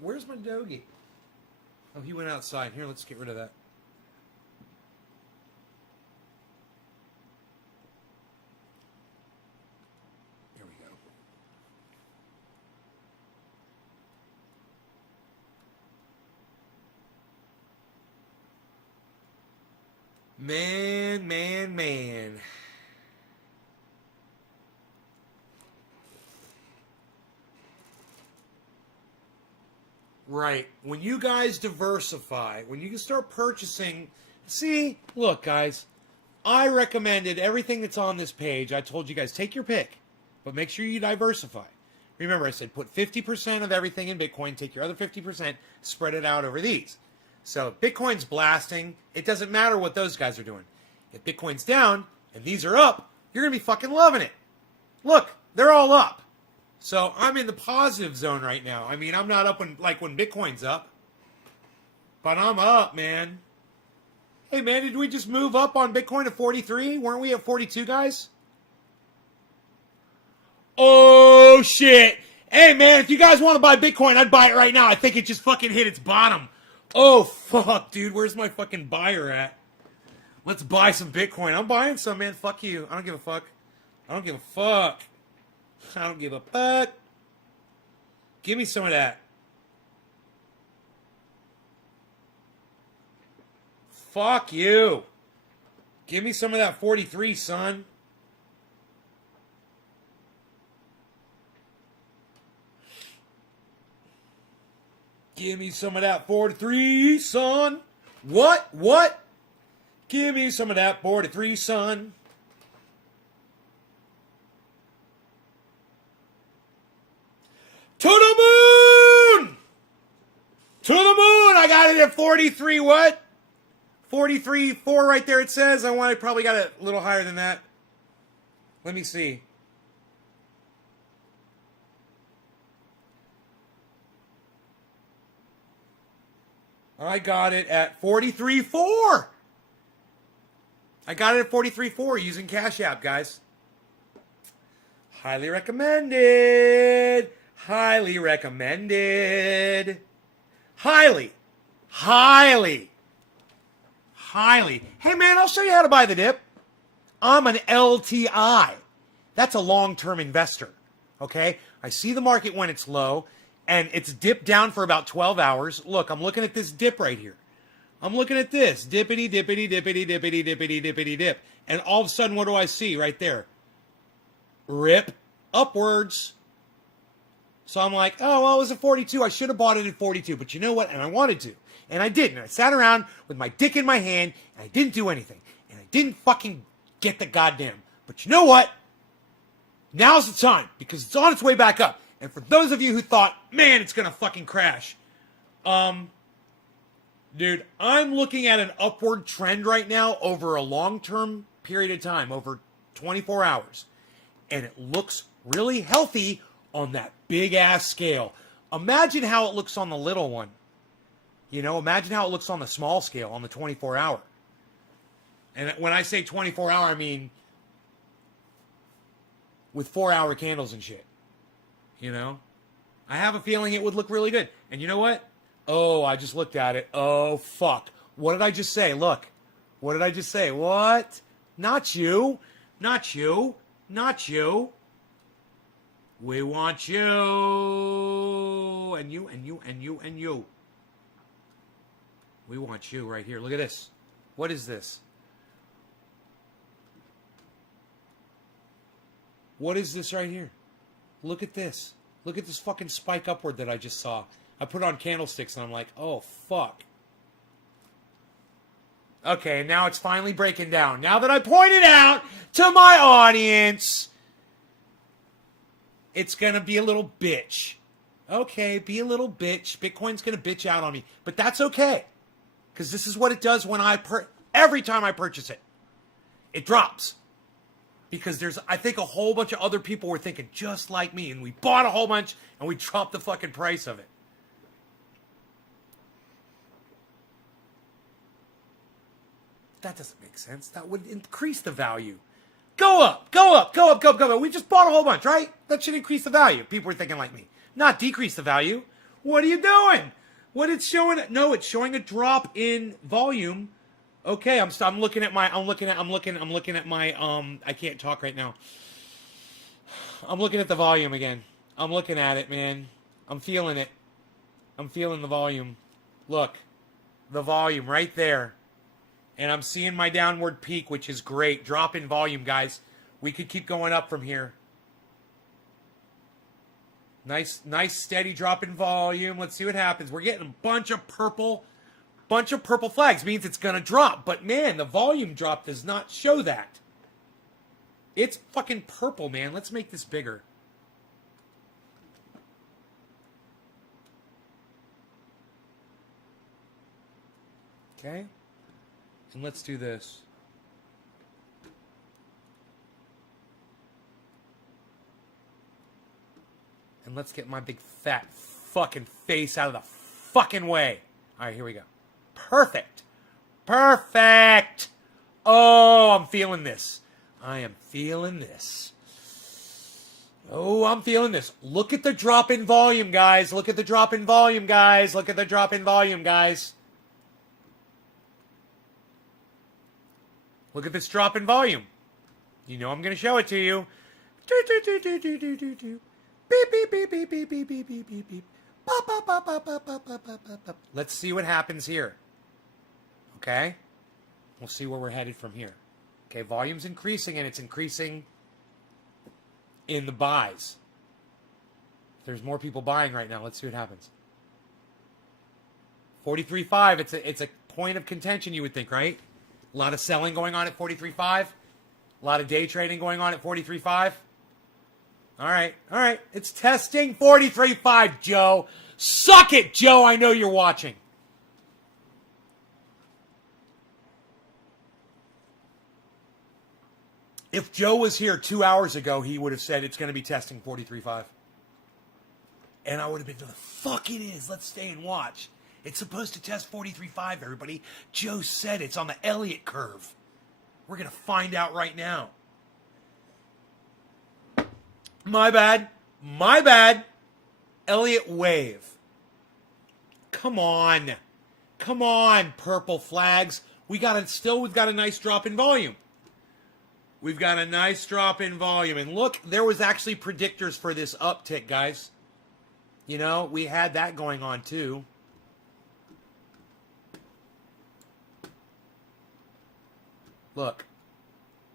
Where's my doggy? Oh, he went outside. Here, let's get rid of that. Here we go. Man. Right. When you guys diversify, when you can start purchasing... See, look, guys. I recommended everything that's on this page. I told you guys, take your pick. But make sure you diversify. Remember, I said put 50% of everything in Bitcoin. Take your other 50%, spread it out over these. So if Bitcoin's blasting, it doesn't matter what those guys are doing. If Bitcoin's down and these are up, you're going to be fucking loving it. Look, they're all up. So I'm in the positive zone right now. I mean, I'm not up when Bitcoin's up. But I'm up, man. Hey, man, did we just move up on Bitcoin to 43? Weren't we at 42, guys? Oh, shit. Hey, man, if you guys want to buy Bitcoin, I'd buy it right now. I think it just fucking hit its bottom. Oh, fuck, dude. Where's my fucking buyer at? Let's buy some Bitcoin. I'm buying some, man. Fuck you. I don't give a fuck. I don't give a fuck. I don't give a fuck. Give me some of that. Fuck you. Give me some of that 43, son. Give me some of that 43, son. What? What? Give me some of that 43, son. To the moon! To the moon! I got it at 43, what? 43.4 right there it says. I probably got it a little higher than that. Let me see. I got it at 43.4. I got it at 43.4 using Cash App, guys. Highly recommended. Highly recommended. Highly. Highly. Highly. Hey, man, I'll show you how to buy the dip. I'm an LTI. That's a long-term investor. Okay? I see the market when it's low, and it's dipped down for about 12 hours. Look, I'm looking at this dip right here. I'm looking at this. Dippity, dippity, dippity, dippity, dippity, dippity, dip. And all of a sudden, what do I see right there? Rip upwards. So I'm like, oh, well, it was at 42. I should have bought it at 42. But you know what? And I wanted to. And I didn't. I sat around with my dick in my hand, and I didn't do anything. And I didn't fucking get the goddamn. But you know what? Now's the time, because it's on its way back up. And for those of you who thought, man, it's going to fucking crash. Dude, I'm looking at an upward trend right now over a long-term period of time, over 24 hours. And it looks really healthy on that big-ass scale. Imagine how it looks on the little one. You know, imagine how it looks on the small scale, on the 24-hour. And when I say 24-hour, I mean with 4-hour candles and shit. You know? I have a feeling it would look really good. And you know what? Oh, I just looked at it. Oh, fuck. What did I just say? Look. What did I just say? What? Not you. Not you. Not you. We want you. And you, and you, and you, and you. We want you right here. Look at this. What is this? What is this right here? Look at this. Look at this fucking spike upward that I just saw. I put on candlesticks and I'm like, oh, fuck. Okay, now it's finally breaking down. Now that I pointed out to my audience, it's going to be a little bitch. Okay, be a little bitch. Bitcoin's going to bitch out on me. But that's okay. Because this is what it does when every time I purchase it. It drops. Because I think a whole bunch of other people were thinking just like me. And we bought a whole bunch and we dropped the fucking price of it. That doesn't make sense. That would increase the value. Go up, go up, go up, go up, go up. We just bought a whole bunch, right? That should increase the value. People were thinking like me. Not decrease the value. What are you doing? What it's showing? No, it's showing a drop in volume. Okay, I'm looking at my I can't talk right now. I'm looking at the volume again. I'm looking at it, man. I'm feeling it. I'm feeling the volume. Look. The volume right there. And I'm seeing my downward peak, which is great. Drop in volume, guys. We could keep going up from here. Nice steady drop in volume. Let's see what happens. We're getting a bunch of purple flags. Means it's going to drop. But, man, the volume drop does not show that. It's fucking purple, man. Let's make this bigger. Okay. And let's do this. And let's get my big fat fucking face out of the fucking way. All right, here we go. Perfect. Perfect. Oh, I'm feeling this. I am feeling this. Oh, I'm feeling this. Look at the drop in volume, guys. Look at the drop in volume, guys. Look at the drop in volume, guys. Look at this drop in volume. You know I'm going to show it to you. Beep, beep, beep, beep, beep, beep, beep, beep, beep, beep. Let's see what happens here. Okay? We'll see where we're headed from here. Okay, volume's increasing, and it's increasing in the buys. There's more people buying right now. Let's see what happens. 43.5, it's a point of contention, you would think, right? A lot of selling going on at 43.5. A lot of day trading going on at 43.5. All right. It's testing 43.5, Joe. Suck it, Joe. I know you're watching. If Joe was here 2 hours ago, he would have said it's going to be testing 43.5. And I would have been, the fuck it is. Let's stay and watch. It's supposed to test 43.5, everybody. Joe said it's on the Elliott curve. We're going to find out right now. My bad. Elliott wave. Come on, purple flags. We've got a nice drop in volume. And look, there was actually predictors for this uptick, guys. You know, we had that going on too. Look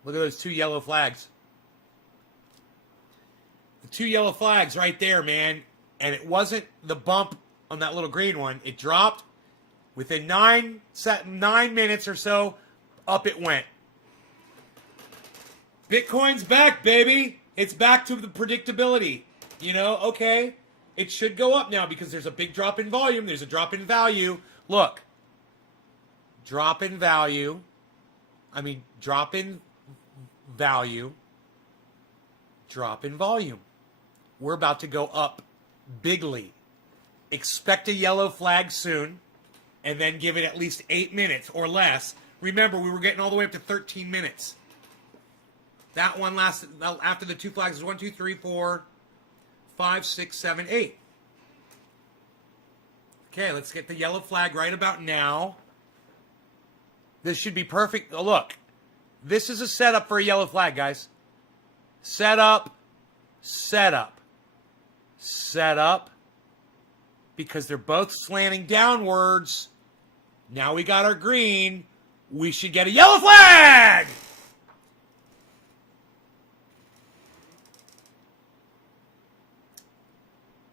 at those two yellow flags. The two yellow flags right there, man. And it wasn't the bump on that little green one. It dropped within 9 minutes or so. Up it went. Bitcoin's back, baby. It's back to the predictability. You know, okay. It should go up now because there's a big drop in volume. There's a drop in value. Look. Drop in value. Drop in value. Drop in volume. We're about to go up bigly. Expect a yellow flag soon, and then give it at least 8 minutes or less. Remember, we were getting all the way up to 13 minutes. That one lasted, after the two flags, was 1, 2, 3, 4, 5, 6, 7, 8. Okay, let's get the yellow flag right about now. This should be perfect. Oh, look. This is a setup for a yellow flag, guys. Setup, setup, setup. Because they're both slanting downwards. Now we got our green. We should get a yellow flag!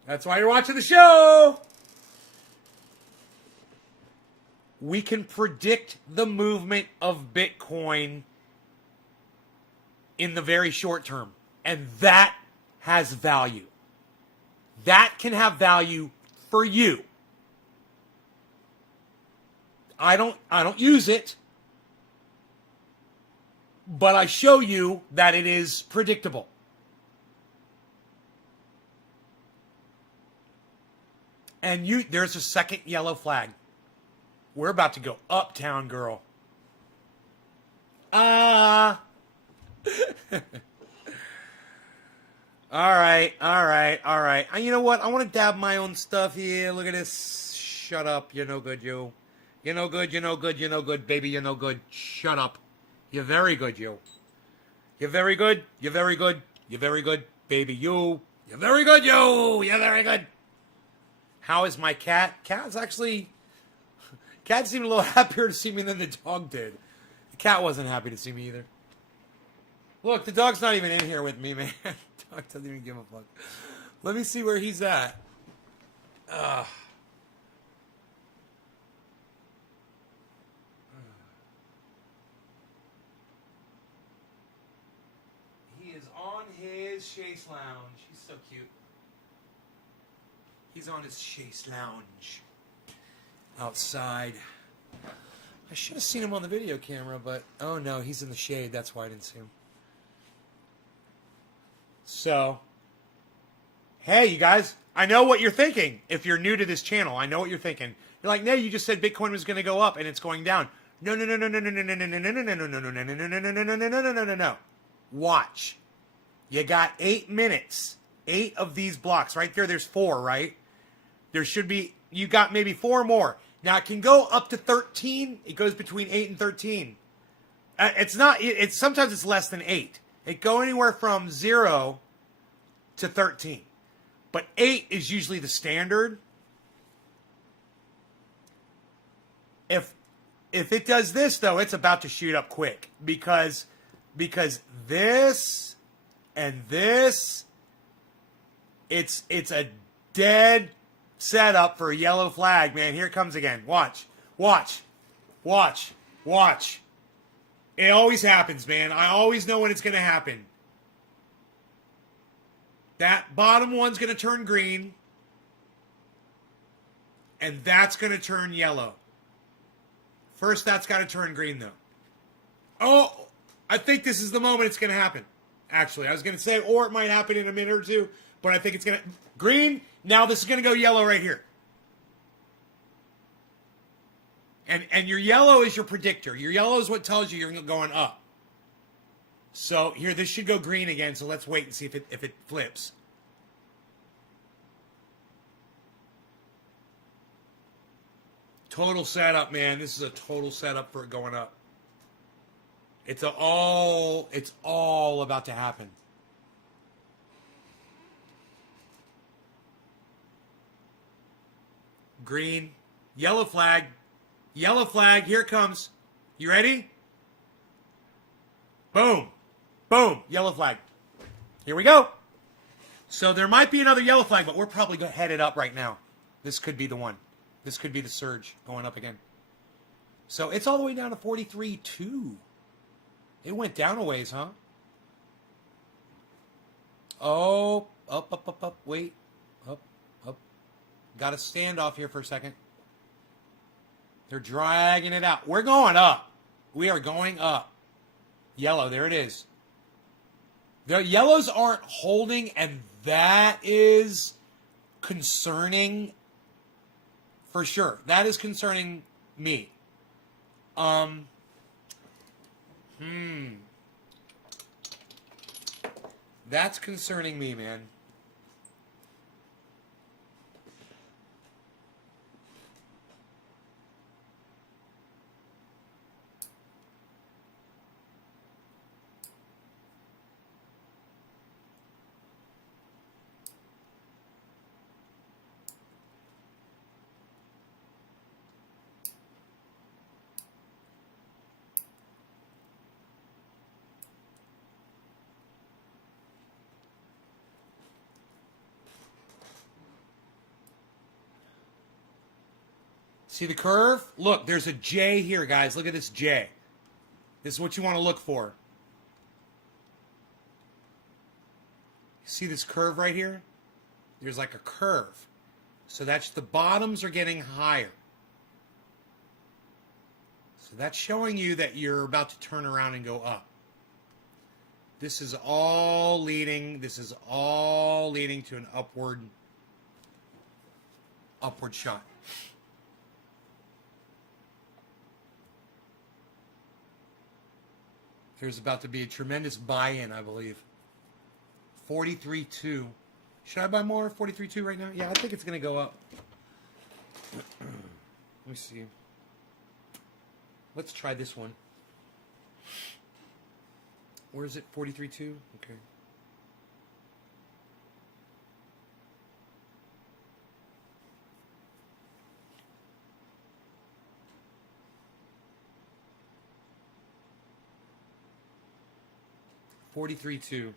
That's why you're watching the show. We can predict the movement of Bitcoin in the very short term. And that has value. That can have value for you. I don't use it, but I show you that it is predictable. And there's a second yellow flag. We're about to go uptown, girl. All right. You know what? I want to dab my own stuff here. Look at this. Shut up. You're no good, you. You're no good, you're no good, you're no good, baby, you're no good. Shut up. You're very good, you. You're very good, you're very good, you're very good, baby, you. You're very good, you. You're very good. How is my cat? Cat seemed a little happier to see me than the dog did. The cat wasn't happy to see me either. Look, the dog's not even in here with me, man. The dog doesn't even give a fuck. Let me see where he's at. He is on his chaise lounge. He's so cute. He's on his chaise lounge. Outside. I should have seen him on the video camera, but oh no, he's in the shade. That's why I didn't see him. So, hey, you guys, I know what you're thinking. If you're new to this channel, I know what you're thinking. You're like, no, you just said Bitcoin was going to go up and it's going down. No. Watch. You got 8 minutes. 8 of these blocks. Right there, there's 4, right? There should be, you got maybe 4 more. Now, it can go up to 13. It goes between 8 and 13. It's sometimes it's less than 8. It go anywhere from 0 to 13. But 8 is usually the standard. If it does this, though, it's about to shoot up quick. Because this and this, it's a dead setup for a yellow flag, man. Here it comes again. Watch. It always happens, man. I always know when it's going to happen. That bottom one's going to turn green. And that's going to turn yellow. First, that's got to turn green, though. Oh, I think this is the moment it's going to happen. Actually, I was going to say, or it might happen in a minute or two. But I think it's going to... Green. Now this is going to go yellow right here. And your yellow is your predictor. Your yellow is what tells you you're going up. So here, this should go green again. So let's wait and see if it flips. Total setup, man. This is a total setup for it going up. It's all about to happen. Green, yellow flag, here it comes. You ready? Boom, yellow flag. Here we go. So there might be another yellow flag, but we're probably headed up right now. This could be the one. This could be the surge going up again. So it's all the way down to 43.2. It went down a ways, huh? Oh, up, wait. Up. Got a standoff here for a second. They're dragging it out. We're going up. We are going up. Yellow, there it is. The yellows aren't holding, and that is concerning for sure. That is concerning me. That's concerning me, man. See the curve? Look, there's a J here, guys. Look at this J. This is what you want to look for. See this curve right here? There's like a curve. So that's the bottoms are getting higher. So that's showing you that you're about to turn around and go up. This is all leading to an upward shot. There's about to be a tremendous buy-in, I believe. 43.2. Should I buy more? 43.2 right now? Yeah, I think it's going to go up. Let me see. Let's try this one. Where is it? 43.2? Okay. $43.2.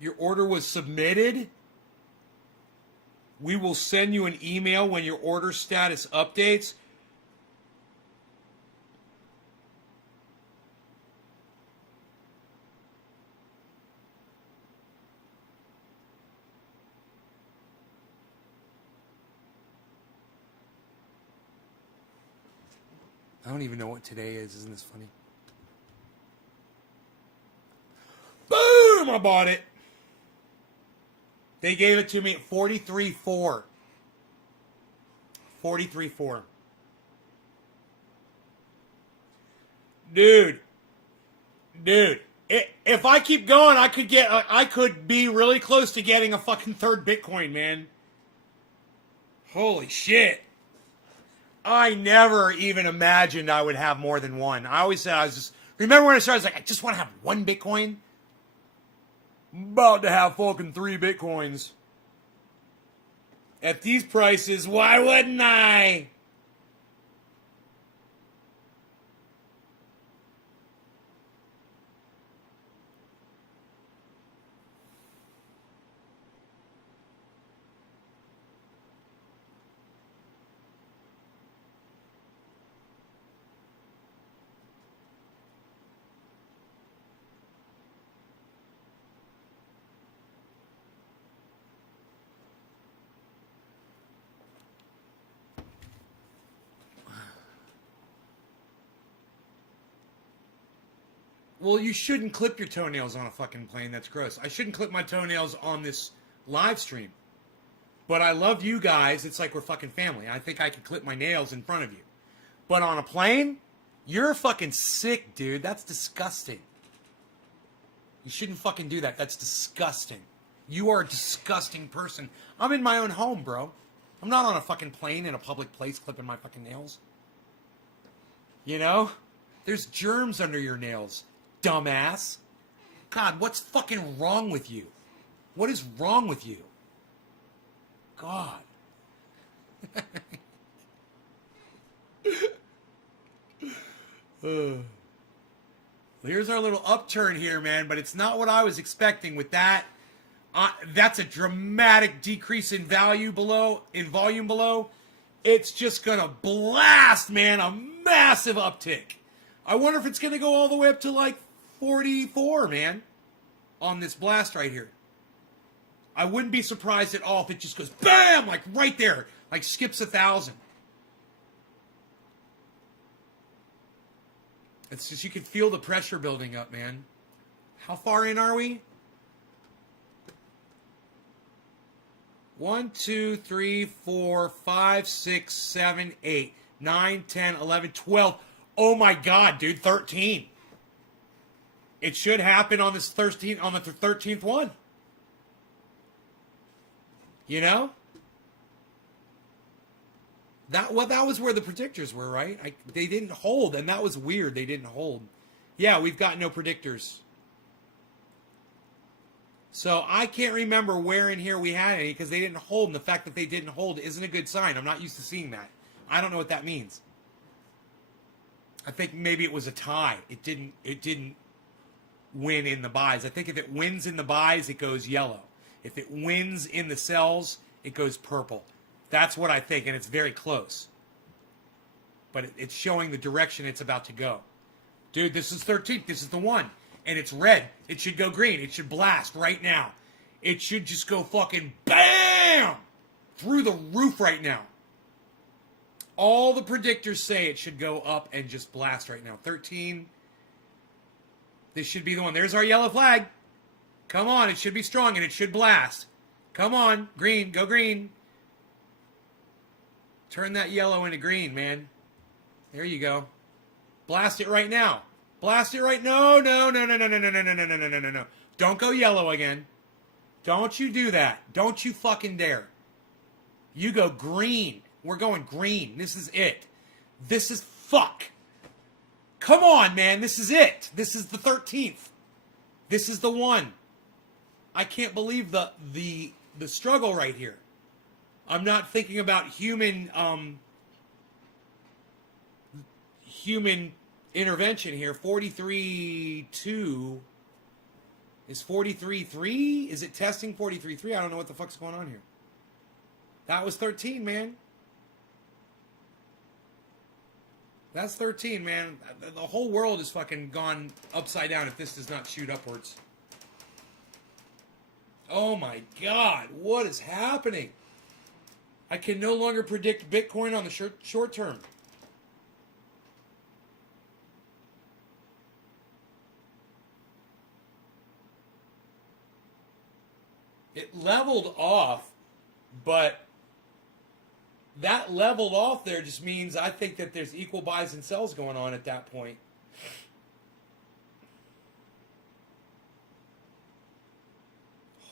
Your order was submitted. We will send you an email when your order status updates. I don't even know what today is. Isn't this funny? Boom! I bought it. They gave it to me at 43.4. 43.4. Dude. If I keep going, I could be really close to getting a fucking third Bitcoin, man. Holy shit. I never even imagined I would have more than one. I always said remember when I started, I was like, I just want to have one Bitcoin? About to have fucking 3 Bitcoins. At these prices, why wouldn't I? Well, you shouldn't clip your toenails on a fucking plane. That's gross. I shouldn't clip my toenails on this live stream. But I love you guys. It's like we're fucking family. I think I could clip my nails in front of you. But on a plane, you're fucking sick, dude. That's disgusting. You shouldn't fucking do that. That's disgusting. You are a disgusting person. I'm in my own home, bro. I'm not on a fucking plane in a public place clipping my fucking nails. You know? There's germs under your nails. Dumbass. God, what's fucking wrong with you? What is wrong with you? God. Here's our little upturn here, man, but it's not what I was expecting with that. That's a dramatic decrease in volume below. It's just gonna blast, man, a massive uptick. I wonder if it's gonna go all the way up to like 44, man, on this blast right here. I wouldn't be surprised at all if it just goes BAM! Like right there. Like skips 1,000. It's just, you can feel the pressure building up, man. How far in are we? 1, 2, 3, 4, 5, 6, 7, 8, 9, 10, 11, 12. Oh my God, dude, 13. It should happen on this 13th, on the 13th one. You know? That was where the predictors were, right? They didn't hold, and that was weird. They didn't hold. Yeah, we've got no predictors. So I can't remember where in here we had any because they didn't hold, and the fact that they didn't hold isn't a good sign. I'm not used to seeing that. I don't know what that means. I think maybe it was a tie. It didn't win in the buys. I think if it wins in the buys, it goes yellow. If it wins in the sells, it goes purple. That's what I think, and it's very close. But it's showing the direction it's about to go. Dude, this is 13th. This is the one. And it's red. It should go green. It should blast right now. It should just go fucking BAM! Through the roof right now. All the predictors say it should go up and just blast right now. 13. This should be the one. There's our yellow flag. Come on. It should be strong and it should blast. Come on. Green. Go green. Turn that yellow into green, man. There you go. Blast it right now. Blast it right. No. Don't go yellow again. Don't you do that. Don't you fucking dare. You go green. We're going green. This is it. This is fuck. Come on, man. This is it. This is the 13th. This is the one. I can't believe the struggle right here. I'm not thinking about human intervention here. 43.2 is 43.3. Is it testing 43.3? I don't know what the fuck's going on here. That was 13, man. That's 13, man. The whole world is fucking gone upside down if this does not shoot upwards. Oh my God, what is happening? I can no longer predict Bitcoin on the short term. It leveled off, but that leveled off there just means I think that there's equal buys and sells going on at that point.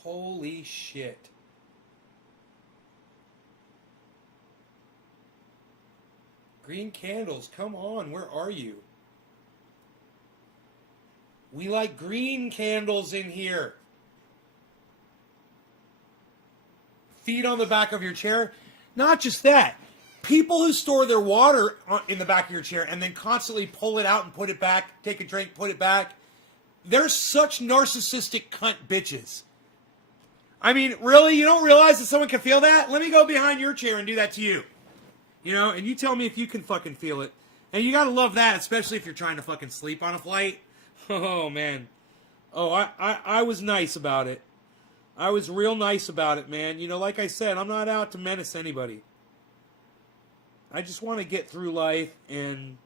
Holy shit. Green candles, come on, where are you? We like green candles in here. Feet on the back of your chair. Not just that. People who store their water in the back of your chair and then constantly pull it out and put it back, take a drink, put it back. They're such narcissistic cunt bitches. I mean, really? You don't realize that someone can feel that? Let me go behind your chair and do that to you. You know, and you tell me if you can fucking feel it. And you gotta love that, especially if you're trying to fucking sleep on a flight. Oh, man. Oh, I was nice about it. I was real nice about it, man. You know, like I said, I'm not out to menace anybody. I just want to get through life and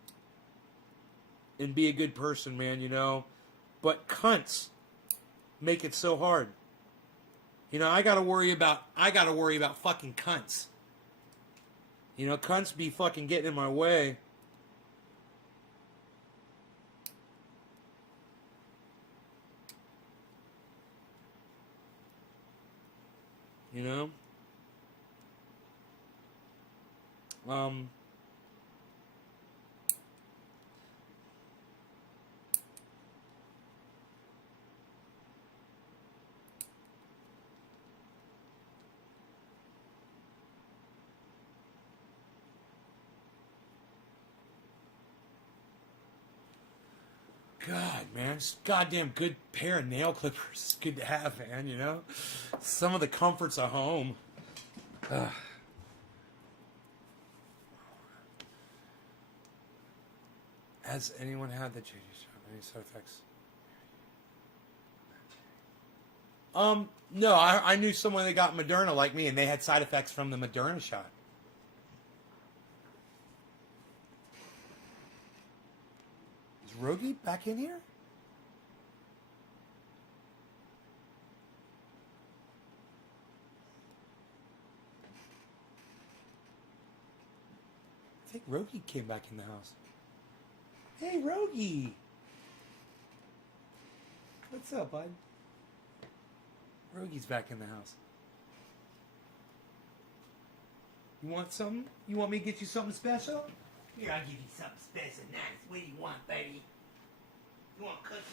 be a good person, man, you know. But cunts make it so hard. You know, I gotta worry about fucking cunts. You know, cunts be fucking getting in my way. You know? God, man, just goddamn good pair of nail clippers. It's good to have, man, you know? Some of the comforts of home. Ugh. Has anyone had the any side effects? No, I knew someone that got Moderna like me, and they had side effects from the Moderna shot. Is Rogi back in here? I think Rogi came back in the house. Hey, Rogi! What's up, bud? Rogi's back in the house. You want something? You want me to get you something special? Here, I'll give you something special. Nice. What do you want, buddy? You want cookies?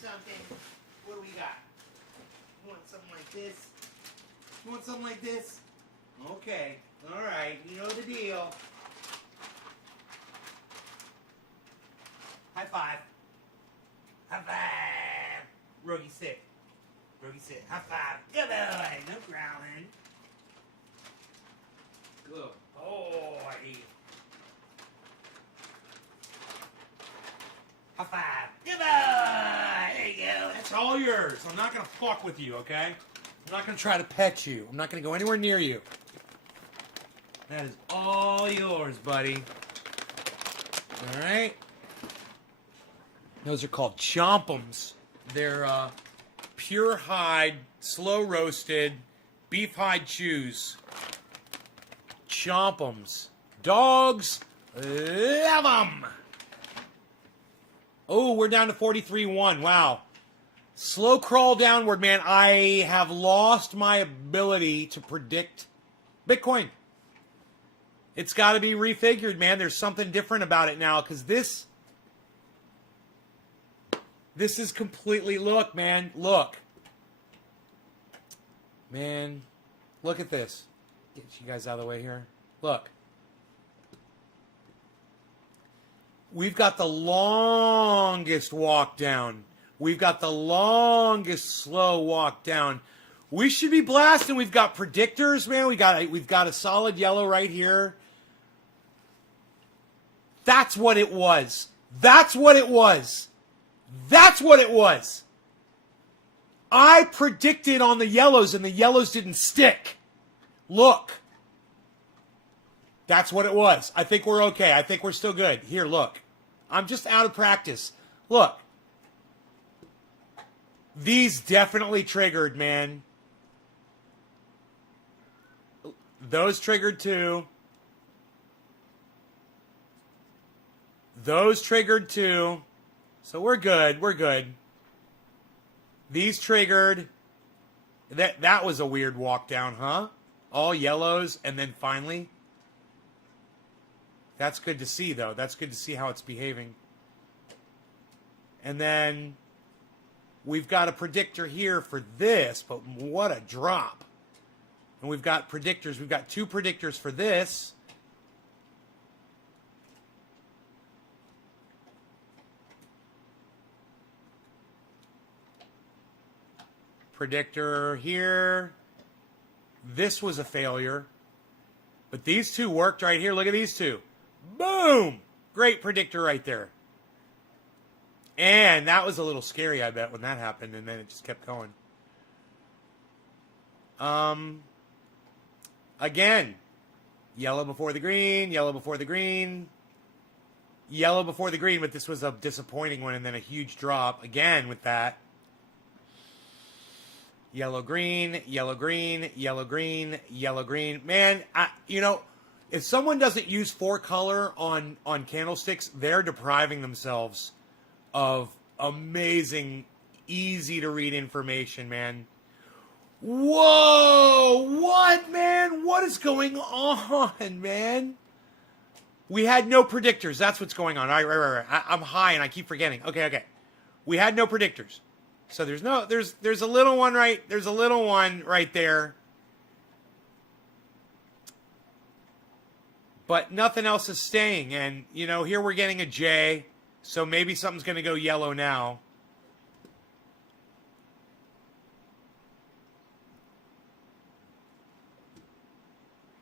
Something? What do we got? You want something like this? You want something like this? Okay. All right. You know the deal. High five. High five. Rogie, sit. Rogie, sit. High five. Good boy. No growling. Good boy. High five. Good boy. There you go. That's all yours. I'm not going to fuck with you, okay? I'm not going to try to pet you. I'm not going to go anywhere near you. That is all yours, buddy. All right? Those are called chompums. They're pure hide, slow roasted, beef hide chews. Chompums. Dogs love them. Oh, we're down to 43-1. Wow. Slow crawl downward, man. I have lost my ability to predict Bitcoin. It's got to be refigured, man. There's something different about it now, because this is completely, look, man, look. Man, look at this. Get you guys out of the way here. Look. We've got the longest walk down. We've got the longest slow walk down. We should be blasting. We've got predictors, man. We've got a solid yellow right here. That's what it was. That's what it was. That's what it was. I predicted on the yellows and the yellows didn't stick. Look. That's what it was. I think we're okay. I think we're still good. Here, look. I'm just out of practice. Look. These definitely triggered, man. Those triggered too. Those triggered too. So we're good. We're good. These triggered. That was a weird walk down, huh? All yellows and then finally. That's good to see, though. That's good to see how it's behaving. And then we've got a predictor here for this, but what a drop. And we've got predictors. We've got two predictors for this. Predictor here. This was a failure. But these two worked right here. Look at these two. Boom! Great predictor right there. And that was a little scary, I bet, when that happened. And then it just kept going. Again. Yellow before the green. Yellow before the green. Yellow before the green. But this was a disappointing one. And then a huge drop. Again with that. Yellow, green, yellow, green, yellow, green, yellow, green. Man, if someone doesn't use 4-color on candlesticks, they're depriving themselves of amazing, easy-to-read information, man. Whoa! What, man? What is going on, man? We had no predictors. That's what's going on. All right, right. I'm high and I keep forgetting. Okay. We had no predictors. So there's a little one there's a little one right there. But nothing else is staying. And, here we're getting a J. So maybe something's going to go yellow now.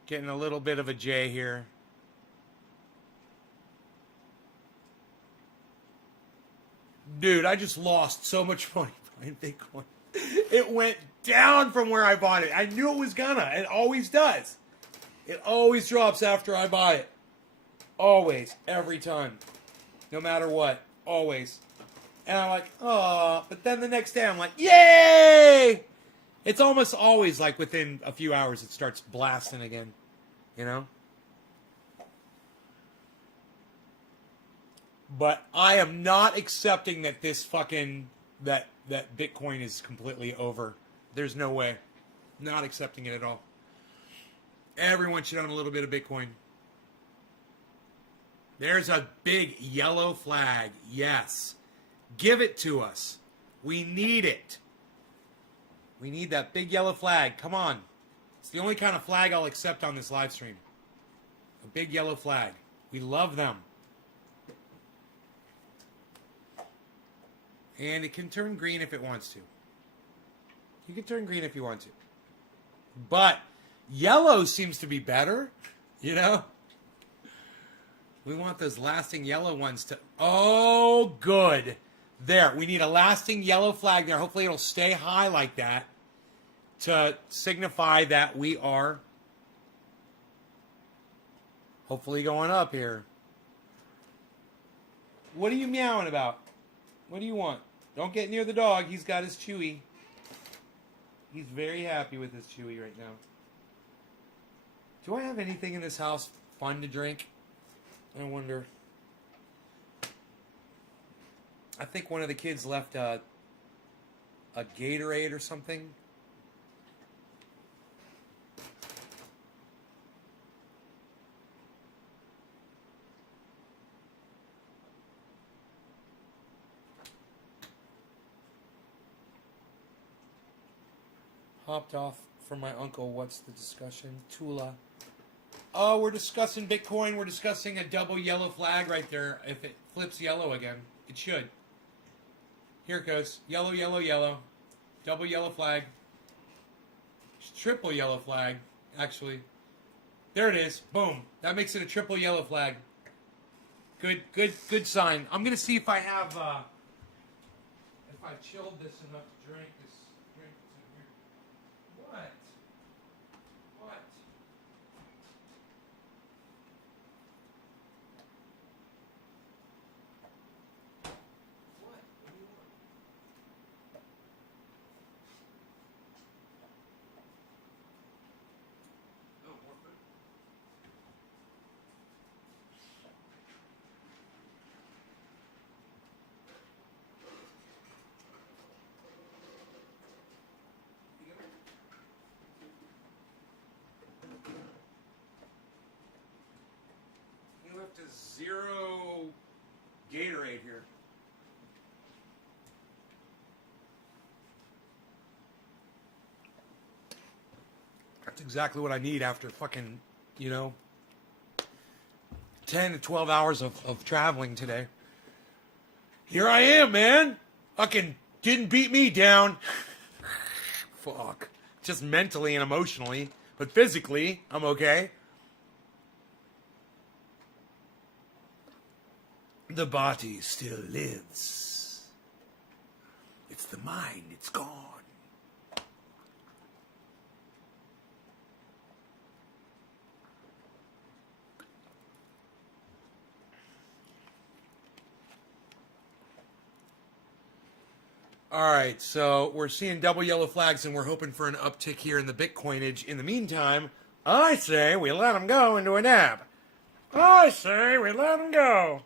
Getting a little bit of a J here. Dude, I just lost so much money buying Bitcoin. It went down from where I bought it. I knew it was gonna. It always does. It always drops after I buy it. Always. Every time. No matter what. Always. And I'm like, oh. But then the next day I'm like, yay! It's almost always like within a few hours it starts blasting again. But I am not accepting that this fucking, that Bitcoin is completely over. There's no way. Not accepting it at all. Everyone should own a little bit of Bitcoin. There's a big yellow flag. Yes. Give it to us. We need it. We need that big yellow flag. Come on. It's the only kind of flag I'll accept on this live stream. A big yellow flag. We love them. And it can turn green if it wants to. You can turn green if you want to. But yellow seems to be better, you know? We want those lasting yellow ones to... Oh, good. There. We need a lasting yellow flag there. Hopefully it'll stay high like that to signify that we are hopefully going up here. What are you meowing about? What do you want? Don't get near the dog. He's got his Chewy. He's very happy with his Chewy right now. Do I have anything in this house fun to drink? I wonder. I think one of the kids left a Gatorade or something. Hopped off from my uncle. What's the discussion? Tula. Oh, we're discussing Bitcoin. We're discussing a double yellow flag right there. If it flips yellow again, it should. Here it goes. Yellow, yellow, yellow. Double yellow flag. Triple yellow flag, actually. There it is. Boom. That makes it a triple yellow flag. Good sign. I'm going to see if I have, if I chilled this enough to drink this. What? What? What? What do you want? Oh, more food? You have to zero Gatorade here. That's exactly what I need after fucking, 10 to 12 hours of traveling today. Here I am, man. Fucking didn't beat me down. Fuck. Just mentally and emotionally. But physically, I'm okay. The body still lives. It's the mind, it's gone. All right, so we're seeing double yellow flags and we're hoping for an uptick here in the Bitcoinage. In the meantime, I say we let them go into a dab. I say we let them go.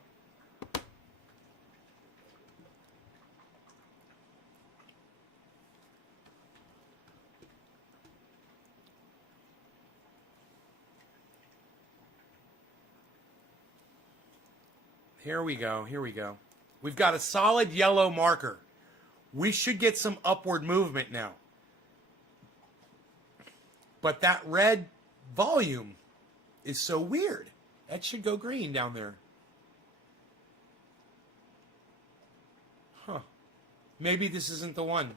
Here we go. Here we go. We've got a solid yellow marker. We should get some upward movement now. But that red volume is so weird. That should go green down there. Huh. Maybe this isn't the one.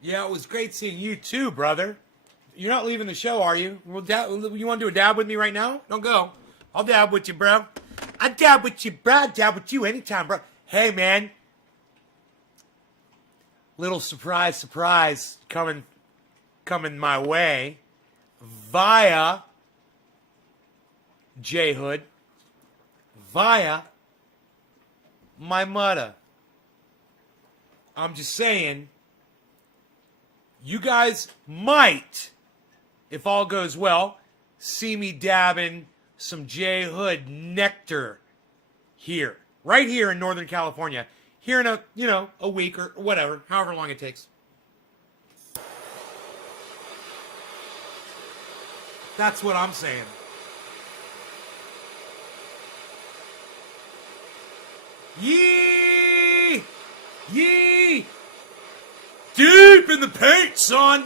Yeah, it was great seeing you too, brother. You're not leaving the show, are you? You want to do a dab with me right now? Don't go. I'll dab with you, bro. I dab with you, bro. I dab with you anytime, bro. Hey, man. Little surprise coming my way. via J-Hood, via my mother. I'm just saying, you guys might, if all goes well, see me dabbing some J-Hood nectar here, right here in Northern California, here in a week or whatever, however long it takes. That's what I'm saying. Yee! Yee! Deep in the paint, son!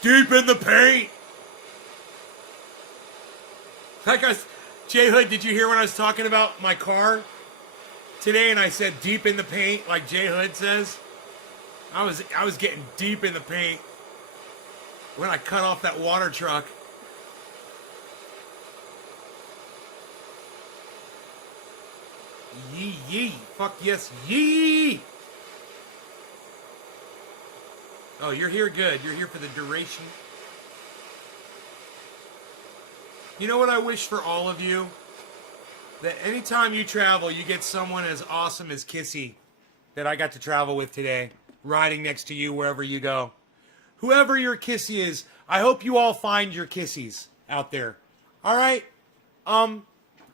Deep in the paint! Like J-Hood, did you hear when I was talking about my car today and I said deep in the paint like J-Hood says? I was getting deep in the paint when I cut off that water truck. Yee, yee. Fuck yes, yee! Oh, you're here good. You're here for the duration. You know what I wish for all of you? That anytime you travel, you get someone as awesome as Kissy that I got to travel with today, riding next to you wherever you go. Whoever your Kissy is, I hope you all find your Kissies out there. All right?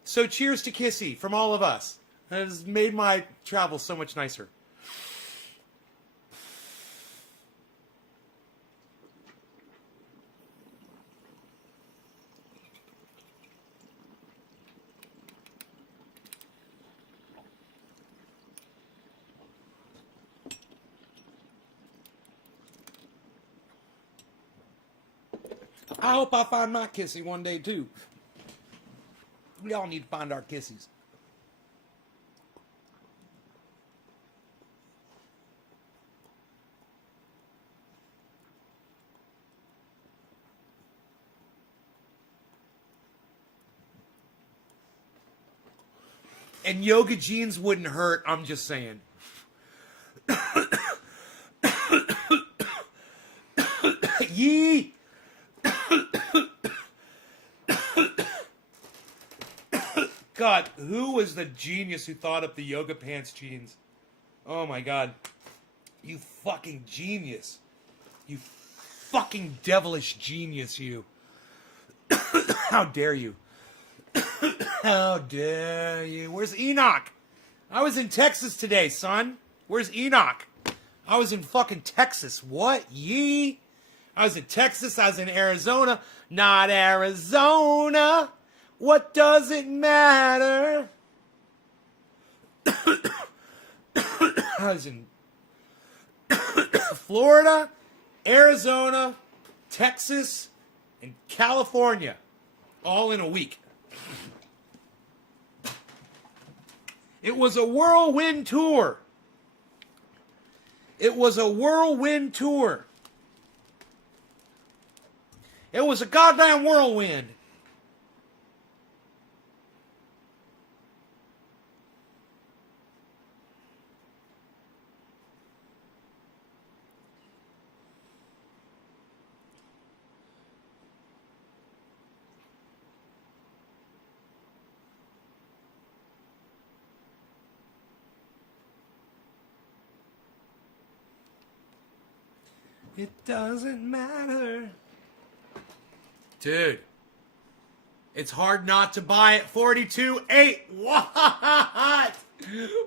So cheers to Kissy from all of us. That has made my travel so much nicer. I hope I find my Kissy one day too. We all need to find our Kissies. And yoga jeans wouldn't hurt, I'm just saying. Yee! God, who was the genius who thought up the yoga pants jeans? Oh my God. You fucking genius. You fucking devilish genius, you. How dare you? How dare you? Where's Enoch? I was in Texas today, son. Where's Enoch? I was in fucking Texas. What? Yee? I was in Texas. I was in Arizona. Not Arizona. What does it matter? I was in Florida, Arizona, Texas, and California. All in a week. It was a whirlwind tour. It was a whirlwind tour. It was a goddamn whirlwind. It doesn't matter. Dude, it's hard not to buy at 42.8. What?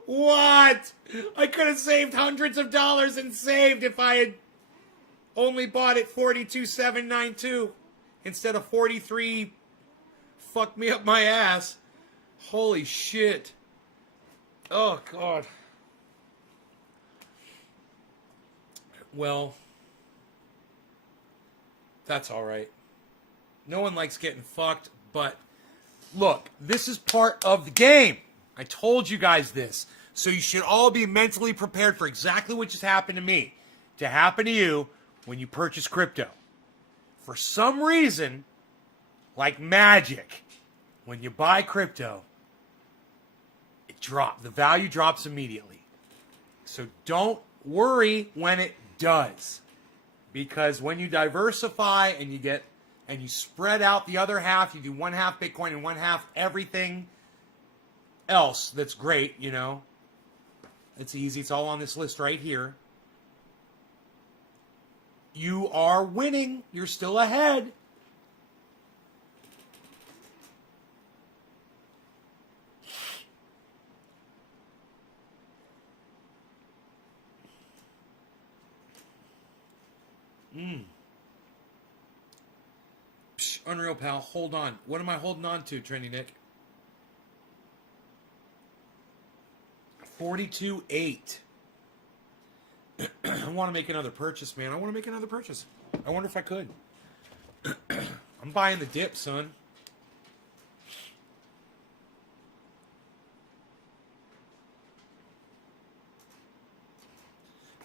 What? I could have saved hundreds of dollars and saved if I had only bought it 42.792 instead of 43. Fuck me up my ass. Holy shit. Oh, God. Well, that's all right. No one likes getting fucked, but look, this is part of the game. I told you guys this. So you should all be mentally prepared for exactly what just happened to me to happen to you when you purchase crypto. For some reason, like magic, when you buy crypto, the value drops immediately. So don't worry when it does. Because when you diversify and you get and you spread out the other half. You do one half Bitcoin and one half everything else. That's great, you know. It's easy. It's all on this list right here. You are winning. You're still ahead. Psh, unreal, pal. Hold on. What am I holding on to, Trendy Nick? 42.8. I want to make another purchase, man. I want to make another purchase. I wonder if I could. I'm buying the dip, son.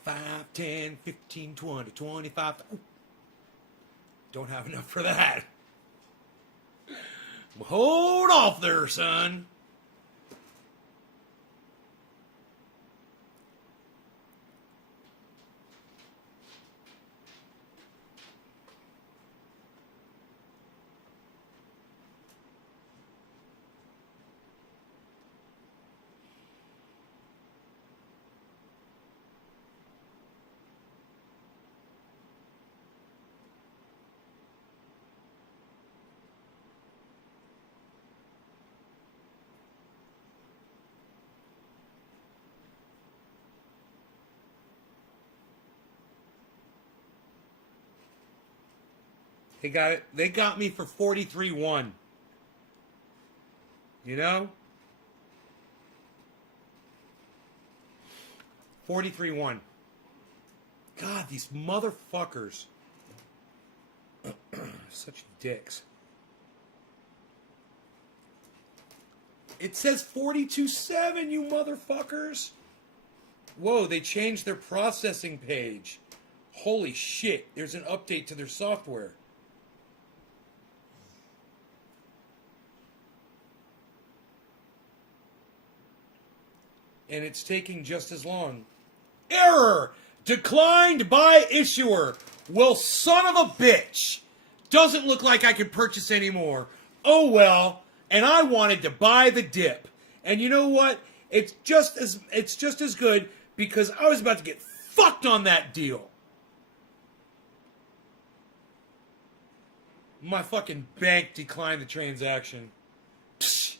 $5, $10, $15, $20, $25. Ooh. Don't have enough for that. Hold off there, son. They got it. They got me for 43.1. You know? 43.1. God, these motherfuckers. Such dicks. It says 42.7, you motherfuckers. Whoa, they changed their processing page. Holy shit, there's an update to their software. And it's taking just as long. Error! Declined by issuer. Well, son of a bitch. Doesn't look like I can purchase anymore. Oh well. And I wanted to buy the dip. And you know what? It's just as good because I was about to get fucked on that deal. My fucking bank declined the transaction. Psh,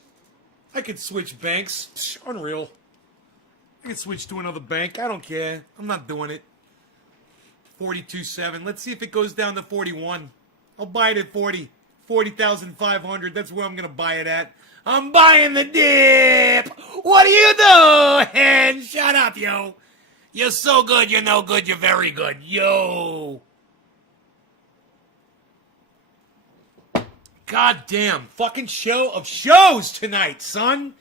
I could switch banks. Psh, unreal. I could switch to another bank. I don't care. I'm not doing it. 42.7. Let's see if it goes down to 41. I'll buy it at 40. 40,500. That's where I'm going to buy it at. I'm buying the dip. What are you doing? Shut up, yo. You're so good. You're no good. You're very good. Yo. God damn. Fucking show of shows tonight, son.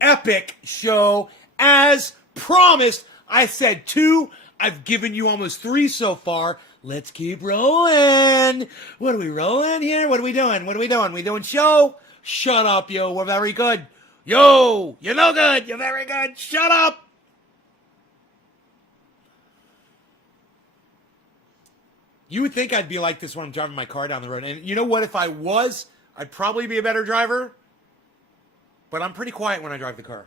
Epic show as promised. I said 2. I've given you almost 3 so far. Let's keep rolling. What are we rolling here? What are we doing? What are we doing? We doing show? Shut up, yo. We're very good. Yo, you're no good. You're very good. Shut up. You would think I'd be like this when I'm driving my car down the road. And you know what? If I was, I'd probably be a better driver. But I'm pretty quiet when I drive the car.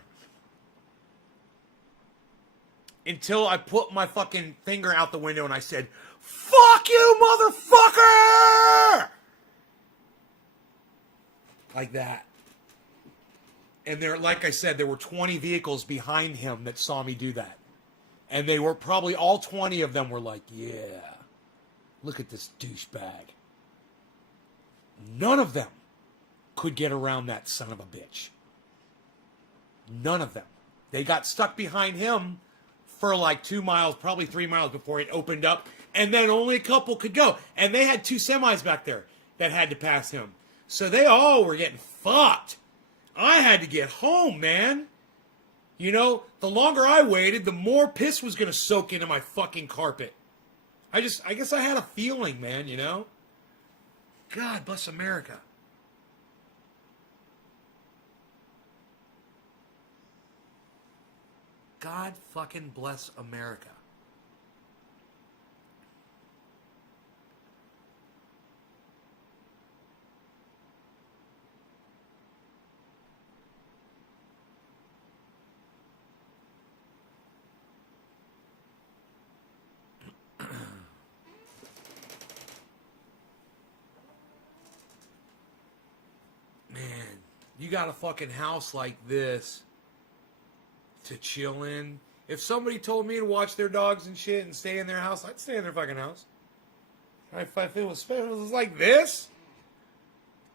Until I put my fucking finger out the window and I said, "Fuck you, motherfucker!" Like that. And there, like I said, there were 20 vehicles behind him that saw me do that. And they were probably, all 20 of them were like, yeah, look at this douchebag. None of them could get around that son of a bitch. None of them. They got stuck behind him for like 2 miles, probably 3 miles before it opened up. And then only a couple could go. And they had 2 semis back there that had to pass him. So they all were getting fucked. I had to get home, man. You know, the longer I waited, the more piss was going to soak into my fucking carpet. I guess I had a feeling, man, you know? God bless America. God fucking bless America. you got a fucking house like this to chill in. If somebody told me to watch their dogs and shit and stay in their house, I'd stay in their fucking house. If it was like this,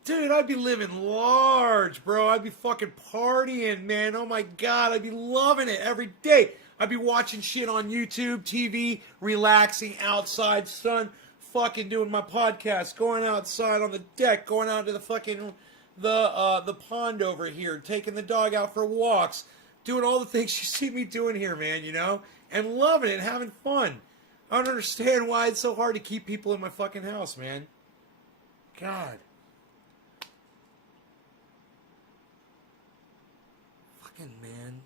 dude, I'd be living large, bro. I'd be fucking partying, man. Oh my God, I'd be loving it every day. I'd be watching shit on YouTube, TV, relaxing outside, son, fucking doing my podcast, going outside on the deck, going out to the fucking the pond over here, taking the dog out for walks, doing all the things you see me doing here, man, you know, and loving it, having fun. I don't understand why it's so hard to keep people in my fucking house, man. God. Fucking man.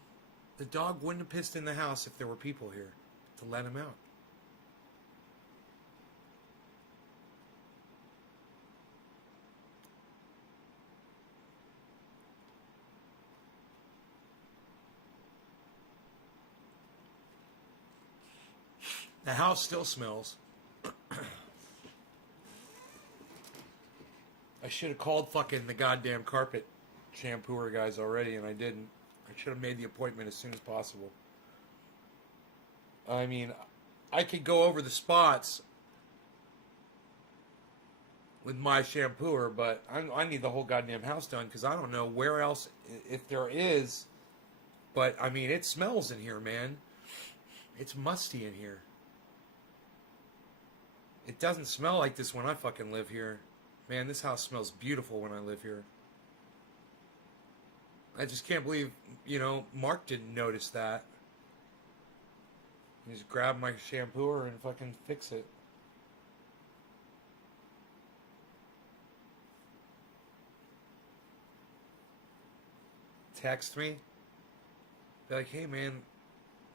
The dog wouldn't have pissed in the house if there were people here to let him out. The house still smells. I should have called fucking the goddamn carpet shampooer guys already, and I didn't. I should have made the appointment as soon as possible. I mean, I could go over the spots with my shampooer, but I need the whole goddamn house done because I don't know where else, if there is. But, I mean, it smells in here, man. It's musty in here. It doesn't smell like this when I fucking live here. Man, this house smells beautiful when I live here. I just can't believe, you know, Mark didn't notice that. He just grabbed my shampooer and fucking fix it. Text me. Be like, hey man,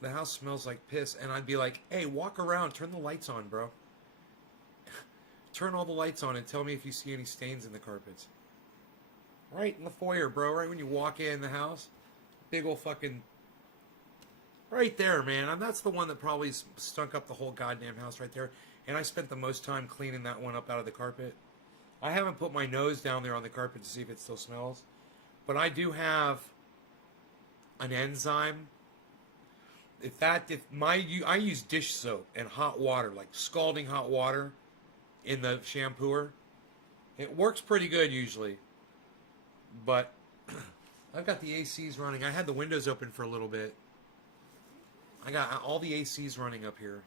the house smells like piss. And I'd be like, hey, walk around, turn the lights on, bro. Turn all the lights on and tell me if you see any stains in the carpets. Right in the foyer, bro. Right when you walk in the house. Big old fucking... Right there, man. And that's the one that probably stunk up the whole goddamn house right there. And I spent the most time cleaning that one up out of the carpet. I haven't put my nose down there on the carpet to see if it still smells. But I do have an enzyme. I use dish soap and hot water, like scalding hot water in the shampooer. It works pretty good usually. But I've got the ACs running. I had the windows open for a little bit. I got all the ACs running up here.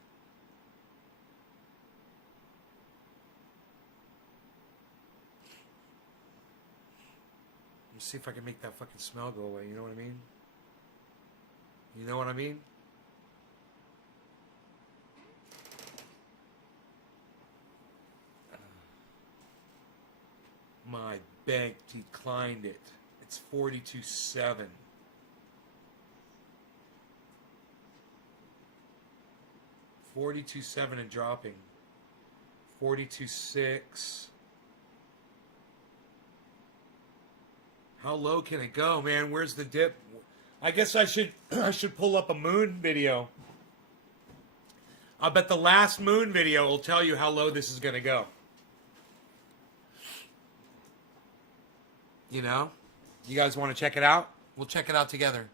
Let me see if I can make that fucking smell go away. You know what I mean? You know what I mean? My bank declined it. It's 42.7. 42.7 and dropping. 42.6. How low can it go, man? Where's the dip? I guess I should pull up a moon video. I'll bet the last moon video will tell you how low this is going to go. You know? You guys want to check it out? We'll check it out together.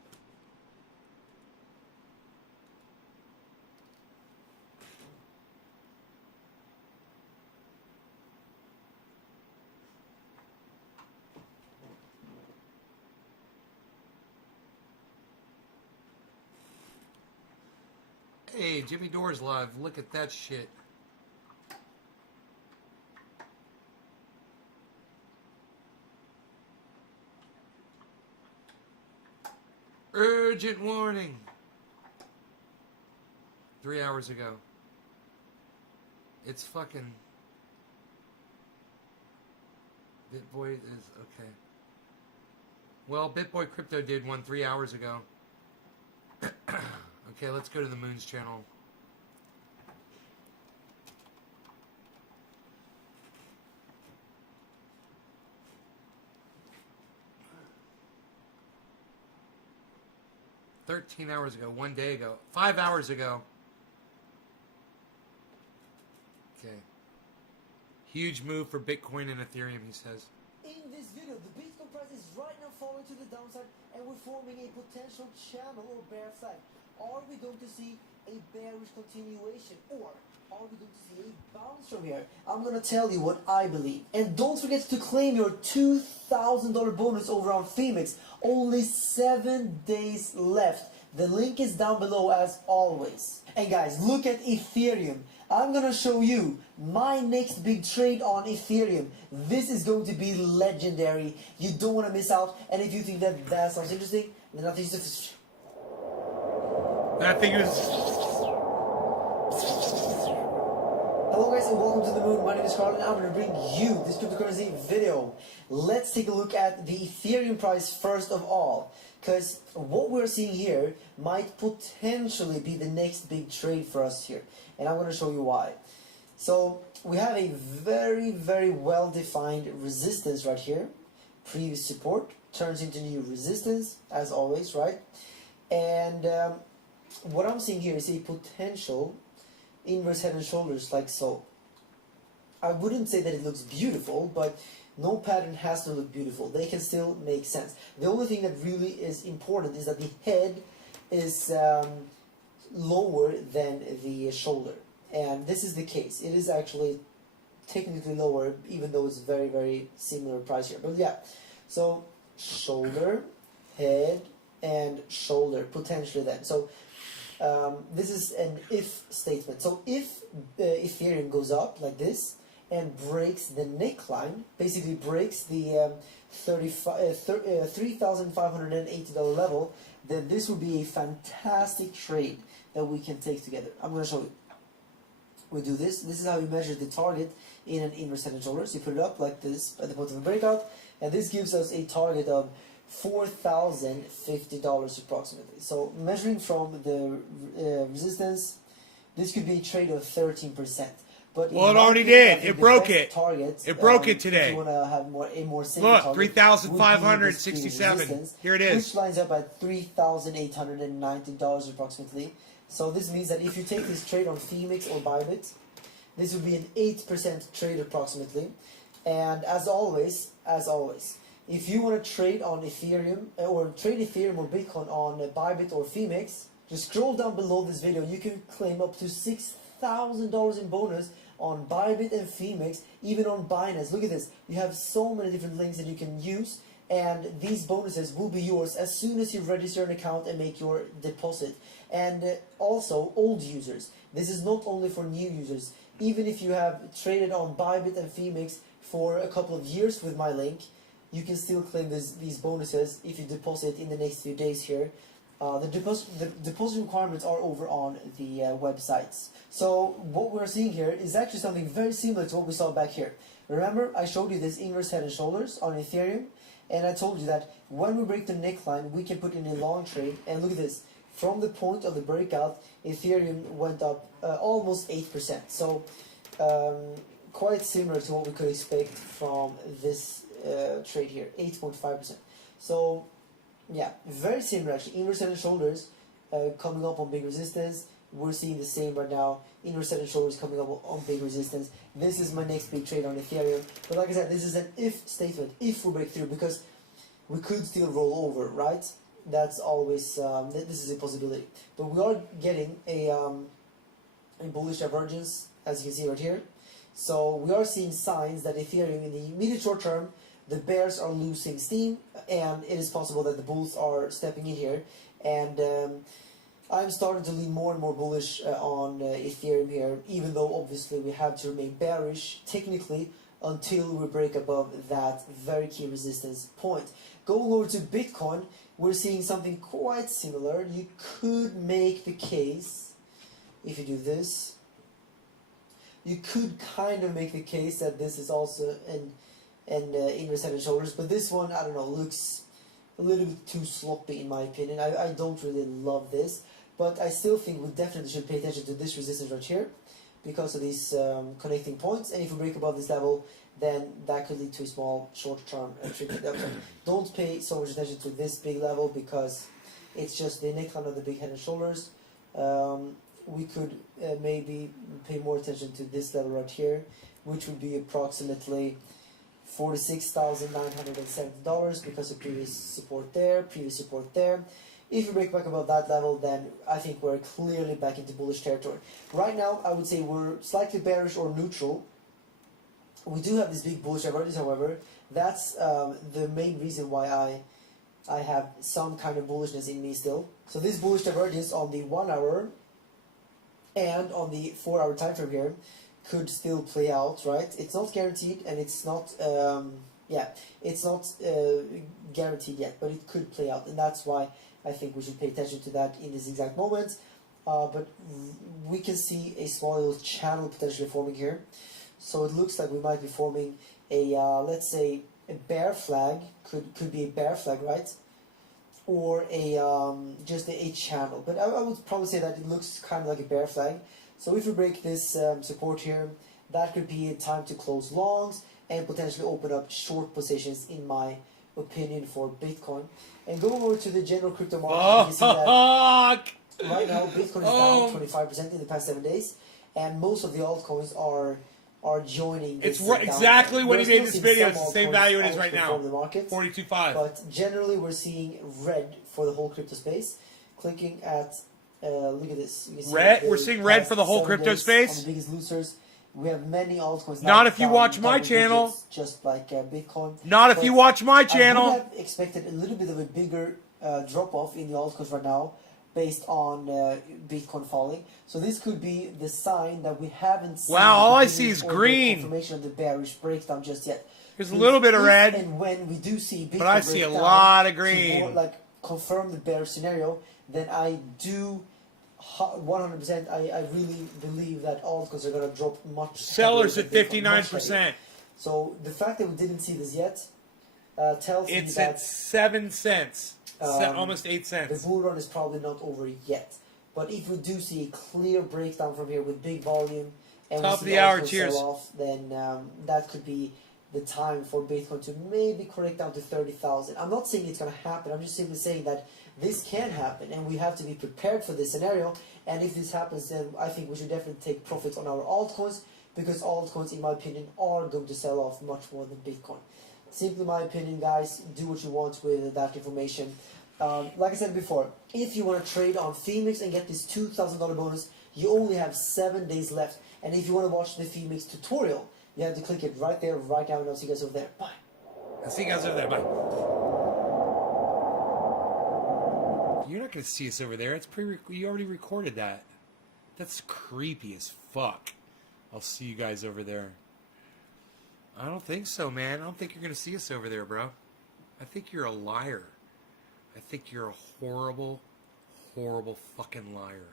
Hey, Jimmy Doors live. Look at that shit. Urgent warning. 3 hours ago. It's fucking... BitBoy is... okay. Well, BitBoy Crypto did one 3 hours ago. Okay, let's go to the Moon's channel. $13 hours ago, 1 day ago, 5 hours ago. Okay. Huge move for Bitcoin and Ethereum, he says. In this video, the Bitcoin price is right now falling to the downside and we're forming a potential channel or bear flag? Are we going to see a bearish continuation, or are we going to see a bounce from here? I'm going to tell you what I believe. And don't forget to claim your $2,000 bonus over on Phoenix. Only 7 days left. The link is down below as always. And guys, look at Ethereum. I'm going to show you my next big trade on Ethereum. This is going to be legendary. You don't want to miss out. And if you think that sounds interesting, then I think it's... I think it was. Hello guys and welcome to the moon. My name is Carl and I'm going to bring you this cryptocurrency video. Let's take a look at the Ethereum price first of all, because what we're seeing here might potentially be the next big trade for us here, and I'm going to show you why. So we have a very well defined resistance right here. Previous support turns into new resistance as always, right? And what I'm seeing here is a potential inverse head and shoulders like so. I wouldn't say that it looks beautiful, but no pattern has to look beautiful. They can still make sense. The only thing that really is important is that the head is lower than the shoulder, and this is the case. It is actually technically lower, even though it's very similar price here. But yeah, so shoulder, head, and shoulder potentially then. So this is an if statement. So if Ethereum goes up like this and breaks the neckline, basically breaks the $3,580 level, then this would be a fantastic trade that we can take together. I'm going to show you. We do this. This is how you measure the target in an inverse head and shoulders. You put it up like this at the bottom of the breakout, and this gives us a target of $4,050 approximately. So measuring from the resistance, this could be a trade of 13%. But Well, it already did. It broke it. Target, It broke it today. If you want to have a more simple Look, target, 3,567. Here it is. Which lines up at $3,890 approximately. So this means that if you take this trade on Phoenix or Bybit, this would be an 8% trade approximately. And as always, if you want to trade on Ethereum or trade Ethereum or Bitcoin on Bybit or Phoenix, just scroll down below this video. You can claim up to $6,000 in bonus on Bybit and Phoenix, even on Binance. Look at this. You have so many different links that you can use, and these bonuses will be yours as soon as you register an account and make your deposit. And also, old users. This is not only for new users. Even if you have traded on Bybit and Phoenix for a couple of years with my link, you can still claim these bonuses if you deposit in the next few days here. The deposit requirements are over on the websites. So what we're seeing here is actually something very similar to what we saw back here. Remember, I showed you this inverse head and shoulders on Ethereum, and I told you that when we break the neckline, we can put in a long trade. And look at this. From the point of the breakout, Ethereum went up almost 8%. So quite similar to what we could expect from this trade here, 8.5%. So yeah, very similar actually. Inverse head and shoulders coming up on big resistance. We're seeing the same right now. Inverse head and shoulders coming up on big resistance. This is my next big trade on Ethereum. But like I said, this is an if statement. If we break through, because we could still roll over, right? That's always this is a possibility. But we are getting a bullish divergence, as you can see right here. So we are seeing signs that Ethereum in the immediate short term, the bears are losing steam, and it is possible that the bulls are stepping in here. And I'm starting to lean more and more bullish on Ethereum here, even though obviously we have to remain bearish technically until we break above that very key resistance point. Going over to Bitcoin, we're seeing something quite similar. You could make the case, if you do this, you could kind of make the case that this is also an inverse head and shoulders, but this one, I don't know, looks a little bit too sloppy in my opinion. I don't really love this, but I still think we definitely should pay attention to this resistance right here because of these connecting points, and if we break above this level, then that could lead to a small short-term trick. Don't pay so much attention to this big level because it's just the neckline of the big head and shoulders. We could maybe pay more attention to this level right here, which would be approximately $46,970 because of previous support there, If we break back above that level, then I think we're clearly back into bullish territory. Right now, I would say we're slightly bearish or neutral. We do have this big bullish divergence, however. That's the main reason why I have some kind of bullishness in me still. So this bullish divergence on the 1 hour and on the 4 hour time frame here could still play out, right? It's not guaranteed, and it's not it's not guaranteed yet, but it could play out, and that's why I think we should pay attention to that in this exact moment. But we can see a small little channel potentially forming here, so it looks like we might be forming a let's say a bear flag. Could be a bear flag, right? Or a just a channel, but I would probably say that it looks kind of like a bear flag. So if we break this support here, that could be a time to close longs and potentially open up short positions, in my opinion, for Bitcoin. And going over to the general crypto market, you see that right now Bitcoin is down 25% in the past 7 days, and most of the altcoins are joining this. It's exactly when he made this video. It's the same value it is right now. 42.5. But generally, we're seeing red for the whole crypto space. Clicking at look at this. You can see red. We're seeing red for the whole crypto space. On the biggest losers. We have many altcoins. Not if you watch my channel. Just like Bitcoin. Not if you watch my channel. I would have expected a little bit of a bigger drop off in the altcoins right now, based on Bitcoin falling. So this could be the sign that we haven't seen. Wow, all I see is green. Confirmation of the bearish breakdown just yet. There's a little bit of red. And when we do see Bitcoin, but I see a lot of green. More, like confirm the bearish scenario, then I do 100%. I really believe that altcoins are going to drop much. Sellers at 59%. So the fact that we didn't see this yet tells me that it's at 7 cents. Almost 8 cents. The bull run is probably not over yet. But if we do see a clear breakdown from here with big volume and top we see of the hour, altcoins cheers. sell off, then that could be the time for Bitcoin to maybe correct down to 30,000. I'm not saying it's going to happen. I'm just simply saying that this can happen, and we have to be prepared for this scenario. And if this happens, then I think we should definitely take profits on our altcoins, because altcoins, in my opinion, are going to sell off much more than Bitcoin. Simply my opinion, guys. Do what you want with that information. Like I said before, if you want to trade on Phoenix and get this $2,000 bonus, you only have 7 days left. And if you want to watch the Phoenix tutorial, you have to click it right there, right now, and I'll see you guys over there. Bye. I'll see you guys over there. Bye. You're not going to see us over there. It's you already recorded that. That's creepy as fuck. I'll see you guys over there. I don't think so, man. I don't think you're going to see us over there, bro. I think you're a liar. I think you're a horrible, horrible fucking liar.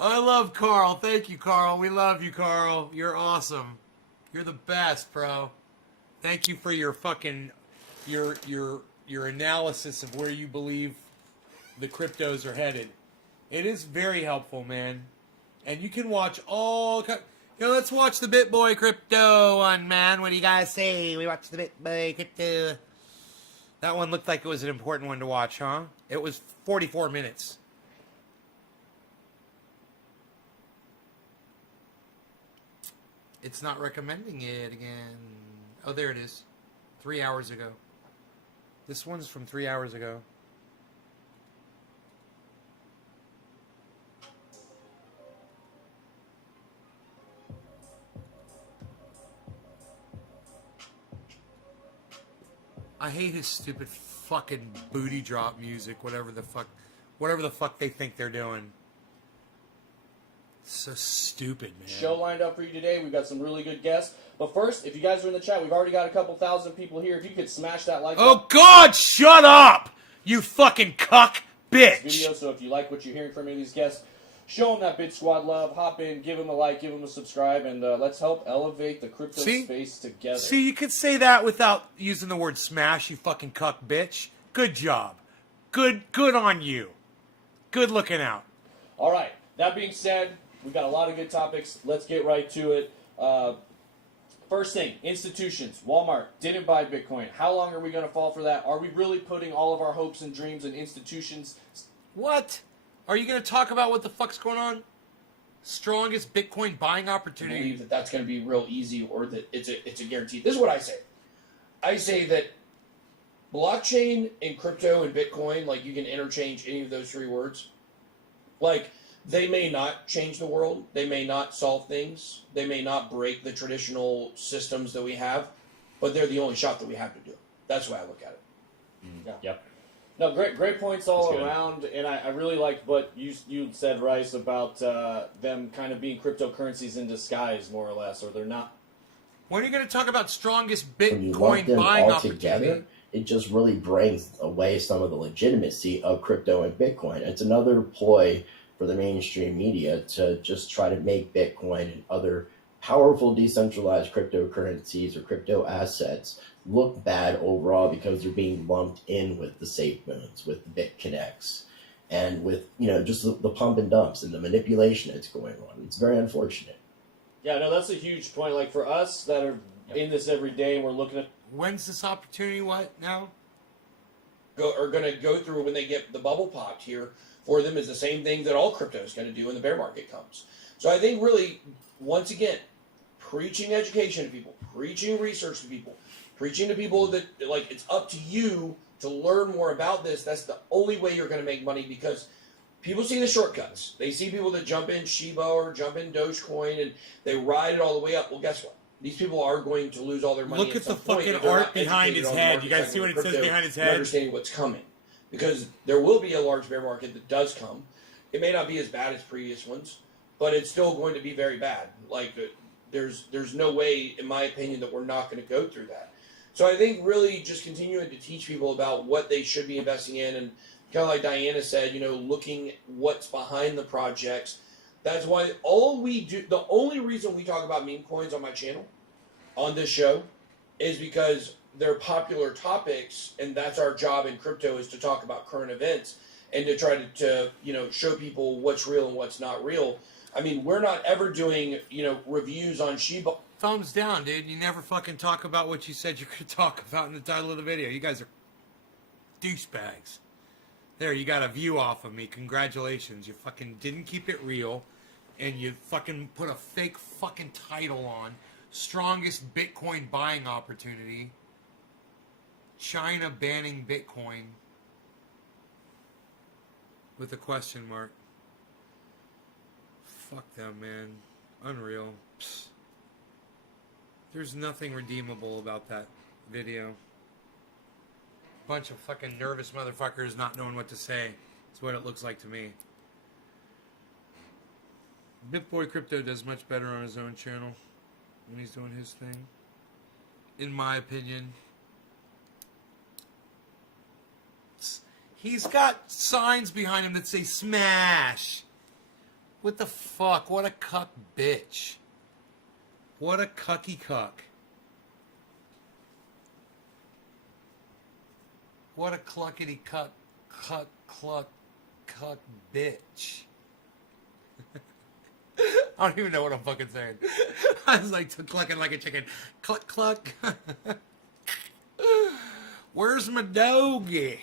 I love Carl. Thank you, Carl. We love you, Carl. You're awesome. You're the best, bro. Thank you for your fucking your analysis of where you believe the cryptos are headed. It is very helpful, man. And you can watch all. Let's watch the BitBoy crypto one, man. What do you guys say? We watch the BitBoy crypto. That one looked like it was an important one to watch, huh? It was 44 minutes. It's not recommending it again. Oh, there it is. 3 hours ago. This one's from 3 hours ago. I hate his stupid fucking booty drop music, whatever the fuck they think they're doing. So stupid, man. Show lined up for you today. We've got some really good guests. But first, if you guys are in the chat, we've already got a couple thousand people here. If you could smash that like button. Oh God, shut up! You fucking cuck bitch! Video. So if you like what you're hearing from any of these guests, show them that Bit Squad love. Hop in, give them a like, give them a subscribe, and let's help elevate the crypto space together. See, you could say that without using the word smash, you fucking cuck bitch. Good job. Good on you. Good looking out. All right. That being said, we've got a lot of good topics. Let's get right to it. First thing, institutions. Walmart didn't buy Bitcoin. How long are we going to fall for that? Are we really putting all of our hopes and dreams in institutions? What? Are you going to talk about what the fuck's going on? Strongest Bitcoin buying opportunity. believe that that's going to be real easy or that it's a guarantee. This is what I say. I say that blockchain and crypto and Bitcoin, like you can interchange any of those three words. Like they may not change the world. They may not solve things. They may not break the traditional systems that we have, but they're the only shot that we have to do it. That's the way I look at it. Yeah. Yep. No, great points all That's good. around, and I really liked what you said, Rice, about them kind of being cryptocurrencies in disguise, more or less, or they're not. When are you going to talk about strongest When you lump Bitcoin them buying all opportunity? together, it just really brings away some of the legitimacy of crypto and Bitcoin. It's another ploy for the mainstream media to just try to make Bitcoin and other powerful decentralized cryptocurrencies or crypto assets look bad overall because they're being lumped in with the SafeMoons, with the BitConnects, and with just the pump and dumps and the manipulation that's going on. It's very unfortunate. Yeah, no, that's a huge point. Like for us that are in this every day, and we're looking at. When's this opportunity? What now? Are going to go through when they get the bubble popped here for them is the same thing that all crypto is going to do when the bear market comes. So I think really, once again, preaching education to people, preaching research to people, preaching to people that like it's up to you to learn more about this. That's the only way you're going to make money because people see the shortcuts. They see people that jump in Shiba or jump in Dogecoin and they ride it all the way up. Well, guess what? These people are going to lose all their money. Look at the some point fucking if they're art not behind educated his on the head. market You guys side see what of it says crypto behind his and head? understanding what's coming. Because there will be a large bear market that does come. It may not be as bad as previous ones, but it's still going to be very bad. Like there's no way, in my opinion, that we're not going to go through that. So I think really just continuing to teach people about what they should be investing in, and kind of like Diana said, looking what's behind the projects. That's why all we do. The only reason we talk about meme coins on my channel, on this show, is because they're popular topics, and that's our job in crypto is to talk about current events and to try to show people what's real and what's not real. I mean, we're not ever doing reviews on Shiba. Thumbs down, dude. You never fucking talk about what you said you could talk about in the title of the video. You guys are douchebags. There, you got a view off of me. Congratulations. You fucking didn't keep it real, and you fucking put a fake fucking title on. Strongest Bitcoin buying opportunity. China banning Bitcoin. With a question mark. Fuck them, man. Unreal. Psst. There's nothing redeemable about that video. Bunch of fucking nervous motherfuckers not knowing what to say. That's what it looks like to me. BitBoy Crypto does much better on his own channel when he's doing his thing. In my opinion. He's got signs behind him that say smash. What the fuck? What a cuck bitch. What a cucky cuck. What a cluckety cuck bitch. I don't even know what I'm fucking saying. I was like clucking like a chicken. Cluck cluck. Where's my doggy?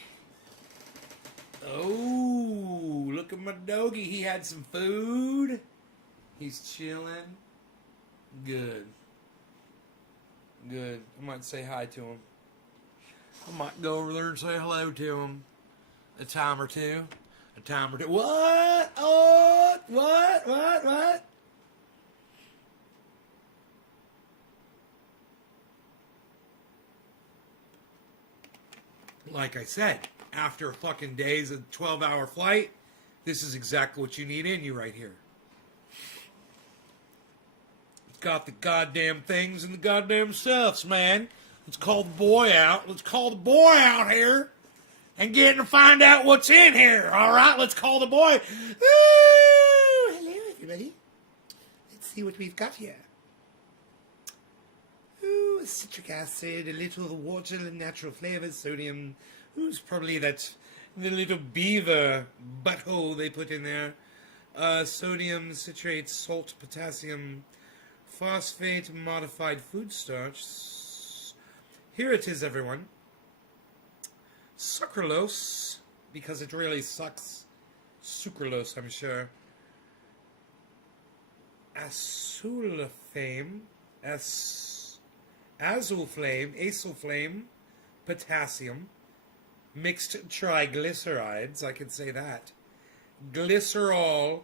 Oh, look at my doggy. He had some food. He's chilling. Good. Good. I might say hi to him. I might go over there and say hello to him. A time or two. A time or two. What? Oh, what? Like I said, after fucking days of 12-hour flight, this is exactly what you need in you right here. It's got the goddamn things and the goddamn stuffs, man. Let's call the boy out. Let's call the boy out here and get to find out what's in here. All right, let's call the boy. Ooh, hello, everybody. Let's see what we've got here. Ooh, citric acid, a little water, natural flavors, sodium. Ooh's probably the little beaver butthole they put in there. Sodium, citrate, salt, potassium, phosphate, modified food starch. Here it is, everyone. Sucralose, because it really sucks. Sucralose, I'm sure. azulflame, azulflame, potassium, mixed triglycerides, I can say that, glycerol,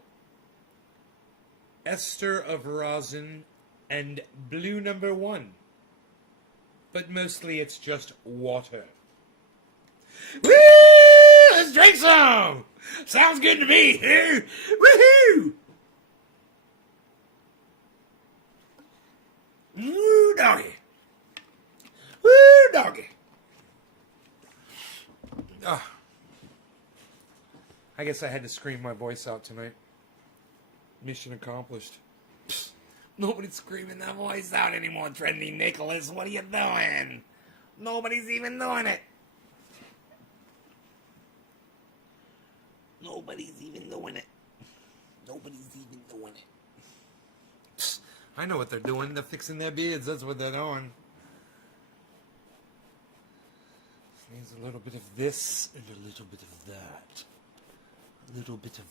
ester of rosin, and blue number 1. But mostly it's just water. Woo! Let's drink some! Sounds good to me! Woohoo! Woo, doggy! Woo, doggy! Ah. I guess I had to scream my voice out tonight. Mission accomplished. Psst. Nobody's screaming that voice out anymore, Trendy Nicholas. What are you doing? Nobody's even doing it. Nobody's even doing it. Nobody's even doing it. Psst. I know what they're doing. They're fixing their beards. That's what they're doing. Needs a little bit of this and a little bit of that. A little bit of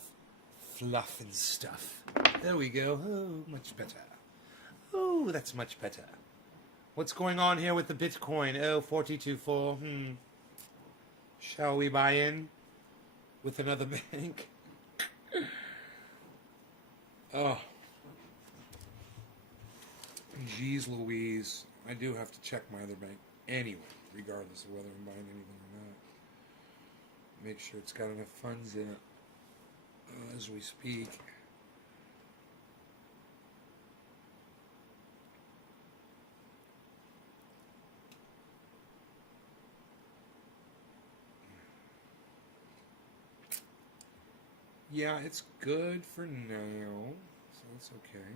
fluff and stuff. There we go. Oh, much better. Oh, that's much better. What's going on here with the Bitcoin? Oh, 42.4. Shall we buy in with another bank? Oh. Jeez Louise. I do have to check my other bank anyway, regardless of whether I'm buying anything or not. Make sure it's got enough funds in it as we speak. Yeah, it's good for now, so it's okay.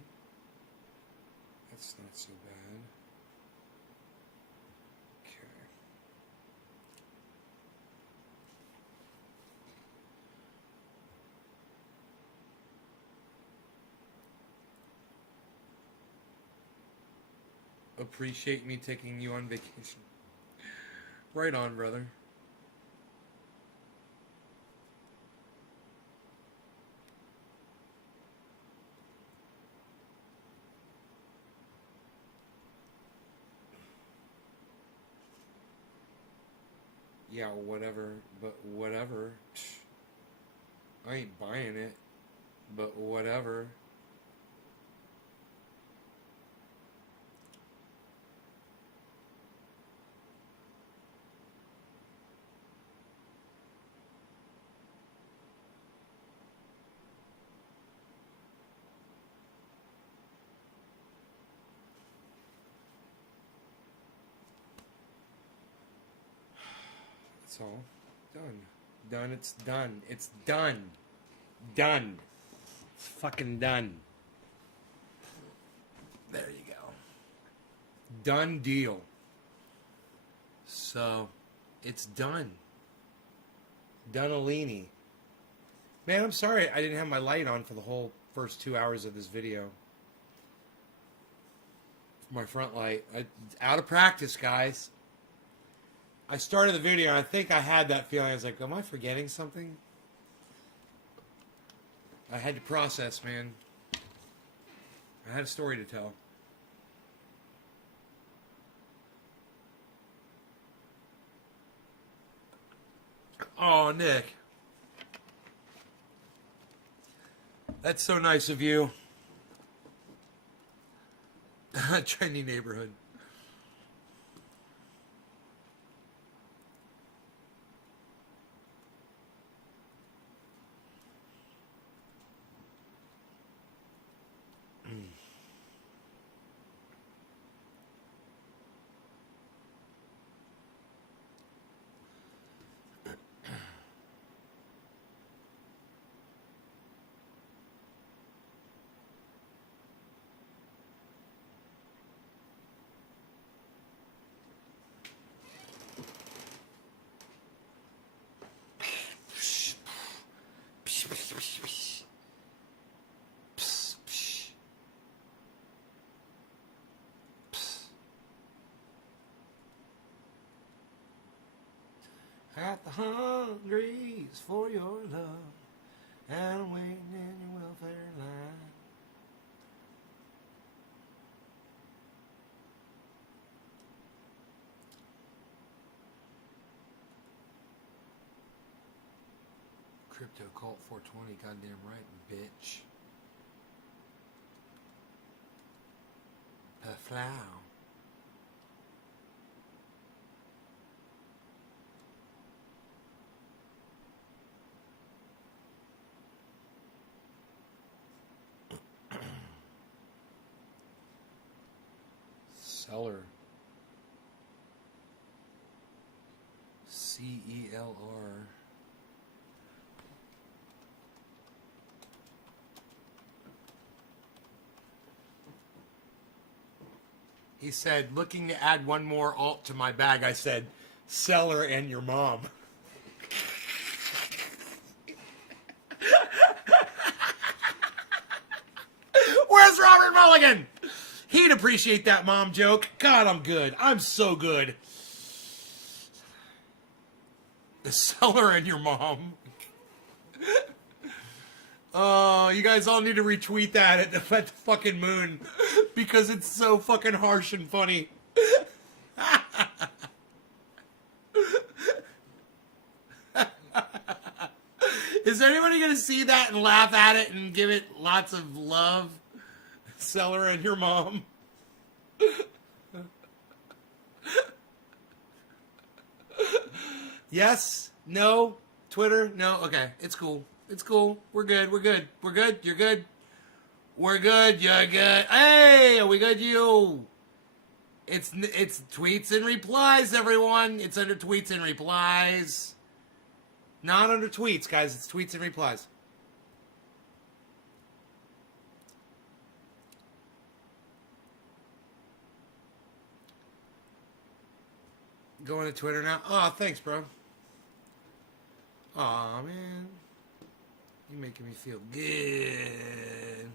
That's not so bad. Okay. Appreciate me taking you on vacation. Right on, brother. Yeah, whatever, but whatever. I ain't buying it, but whatever. That's all. Done. Done. It's done. It's done. Done. It's fucking done. There you go. Done deal. So, it's done. Donalini. Man, I'm sorry I didn't have my light on for the whole first 2 hours of this video. My front light. Out of practice, guys. I started the video and I think I had that feeling. I was like, am I forgetting something? I had to process, man. I had a story to tell. Oh, Nick. That's so nice of you. Trendy neighborhood. At the hungries for your love, and I'm waiting in your welfare line. Crypto Cult 420, goddamn right, bitch. Perflow. Seller. CELR. He said, looking to add one more alt to my bag. I said, Seller and your mom. Where's Robert Mulligan? He'd appreciate that mom joke. God, I'm good. I'm so good. The Seller and your mom. Oh, you guys all need to retweet that at the fucking moon because it's so fucking harsh and funny. Is anybody gonna see that and laugh at it and give it lots of love? Seller and your mom. Yes? No? Twitter? No? Okay, it's cool. It's cool. We're good. We're good. We're good. You're good. We're good. You're good. Hey, are we good? You. It's tweets and replies, everyone. It's under tweets and replies. Not under tweets, guys. It's tweets and replies. Going to Twitter now. Oh, thanks, bro. Aw, man. You're making me feel good.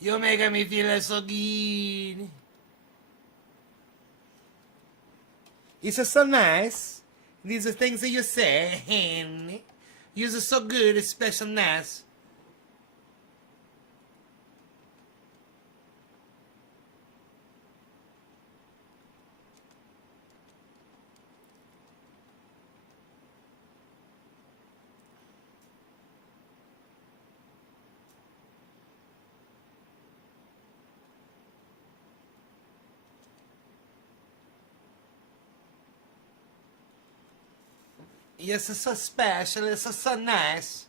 You're making me feel so good. It's just so nice. These are things that you say. You're so good, it's special nice. Yes, it's so special. It's so nice.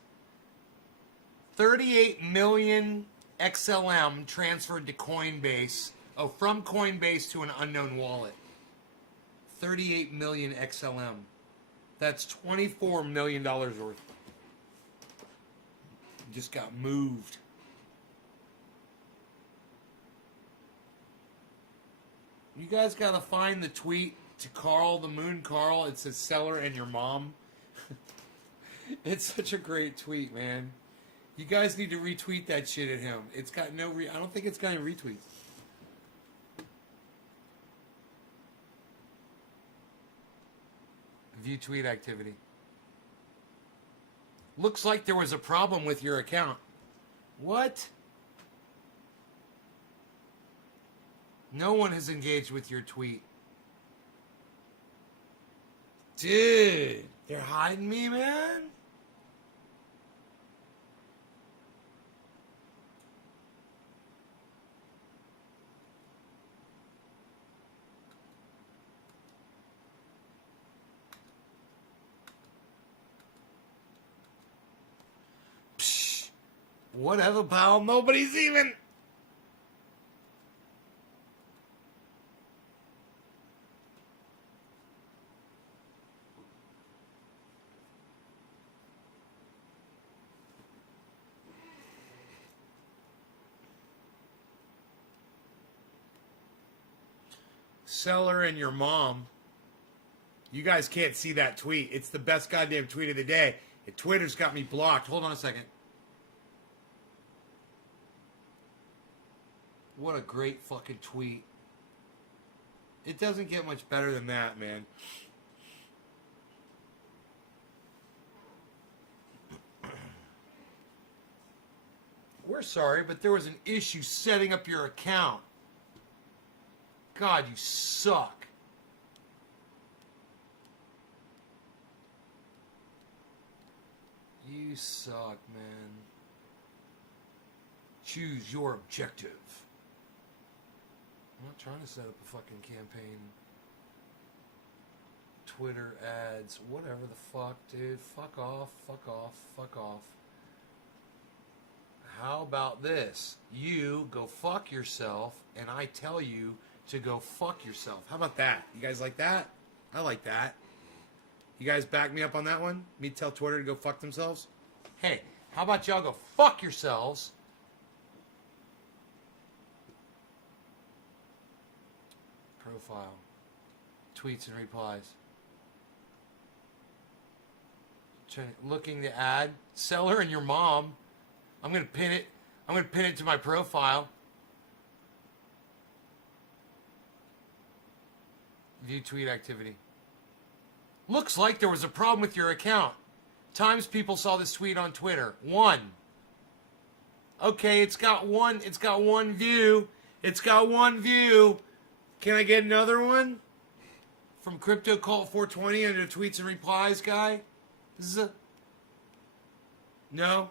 38 million XLM transferred to Coinbase. Oh, from Coinbase to an unknown wallet. 38 million XLM. That's $24 million worth. Just got moved. You guys gotta find the tweet to Carl the Moon Carl. It says Seller and your mom. It's such a great tweet, man. You guys need to retweet that shit at him. It's got no I don't think it's got any retweets. View tweet activity. Looks like there was a problem with your account. What? No one has engaged with your tweet. Dude, they're hiding me, man. Psh, whatever, pal. Nobody's even... Seller and your mom. You guys can't see that tweet. It's the best goddamn tweet of the day. And Twitter's got me blocked. Hold on a second. What a great fucking tweet. It doesn't get much better than that, man. We're sorry, but there was an issue setting up your account. God, you suck. You suck, man. Choose your objective. I'm not trying to set up a fucking campaign. Twitter ads, whatever the fuck, dude. Fuck off, fuck off, fuck off. How about this? You go fuck yourself, and I tell you to go fuck yourself. How about that? You guys like that? I like that. You guys back me up on that one? Me tell Twitter to go fuck themselves? Hey, how about y'all go fuck yourselves? Profile. Tweets and replies. Looking to add. Seller and your mom. I'm going to pin it. I'm going to pin it to my profile. View tweet activity. Looks like there was a problem with your account. Times people saw this tweet on Twitter. 1. Okay, it's got one view. It's got one view. Can I get another one? From Crypto Cult 420 under tweets and replies guy? No?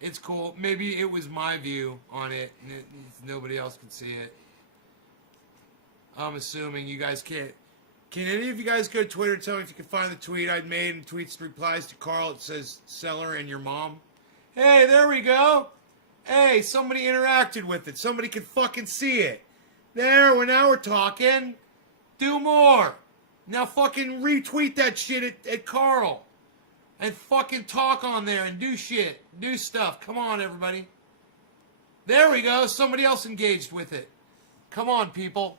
It's cool. Maybe it was my view on it, and nobody else can see it. I'm assuming you guys can't. Can any of you guys go to Twitter and tell me if you can find the tweet I'd made and tweets and replies to Carl? It says seller and your mom. Hey, there we go. Hey, somebody interacted with it. Somebody can fucking see it. There, now we're talking. Do more. Now fucking retweet that shit at Carl. And fucking talk on there and do shit. Do stuff. Come on, everybody. There we go. Somebody else engaged with it. Come on, people.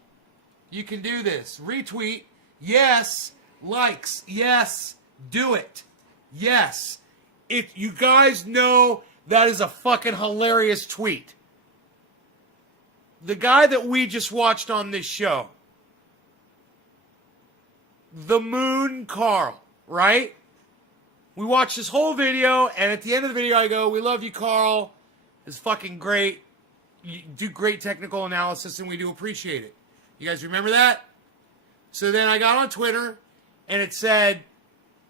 You can do this. Retweet. Yes. Likes. Yes. Do it. Yes. If you guys know that is a fucking hilarious tweet. The guy that we just watched on this show. The Moon Carl, right? We watched this whole video, and at the end of the video, I go, we love you, Carl. It's fucking great. You do great technical analysis, and we do appreciate it. You guys remember that? So then I got on Twitter, and it said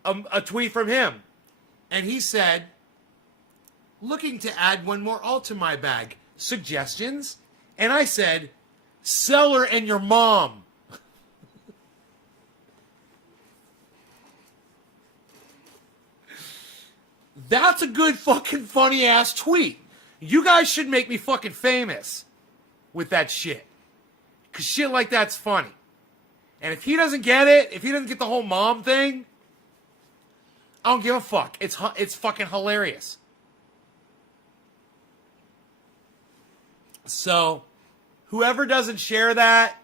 a tweet from him. And he said, looking to add one more alt to my bag. Suggestions? And I said, seller and your mom. That's a good fucking funny ass tweet. You guys should make me fucking famous with that shit. Because shit like that's funny. And if he doesn't get it, if he doesn't get the whole mom thing, I don't give a fuck. It's fucking hilarious. So, whoever doesn't share that,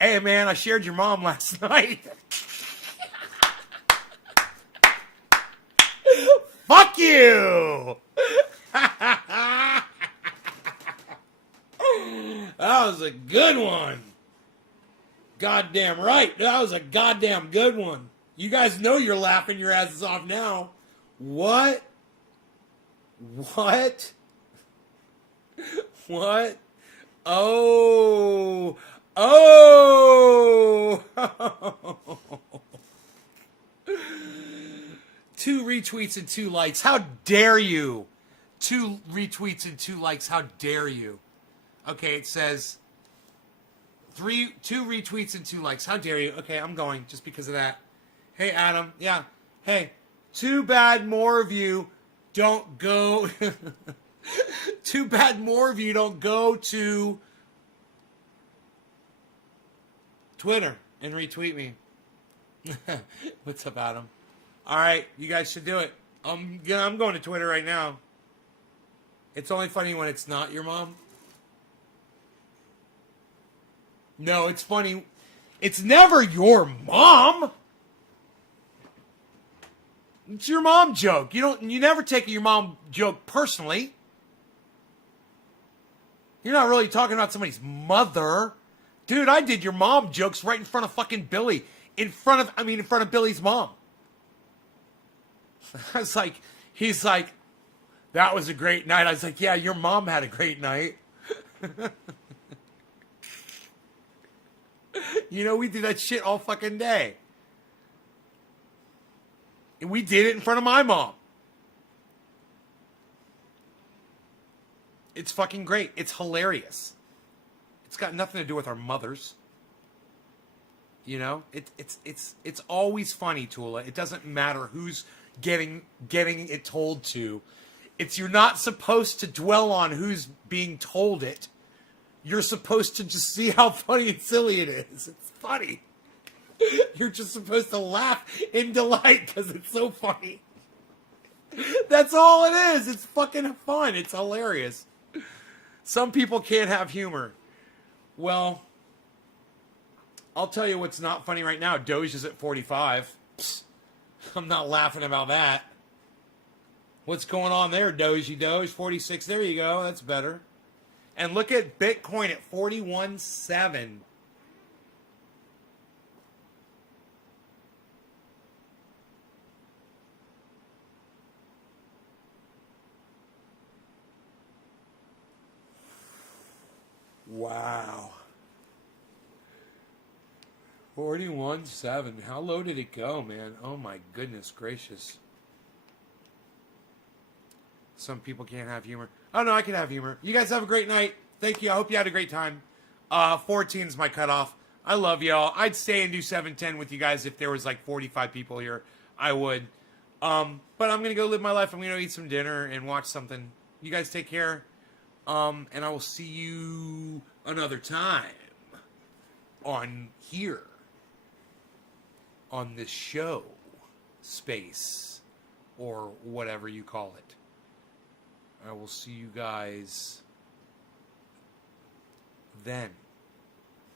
hey man, I shared your mom last night. Fuck you! That was a good one. Goddamn right. That was a goddamn good one. You guys know you're laughing your asses off now. What? What? What? Oh. Oh. 2 retweets and 2 likes. How dare you? 2 retweets and 2 likes. How dare you? Okay, it says 2 retweets and 2 likes. How dare you? Okay, I'm going just because of that. Hey, Adam. Yeah. Hey, too bad more of you don't go. Too bad more of you don't go to Twitter and retweet me. What's up, Adam? All right, you guys should do it. I'm going to Twitter right now. It's only funny when it's not your mom. No, it's funny. It's never your mom. It's your mom joke. You never take your mom joke personally. You're not really talking about somebody's mother. Dude, I did your mom jokes right in front of fucking Billy. In front of Billy's mom. I was like, he's like, that was a great night. I was like, yeah, your mom had a great night. You know, we do that shit all fucking day. And we did it in front of my mom. It's fucking great. It's hilarious. It's got nothing to do with our mothers. You know, it's always funny, Tula. It doesn't matter who's getting it told to. It's you're not supposed to dwell on who's being told it. You're supposed to just see how funny and silly it is. It's funny. You're just supposed to laugh in delight because it's so funny. That's all it is. It's fucking fun. It's hilarious. Some people can't have humor. Well, I'll tell you what's not funny right now. Doge is at 45. Psst. I'm not laughing about that. What's going on there, Doge? 46. There you go. That's better. And look at Bitcoin at 41.7. Wow. 41.7. How low did it go, man? Oh my goodness gracious. Some people can't have humor. Oh no, I can have humor. You guys have a great night. Thank you. I hope you had a great time. 14 is my cutoff. I love y'all. I'd stay and do 710 with you guys if there was like 45 people here. I would. But I'm gonna go live my life. I'm gonna eat some dinner and watch something. You guys take care. And I will see you another time on here, on this show, space, or whatever you call it. I will see you guys then.